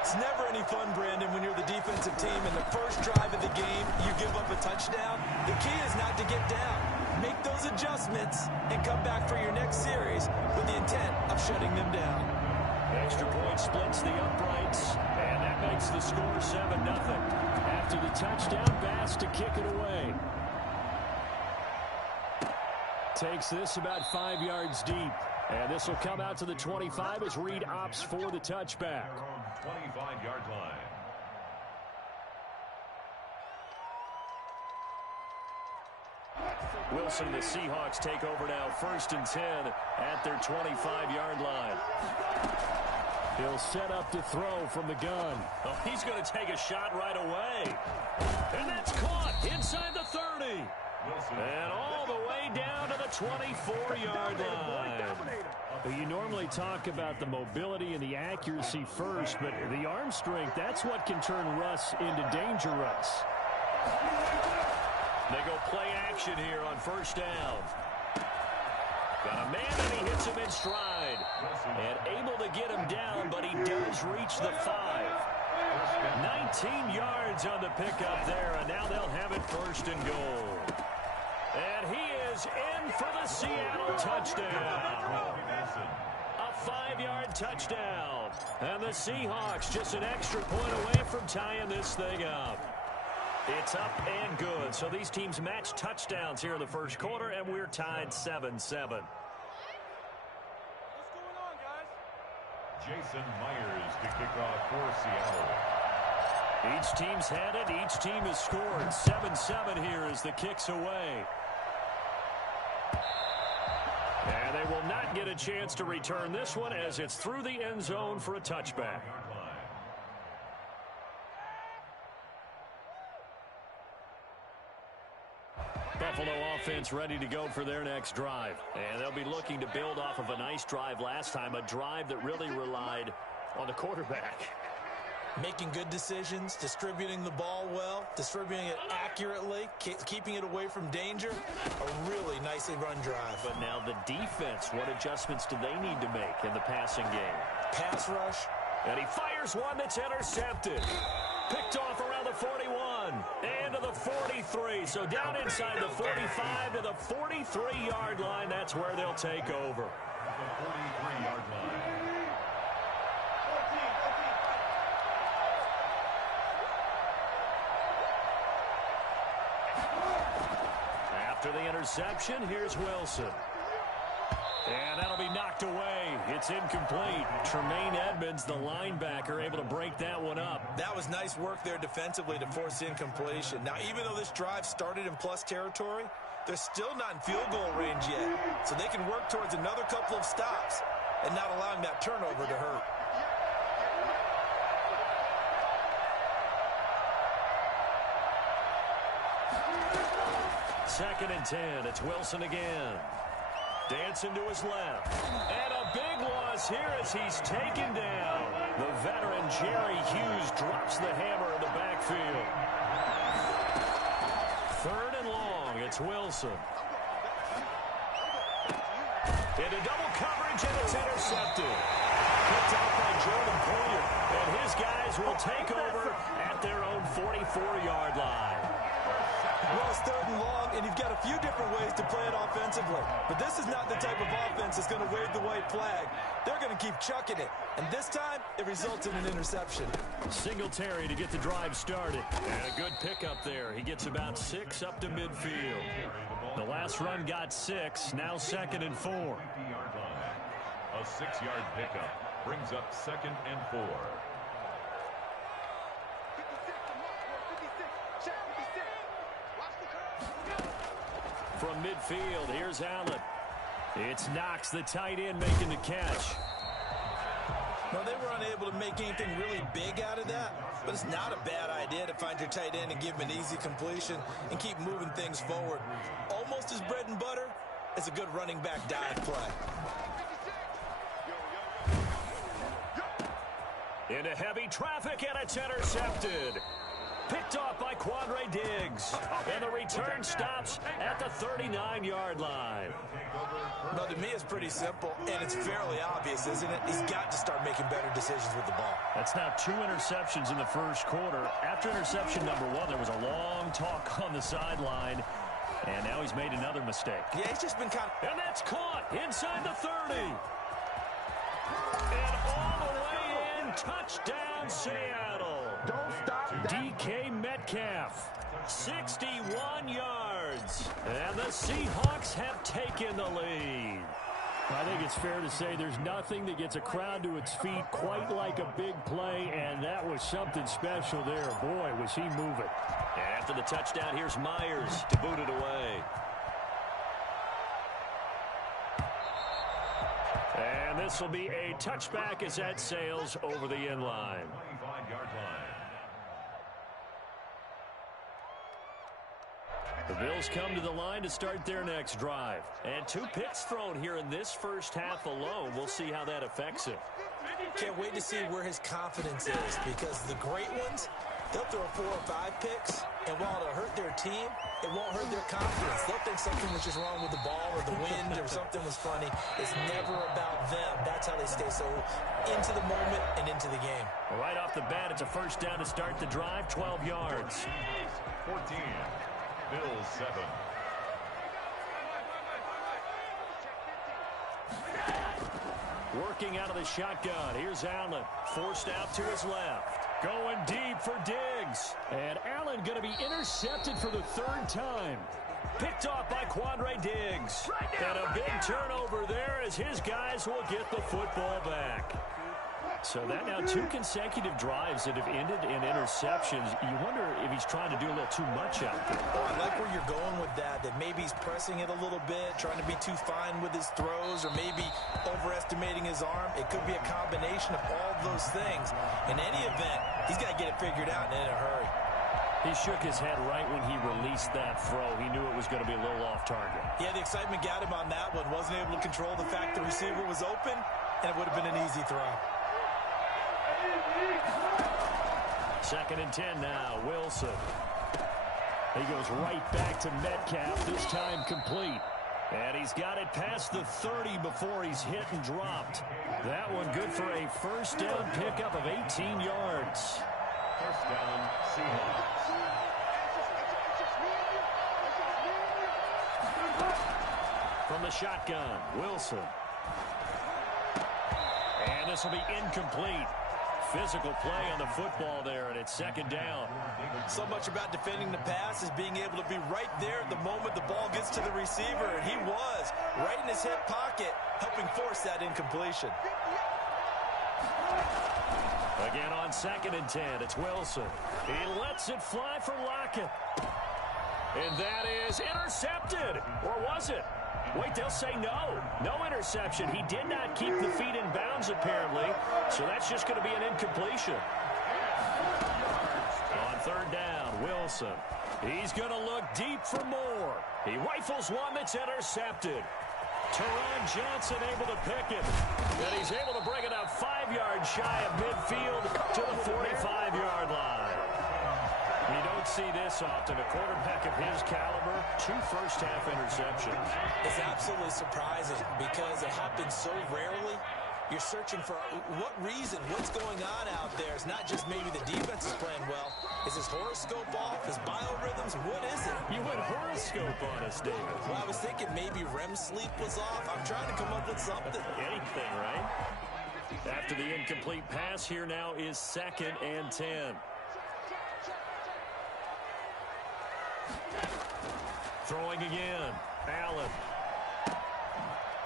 It's never any fun, Brandon, when you're the defensive team and the first drive of the game, you give up a touchdown. The key is not to get down. Make those adjustments and come back for your next series with the intent of shutting them down. Extra point splits the uprights, and that makes the score 7-0. After the touchdown, Bass to kick it away. Takes this about 5 yards deep. And this will come out to the 25 as Reed opts for the touchback. 25-yard line. Wilson and the Seahawks take over now, 1st and 10 at their 25-yard line. He'll set up to throw from the gun. Oh, he's going to take a shot right away. And that's caught inside the 30. And all the way down to the 24-yard line. You normally talk about the mobility and the accuracy first, but the arm strength, that's what can turn Russ into danger Russ. They go play action here on 1st down. Got a man and he hits him in stride. And able to get him down, but he does reach the 5. 19 yards on the pickup there, and now they'll have it 1st and goal. And he is in for the Seattle touchdown. A 5-yard touchdown. And the Seahawks just an extra point away from tying this thing up. It's up and good. So these teams match touchdowns here in the first quarter, and we're tied 7-7. What's going on, guys? Jason Myers to kick off for Seattle. Each team's had it. Each team has scored. 7-7 here as the kick's away. And they will not get a chance to return this one as it's through the end zone for a touchback. Buffalo offense ready to go for their next drive. And they'll be looking to build off of a nice drive last time, a drive that really relied on the quarterback. Making good decisions, distributing the ball well, distributing it accurately, keeping it away from danger. A really nicely run drive. But now the defense, what adjustments do they need to make in the passing game? Pass rush. And he fires one that's intercepted. Picked off around the 41 and to the 43. So down inside the 45 to the 43-yard line. That's where they'll take over. The 43-yard line. After the interception, here's Wilson. And that'll be knocked away. It's incomplete. Tremaine Edmonds, the linebacker, able to break that one up. That was nice work there defensively to force incompletion. Now, even though this drive started in plus territory, they're still not in field goal range yet. So they can work towards another couple of stops and not allowing that turnover to hurt. Second and 10. It's Wilson again. Dancing to his left. And a big loss here as he's taken down. The veteran Jerry Hughes drops the hammer in the backfield. 3rd and long. It's Wilson. Into double coverage, and it's intercepted. Picked out by Jordan Poyer. And his guys will take over at their own 44-yard line. Well, it's 3rd and long, and you've got a few different ways to play it offensively. But this is not the type of offense that's going to wave the white flag. They're going to keep chucking it. And this time, it results in an interception. Singletary to get the drive started. And a good pickup there. He gets about 6 up to midfield. The last run got 6. Now 2nd and 4. A 6-yard pickup brings up 2nd and 4. from midfield. Here's Allen. It's Knox, the tight end, making the catch. Well, they were unable to make anything really big out of that, but it's not a bad idea to find your tight end and give him an easy completion and keep moving things forward. Almost as bread and butter as a good running back dive play. Into heavy traffic, and it's intercepted. Picked off by Quandre Diggs. And the return stops at the 39-yard line. Well, to me, it's pretty simple, and it's fairly obvious, isn't it? He's got to start making better decisions with the ball. That's now 2 interceptions in the first quarter. After interception number 1, there was a long talk on the sideline, and now he's made another mistake. Yeah, he's just been kind of... And that's caught inside the 30. And all the way in, touchdown Seattle. Don't stop that. DK Metcalf, 61 yards. And the Seahawks have taken the lead. I think it's fair to say there's nothing that gets a crowd to its feet quite like a big play, and that was something special there. Boy, was he moving. And after the touchdown, here's Myers to boot it away. And this will be a touchback as that sails over the end line. 25-yard line. The Bills come to the line to start their next drive. And 2 picks thrown here in this first half alone. We'll see how that affects him. Can't wait to see where his confidence is, because the great ones, they'll throw 4 or 5 picks, and while it'll hurt their team, it won't hurt their confidence. They'll think something was just wrong with the ball or the wind or something was funny. It's never about them. That's how they stay so into the moment and into the game. Right off the bat, it's a first down to start the drive, 12 yards. 14. Bills 7. Working out of the shotgun. Here's Allen. Forced out to his left. Going deep for Diggs. And Allen going to be intercepted for the 3rd time. Picked off by Quandre Diggs. And a big turnover there as his guys will get the football back. So that now 2 consecutive drives that have ended in interceptions. You wonder if he's trying to do a little too much out there. Oh, I like where you're going with that maybe he's pressing it a little bit, trying to be too fine with his throws, or maybe overestimating his arm. It could be a combination of all those things. In any event, he's got to get it figured out and in a hurry. He shook his head right when he released that throw. He knew it was going to be a little off target. Yeah, the excitement got him on that one. Wasn't able to control the fact the receiver was open, and it would have been an easy throw. 2nd and 10 now. Wilson. He goes right back to Metcalf, this time complete. And he's got it past the 30 before he's hit and dropped. That one good for a first down pickup of 18 yards. First down, Seahawks. From the shotgun, Wilson. And this will be incomplete. Physical play on the football there, and it's 2nd down. So much about defending the pass is being able to be right there at the moment the ball gets to the receiver, and he was right in his hip pocket, helping force that incompletion. Again on 2nd and 10, it's Wilson. He lets it fly for Lockett. And that is intercepted. Or was it? Wait, they'll say no. No interception. He did not keep the feet in bounds, apparently. So that's just going to be an incompletion. On 3rd down, Wilson. He's going to look deep for more. He rifles one that's intercepted. Teron Johnson able to pick it. And he's able to bring it up 5 yards shy of midfield to the 45-yard line. You don't see this often. A quarterback of his caliber, 2 first-half interceptions. It's absolutely surprising because it happens so rarely. You're searching for what reason, what's going on out there. It's not just maybe the defense is playing well. Is his horoscope off? His biorhythms? What is it? You went horoscope on us, David. Well, I was thinking maybe REM sleep was off. I'm trying to come up with something. Anything, right? After the incomplete pass, here now is 2nd and 10. Throwing again. Allen.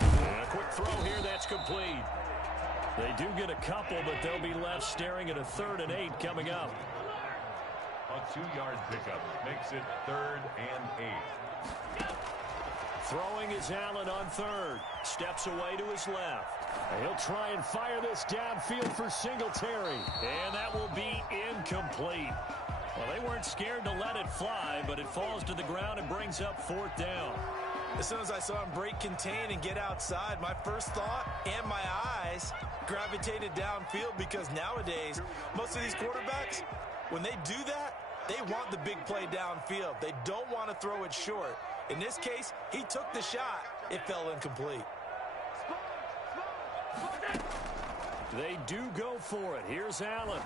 And a quick throw here. That's complete. They do get a couple, but they'll be left staring at a 3rd and 8 coming up. A 2-yard pickup makes it 3rd and 8. Throwing is Allen on third. Steps away to his left. And he'll try and fire this downfield for Singletary. And that will be incomplete. Well, they weren't scared to let it fly, but it falls to the ground and brings up fourth down. As soon as I saw him break contain and get outside, my first thought and my eyes gravitated downfield, because nowadays, most of these quarterbacks, when they do that, they want the big play downfield. They don't want to throw it short. In this case, he took the shot. It fell incomplete. They do go for it. Here's Allen.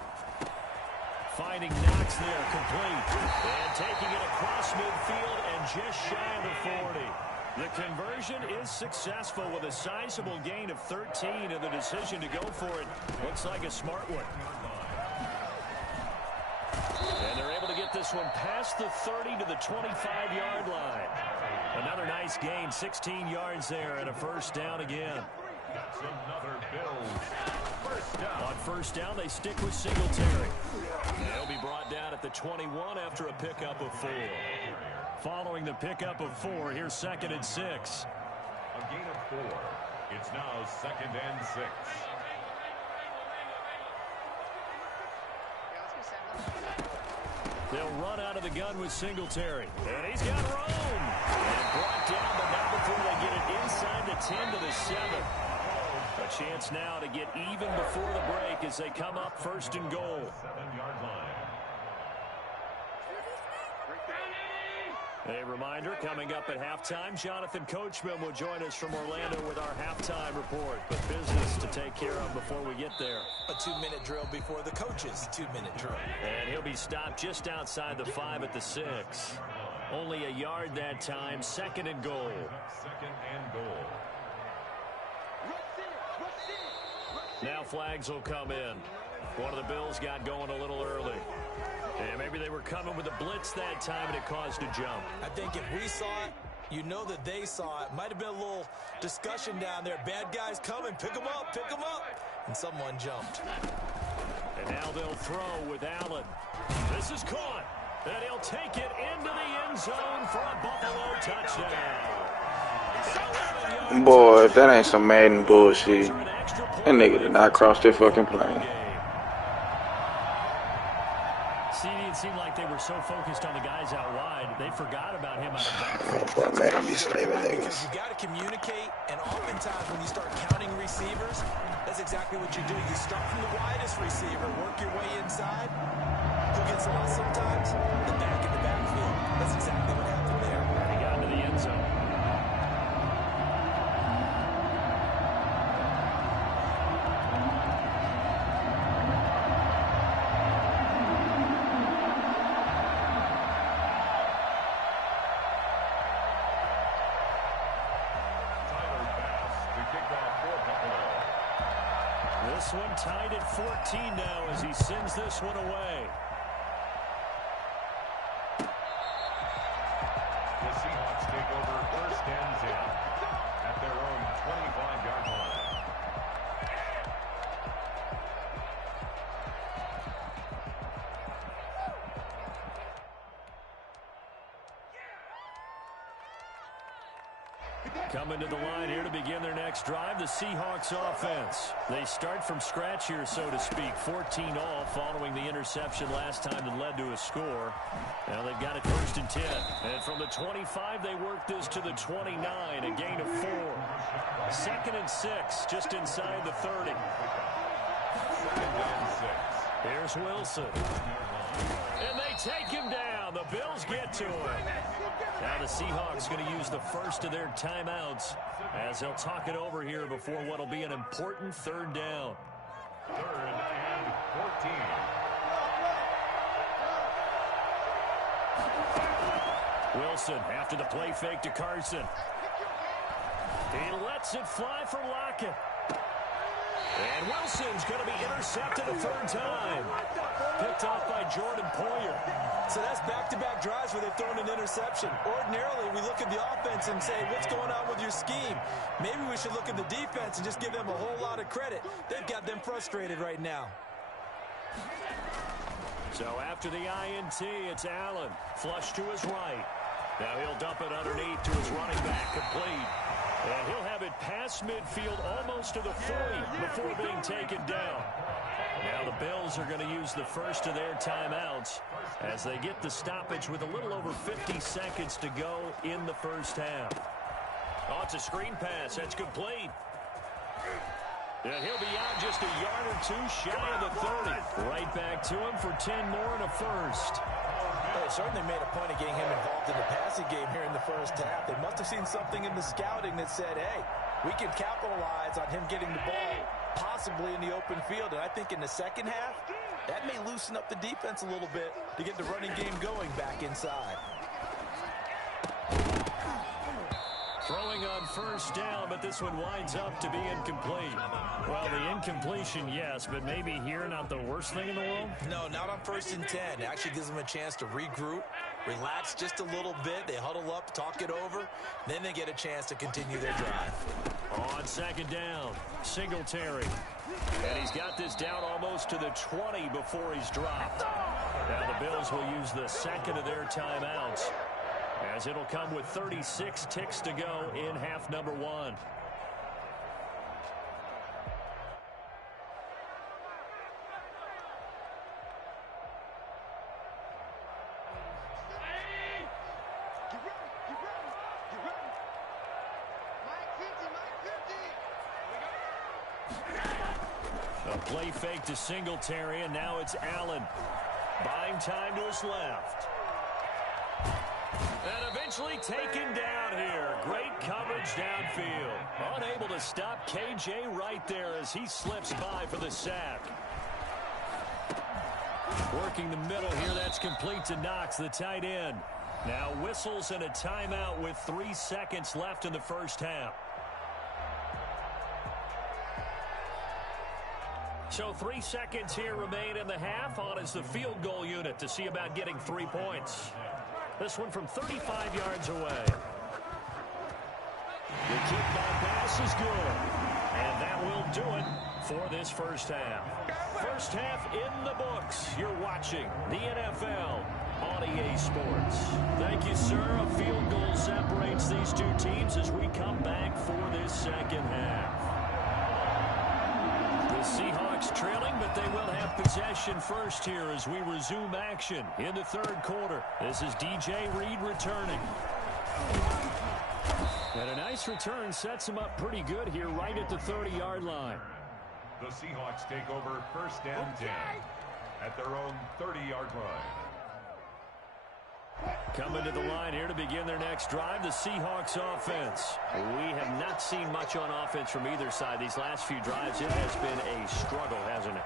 Finding Knox there, complete. And taking it across midfield and just shy of the 40. The conversion is successful with a sizable gain of 13, and the decision to go for it looks like a smart one. And they're able to get this one past the 30 to the 25-yard line. Another nice gain, 16 yards there, and a first down again. That's another Bills first down. On first down, they stick with Singletary. They'll be brought down at the 21 after a pickup of 4. Following the pickup of 4, here's 2nd and 6. A gain of 4. It's now 2nd and 6. They'll run out of the gun with Singletary. And he's got room. And brought down, but not before they get it inside the 10 to the 7. A chance now to get even before the break as they come up 1st and goal. 7-yard line. A reminder, coming up at halftime, Jonathan Coachman will join us from Orlando with our halftime report. But business to take care of before we get there. A 2-minute drill before the coach's 2-minute drill. And he'll be stopped just outside the 5 at the 6. Only a yard that time, 2nd and goal. 2nd and goal. Now flags will come in. One of the Bills got going a little early. And maybe they were coming with a blitz that time and it caused a jump. I think if we saw it, you know that they saw it. Might have been a little discussion down there. Bad guys coming, pick them up, pick them up. And someone jumped. And now they'll throw with Allen. This is caught. And he'll take it into the end zone for a Buffalo touchdown. Boy, if that ain't some Madden bullshit, that nigga did not cross that fucking plane. It seemed like they were so focused on the guys out wide, they forgot about him out of backfield. Boy, Madden be slaving niggas. You got to communicate, and oftentimes when you start counting receivers, that's exactly what you do. You start from the widest receiver, work your way inside. Who gets lost sometimes? The back in the backfield. That's exactly what happened there. He got into the end zone. This one tied at 14 now as he sends this one away. The Seahawks take over 1st and 10 at their own 25-yard line. Coming to the line here to begin their next drive, the Seahawks offense. They start from scratch here, so to speak. 14 all following the interception last time that led to a score. Now they've got it 1st and 10. And from the 25, they work this to the 29, a gain of 4. 2nd and 6, just inside the 30. 2nd and 6. Here's Wilson. And they take him down. The Bills get to him. Now the Seahawks going to use the first of their timeouts as they'll talk it over here before what will be an important 3rd down. 3rd and 14. Wilson after the play fake to Carson. He lets it fly for Lockett. And Wilson's going to be intercepted a 3rd time. Picked off by Jordan Poyer. So that's back-to-back drives where they've thrown an interception. Ordinarily, we look at the offense and say, what's going on with your scheme? Maybe we should look at the defense and just give them a whole lot of credit. They've got them frustrated right now. So after the INT, it's Allen. Flush to his right. Now he'll dump it underneath to his running back, complete. And he'll have it past midfield almost to the 40 before being taken down. Now the Bills are going to use the first of their timeouts as they get the stoppage with a little over 50 seconds to go in the first half. Oh, it's a screen pass. That's complete. And he'll be out just a yard or two shy of the 30. Right back to him for 10 more and a first. They certainly made a point of getting him involved in the passing game here in the first half. They must have seen something in the scouting that said, hey, we can capitalize on him getting the ball possibly in the open field. And I think in the second half, that may loosen up the defense a little bit to get the running game going back inside. Throwing on first down, but this one winds up to be incomplete. Well, the incompletion, yes, but maybe here not the worst thing in the world? No, not on 1st and 10. It actually gives them a chance to regroup, relax just a little bit. They huddle up, talk it over, then they get a chance to continue their drive. On second down, Singletary. And he's got this down almost to the 20 before he's dropped. Now the Bills will use the second of their timeouts, as it'll come with 36 ticks to go in half number one. A play fake to Singletary, and now it's Allen. Buying time to his left. And eventually taken down here. Great coverage downfield. Unable to stop KJ right there as he slips by for the sack. Working the middle here. That's complete to Knox, the tight end. Now whistles and a timeout with 3 seconds left in the first half. So 3 seconds here remain in the half. On is the field goal unit to see about getting 3 points. This one from 35 yards away. The kickback pass is good. And that will do it for this first half. First half in the books. You're watching the NFL on EA Sports. Thank you, sir. A field goal separates these two teams as we come back for this second half. The Seahawks trailing, but they will have possession first here as we resume action in the third quarter. This is DJ Reed returning. And a nice return sets him up pretty good here right at the 30-yard line. The Seahawks take over first and 10 at their own 30-yard line. Coming to the line here to begin their next drive, the Seahawks offense. We have not seen much on offense from either side. These last few drives, it has been a struggle, hasn't it?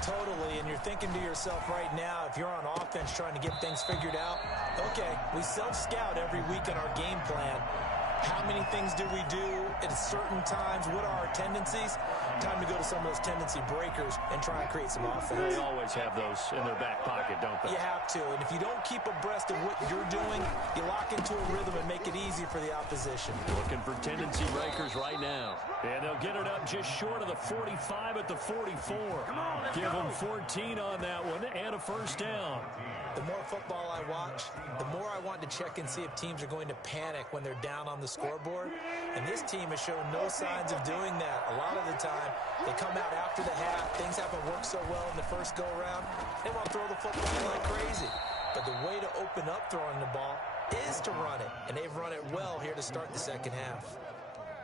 Totally, and you're thinking to yourself right now, if you're on offense trying to get things figured out, okay, we self-scout every week on our game plan. How many things do we do at certain times? What are our tendencies? Time to go to some of those tendency breakers and try and create some offense. They always have those in their back pocket, don't they? You have to. And if you don't keep abreast of what you're doing, you lock into a rhythm and make it easy for the opposition. Looking for tendency breakers right now. And they'll get it up just short of the 45 at the 44. Give them 14 on that one and a first down. The more football I watch, the more I want to check and see if teams are going to panic when they're down on the scoreboard. And this team has shown no signs of doing that. A lot of the time, they come out after the half. Things haven't worked so well in the first go-around. They want to throw the football like crazy. But the way to open up throwing the ball is to run it. And they've run it well here to start the second half.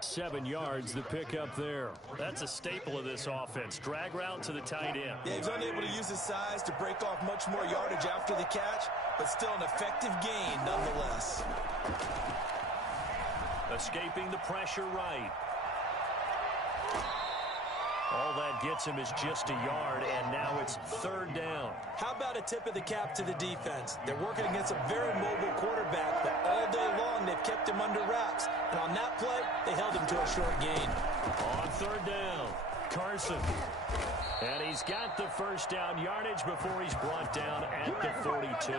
7 yards, the pickup there. That's a staple of this offense. Drag route to the tight end. Yeah, he's unable to use his size to break off much more yardage after the catch, but still an effective gain nonetheless. Escaping the pressure right. All that gets him is just a yard, and now it's third down. How about a tip of the cap to the defense? They're working against a very mobile quarterback, but all day long they've kept him under wraps. And on that play, they held him to a short gain. On third down, Carson. And he's got the first down yardage before he's brought down at the 42.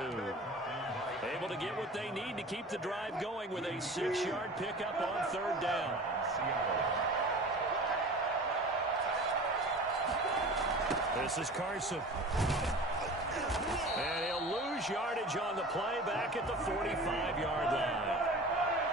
Able to get what they need to keep the drive going with a 6-yard pickup on third down. This is Carson. And he'll lose lose yardage on the play back at the 45-yard line.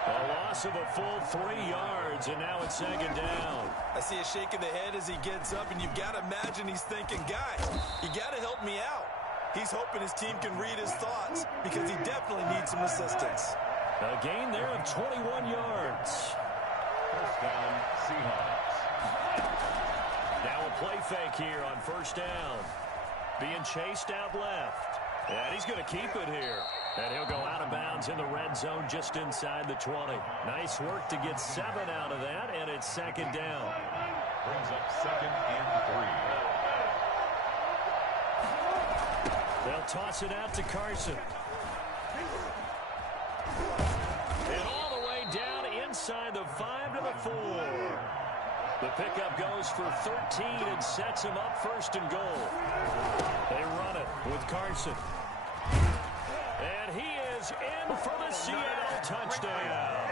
A loss of a full 3 yards, and now it's second down. I see a shake of the head as he gets up, and you've got to imagine he's thinking, guys, you got to help me out. He's hoping his team can read his thoughts because he definitely needs some assistance. A gain there of 21 yards. First down, Seahawks. Now a play fake here on first down. Being chased out left. And he's going to keep it here. And he'll go out of bounds in the red zone just inside the 20. Nice work to get 7 out of that, and it's second down. Brings up second and 3. They'll toss it out to Carson. And all the way down inside the 5 to the 4. The pickup goes for 13 and sets him up first and goal. They run it with Carson. And he is in for the Seattle touchdown.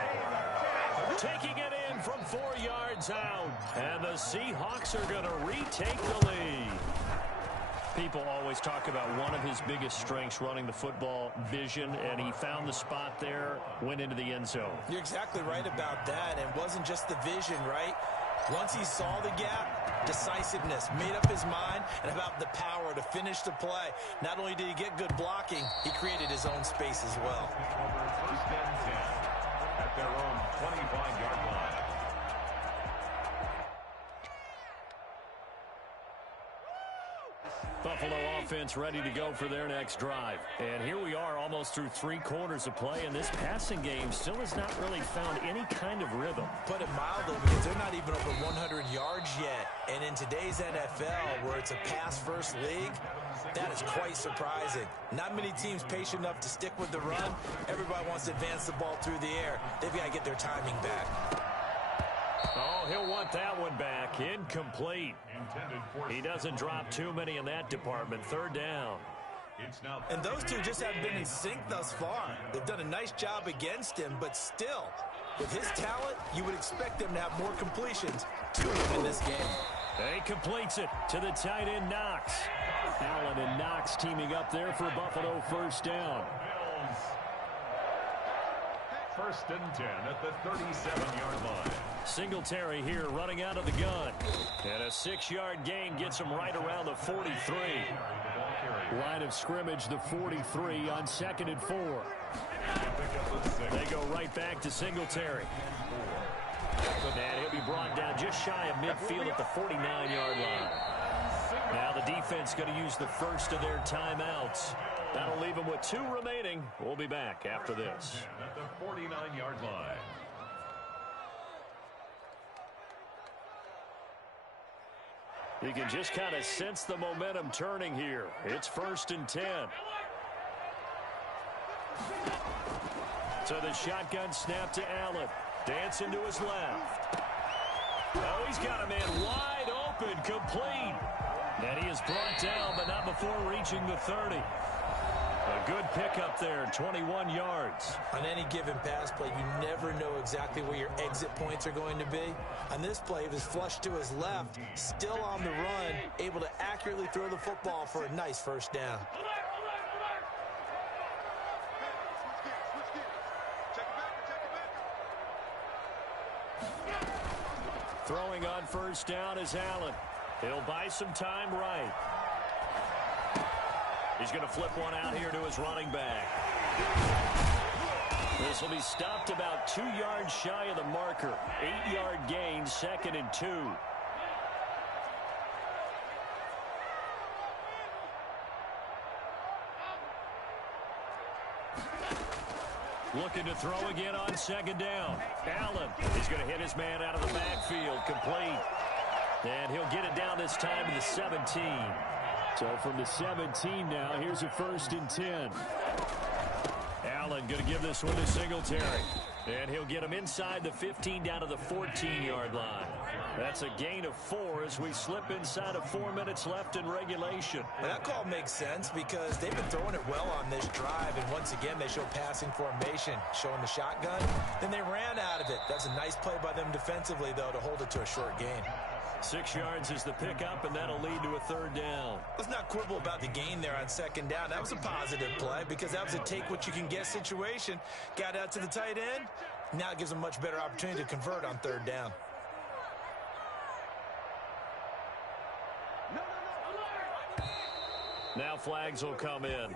Taking it in from 4 yards out. And the Seahawks are going to retake the lead. People always talk about one of his biggest strengths running the football, vision, and he found the spot there, went into the end zone. You're exactly right about that. And it wasn't just the vision, right? Once he saw the gap, decisiveness, made up his mind, and about the power to finish the play. Not only did he get good blocking, he created his own space as well. First and 10 at their own 25-yard line. Buffalo offense ready to go for their next drive. And here we are almost through 3 quarters of play, and this passing game still has not really found any kind of rhythm. Put it mildly, because they're not even over 100 yards yet. And in today's NFL, where it's a pass-first league, that is quite surprising. Not many teams patient enough to stick with the run. Everybody wants to advance the ball through the air. They've got to get their timing back. Oh, he'll want that one back. Incomplete. He doesn't drop too many in that department. Third down. And those two just haven't been in sync thus far. They've done a nice job against him, but still, with his talent, you would expect them to have more completions to him in this game. He completes it to the tight end, Knox. Allen and Knox teaming up there for Buffalo first down. First and 10 at the 37-yard line. Singletary here running out of the gun. And a 6-yard gain gets him right around the 43. Line of scrimmage, the 43 on 2nd and 4. They go right back to Singletary. And he'll be brought down just shy of midfield at the 49-yard line. Now the defense going to use the first of their timeouts. That'll leave them with 2 remaining. We'll be back after this. At the 49-yard line. You can just kind of sense the momentum turning here. It's 1st and 10. So the shotgun snap to Allen. Dancing to his left. Oh, he's got a man wide open, complete. And he is brought down, but not before reaching the 30. A good pickup there, 21 yards. On any given pass play, you never know exactly where your exit points are going to be. On this play, it was flushed to his left, still on the run, able to accurately throw the football for a nice first down. Throwing on first down is Allen. He'll buy some time right. He's going to flip one out here to his running back. This will be stopped about 2 yards shy of the marker. 8-yard gain, 2nd and 2. Looking to throw again on 2nd down. Allen, he's going to hit his man out of the backfield, complete. And he'll get it down this time to the 17. So from the 17 now, here's a 1st and 10. Allen going to give this one to Singletary. And he'll get him inside the 15 down to the 14-yard line. That's a gain of 4 as we slip inside of 4 minutes left in regulation. And that call makes sense because they've been throwing it well on this drive. And once again, they show passing formation, showing the shotgun. Then they ran out of it. That's a nice play by them defensively, though, to hold it to a short gain. 6 yards is the pickup, and that'll lead to a 3rd down. Let's not quibble about the gain there on 2nd down. That was a positive play because that was a take-what-you-can-get situation. Got out to the tight end. Now it gives them a much better opportunity to convert on 3rd down. Now flags will come in.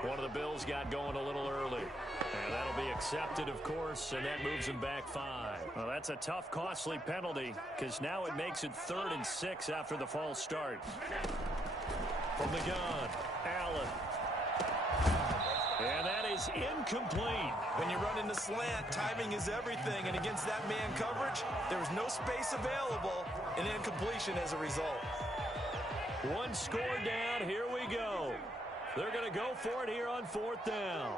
One of the Bills got going a little early. And that'll be accepted, of course, and that moves him back 5. Well, that's a tough, costly penalty because now it makes it 3rd and 6 after the false start. From the gun, Allen. And that is incomplete. When you run in the slant, timing is everything. And against that man coverage, there was no space available, and incompletion as a result. 1 score down. Here we go. They're going to go for it here on 4th down.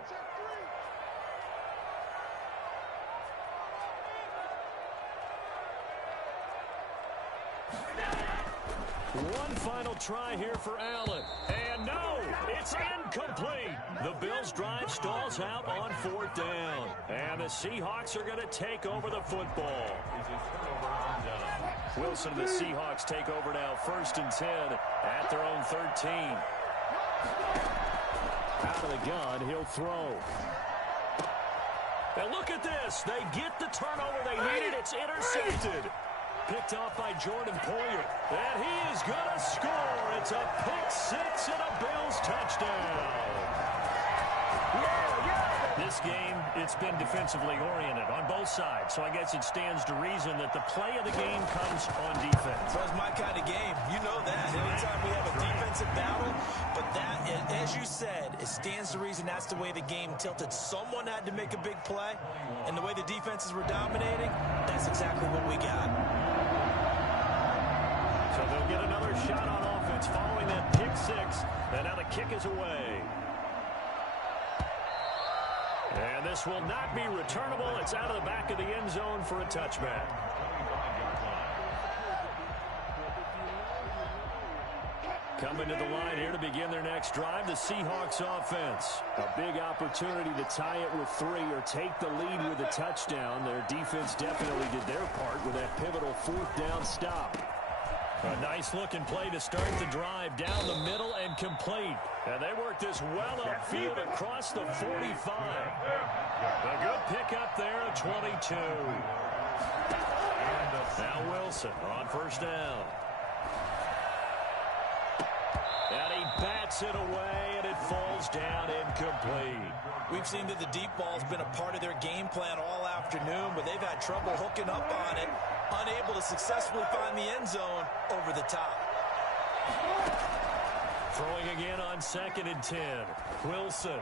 One final try here for Allen. And no, it's incomplete. The Bills' drive stalls out on 4th down. And the Seahawks are going to take over the football. Wilson and the Seahawks take over now, 1st and 10 at their own 13. Out of the gun, he'll throw. And look at this. They get the turnover they needed. It's intercepted. Picked off by Jordan Poyer. And he is going to score. It's a pick-6 and a Bills touchdown. This game, it's been defensively oriented on both sides, so I guess it stands to reason that the play of the game comes on defense. So it's my kind of game. You know that. Anytime we have a defensive battle, but that, as you said, it stands to reason that's the way the game tilted. Someone had to make a big play, and the way the defenses were dominating, that's exactly what we got. So they'll get another shot on offense following that pick-6, and now the kick is away. And this will not be returnable. It's out of the back of the end zone for a touchback. Coming to the line here to begin their next drive, the Seahawks offense. A big opportunity to tie it with 3 or take the lead with a touchdown. Their defense definitely did their part with that pivotal 4th down stop. A nice-looking play to start the drive down the middle and complete. And they work this well upfield across the 45. A good pickup there at 22. Now Wilson on 1st down. And he bats it away, and it falls down incomplete. We've seen that the deep ball's been a part of their game plan all afternoon, but they've had trouble hooking up on it, unable to successfully find the end zone over the top. Throwing again on 2nd and 10. Wilson.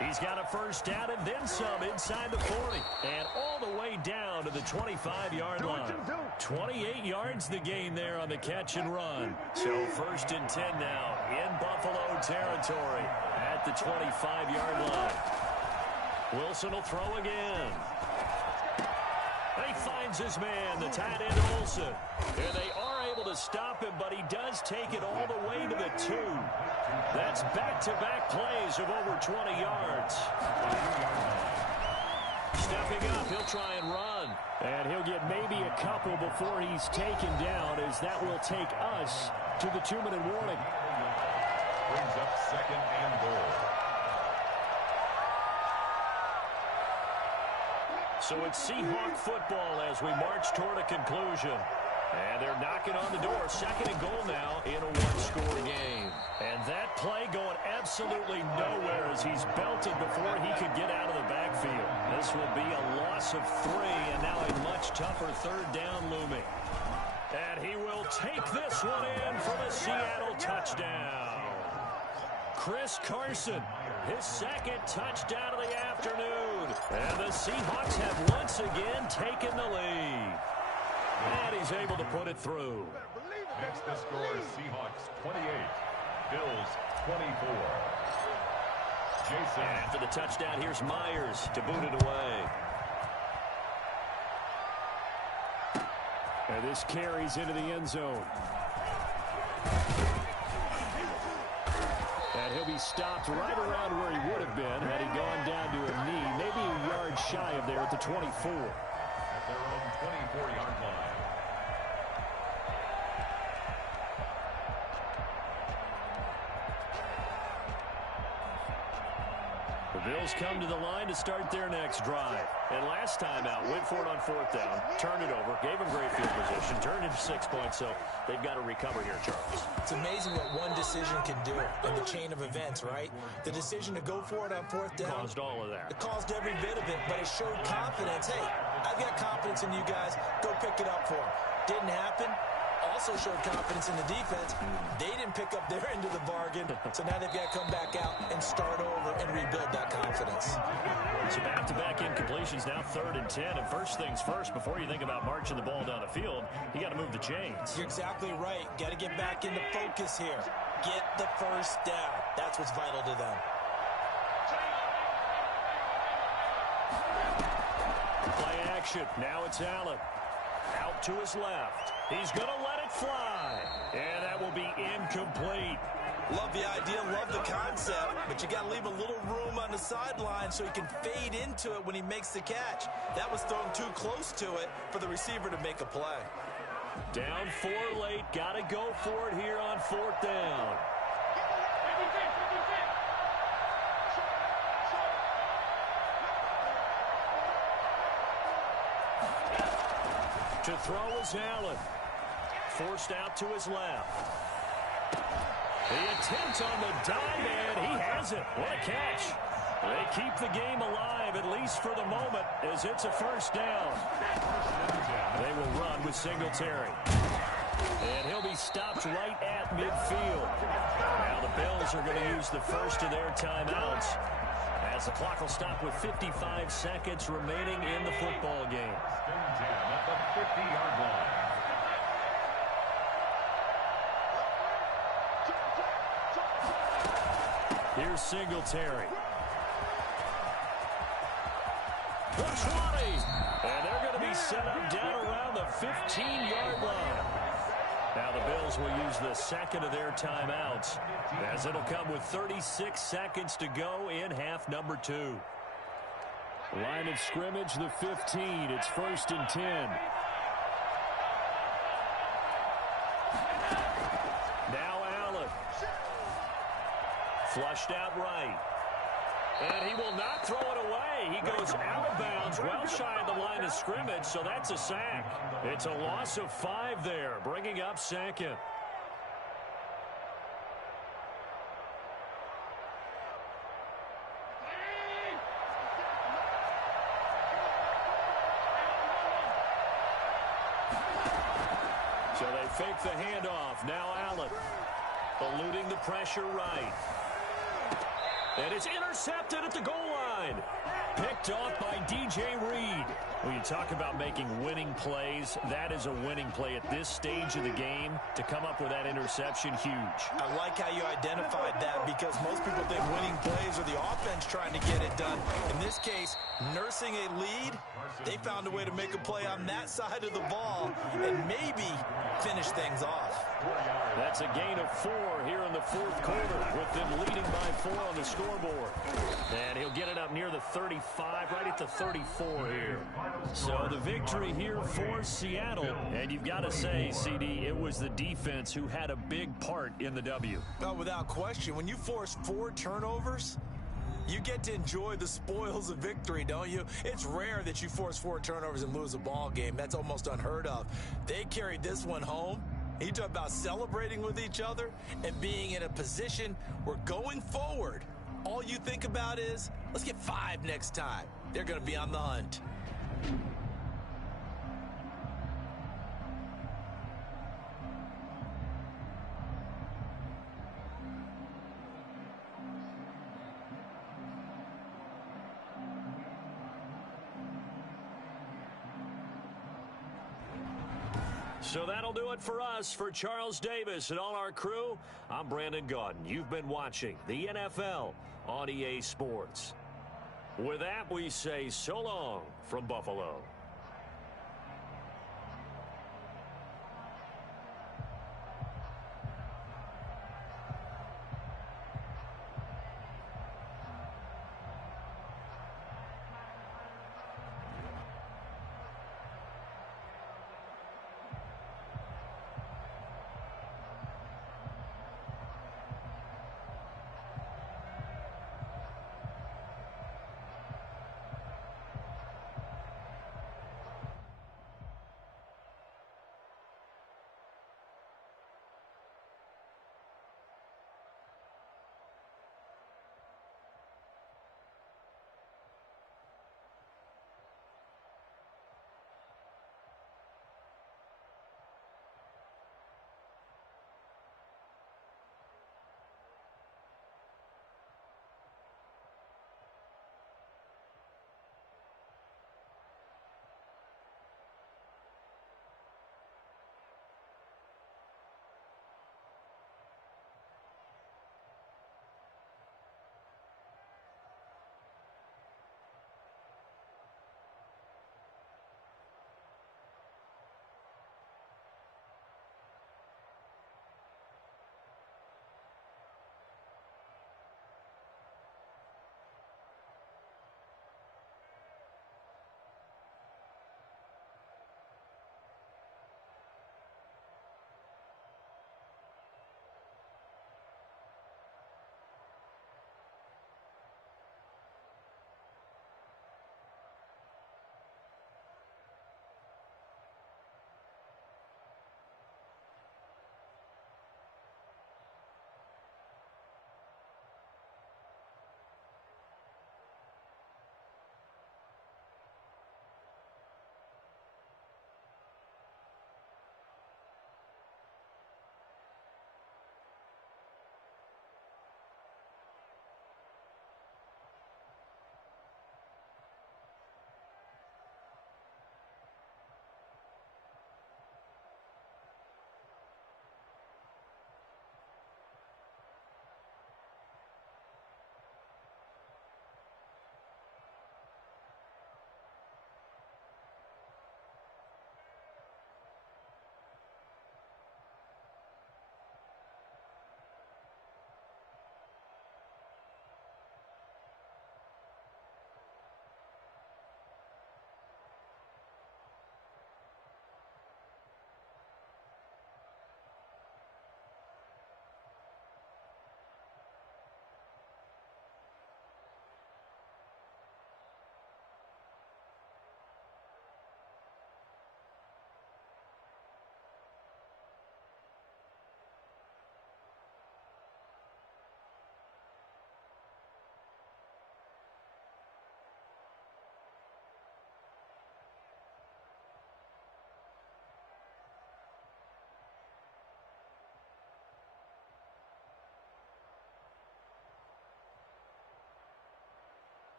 He's got a 1st down and then some inside the 40. And all the way down to the 25-yard line. 28 yards the gain there on the catch and run. So 1st and 10 now in Buffalo territory at the 25-yard line. Wilson will throw again. He finds his man, the tight end Olsen. And they are able to stop him, but he does take it all the way to the 2. That's back-to-back plays of over 20 yards. Stepping up, he'll try and run. And he'll get maybe a couple before he's taken down, as that will take us to the 2-minute warning. Brings up 2nd and goal. So it's Seahawk football as we march toward a conclusion. And they're knocking on the door. 2nd and goal now in a 1-score game. And that play going absolutely nowhere as he's belted before he could get out of the backfield. This will be a loss of 3, and now a much tougher 3rd down looming. And he will take this one in for the Seattle touchdown. Chris Carson, his 2nd touchdown of the afternoon. And the Seahawks have once again taken the lead. And he's able to put it through. Next the score is Seahawks 28, Bills 24. Jason. After the touchdown, here's Myers to boot it away. And this carries into the end zone. And he'll be stopped right around where he would have been had he gone down to a knee, maybe a yard shy of there at the 24. At their own 24-yard line. Bills come to the line to start their next drive. And last time out, went for it on 4th down, turned it over, gave them great field position, turned into 6 points, so they've got to recover here, Charles. It's amazing what one decision can do in the chain of events, right? The decision to go for it on 4th down. Caused all of that. It caused every bit of it, but it showed confidence. Hey, I've got confidence in you guys. Go pick it up for them. Didn't happen. Also showed confidence in the defense. They didn't pick up their end of the bargain, so now they've got to come back out and start over and rebuild that confidence. So back-to-back incompletions, now 3rd and 10. And first things first, before you think about marching the ball down the field, you got to move the chains. You're exactly right. Got to get back into focus here. Get the first down. That's what's vital to them. Play action. Now it's Allen. Out to his left. He's going to let it fly. And that will be incomplete. Love the idea, love the concept, but you got to leave a little room on the sideline so he can fade into it when he makes the catch. That was thrown too close to it for the receiver to make a play. Down 4 late. Got to go for it here on 4th down. To throw is Allen. Forced out to his left. The attempt on the dive, and he has it. What a catch. They keep the game alive, at least for the moment, as it's a first down. They will run with Singletary. And he'll be stopped right at midfield. Now the Bills are going to use the first of their timeouts, as the clock will stop with 55 seconds remaining in the football game. At the 50-yard line. Here's Singletary. The 20. And they're going to be set up down around the 15-yard line. Now the Bills will use the second of their timeouts, as it'll come with 36 seconds to go in half number 2. Line of scrimmage, the 15. It's 1st and 10. Now Allen. Flushed out right. And he will not throw it away. He goes out of bounds, well shy of the line of scrimmage, so that's a sack. It's a loss of 5 there, bringing up 2nd. So they fake the handoff. Now Allen, eluding the pressure right. And it's intercepted at the goal line. Picked off by DJ Reed. When you talk about making winning plays, that is a winning play at this stage of the game. To come up with that interception, huge. I like how you identified that, because most people think winning plays are the offense trying to get it done. In this case, nursing a lead, they found a way to make a play on that side of the ball and maybe finish things off. That's a gain of 4 here in the 4th quarter, with them leading by 4 on the scoreboard. And he'll get it up near the 35, right at the 34 here. So the victory here for Seattle. And you've got to say, CD, it was the defense who had a big part in the W. Well, without question, when you force 4 turnovers, you get to enjoy the spoils of victory, don't you? It's rare that you force 4 turnovers and lose a ball game. That's almost unheard of. They carried this one home. You talk about celebrating with each other and being in a position where going forward, all you think about is, let's get 5 next time. They're going to be on the hunt. So that'll do it for us. For Charles Davis and all our crew, I'm Brandon Gaudin. You've been watching the NFL on EA Sports. With that, we say so long from Buffalo.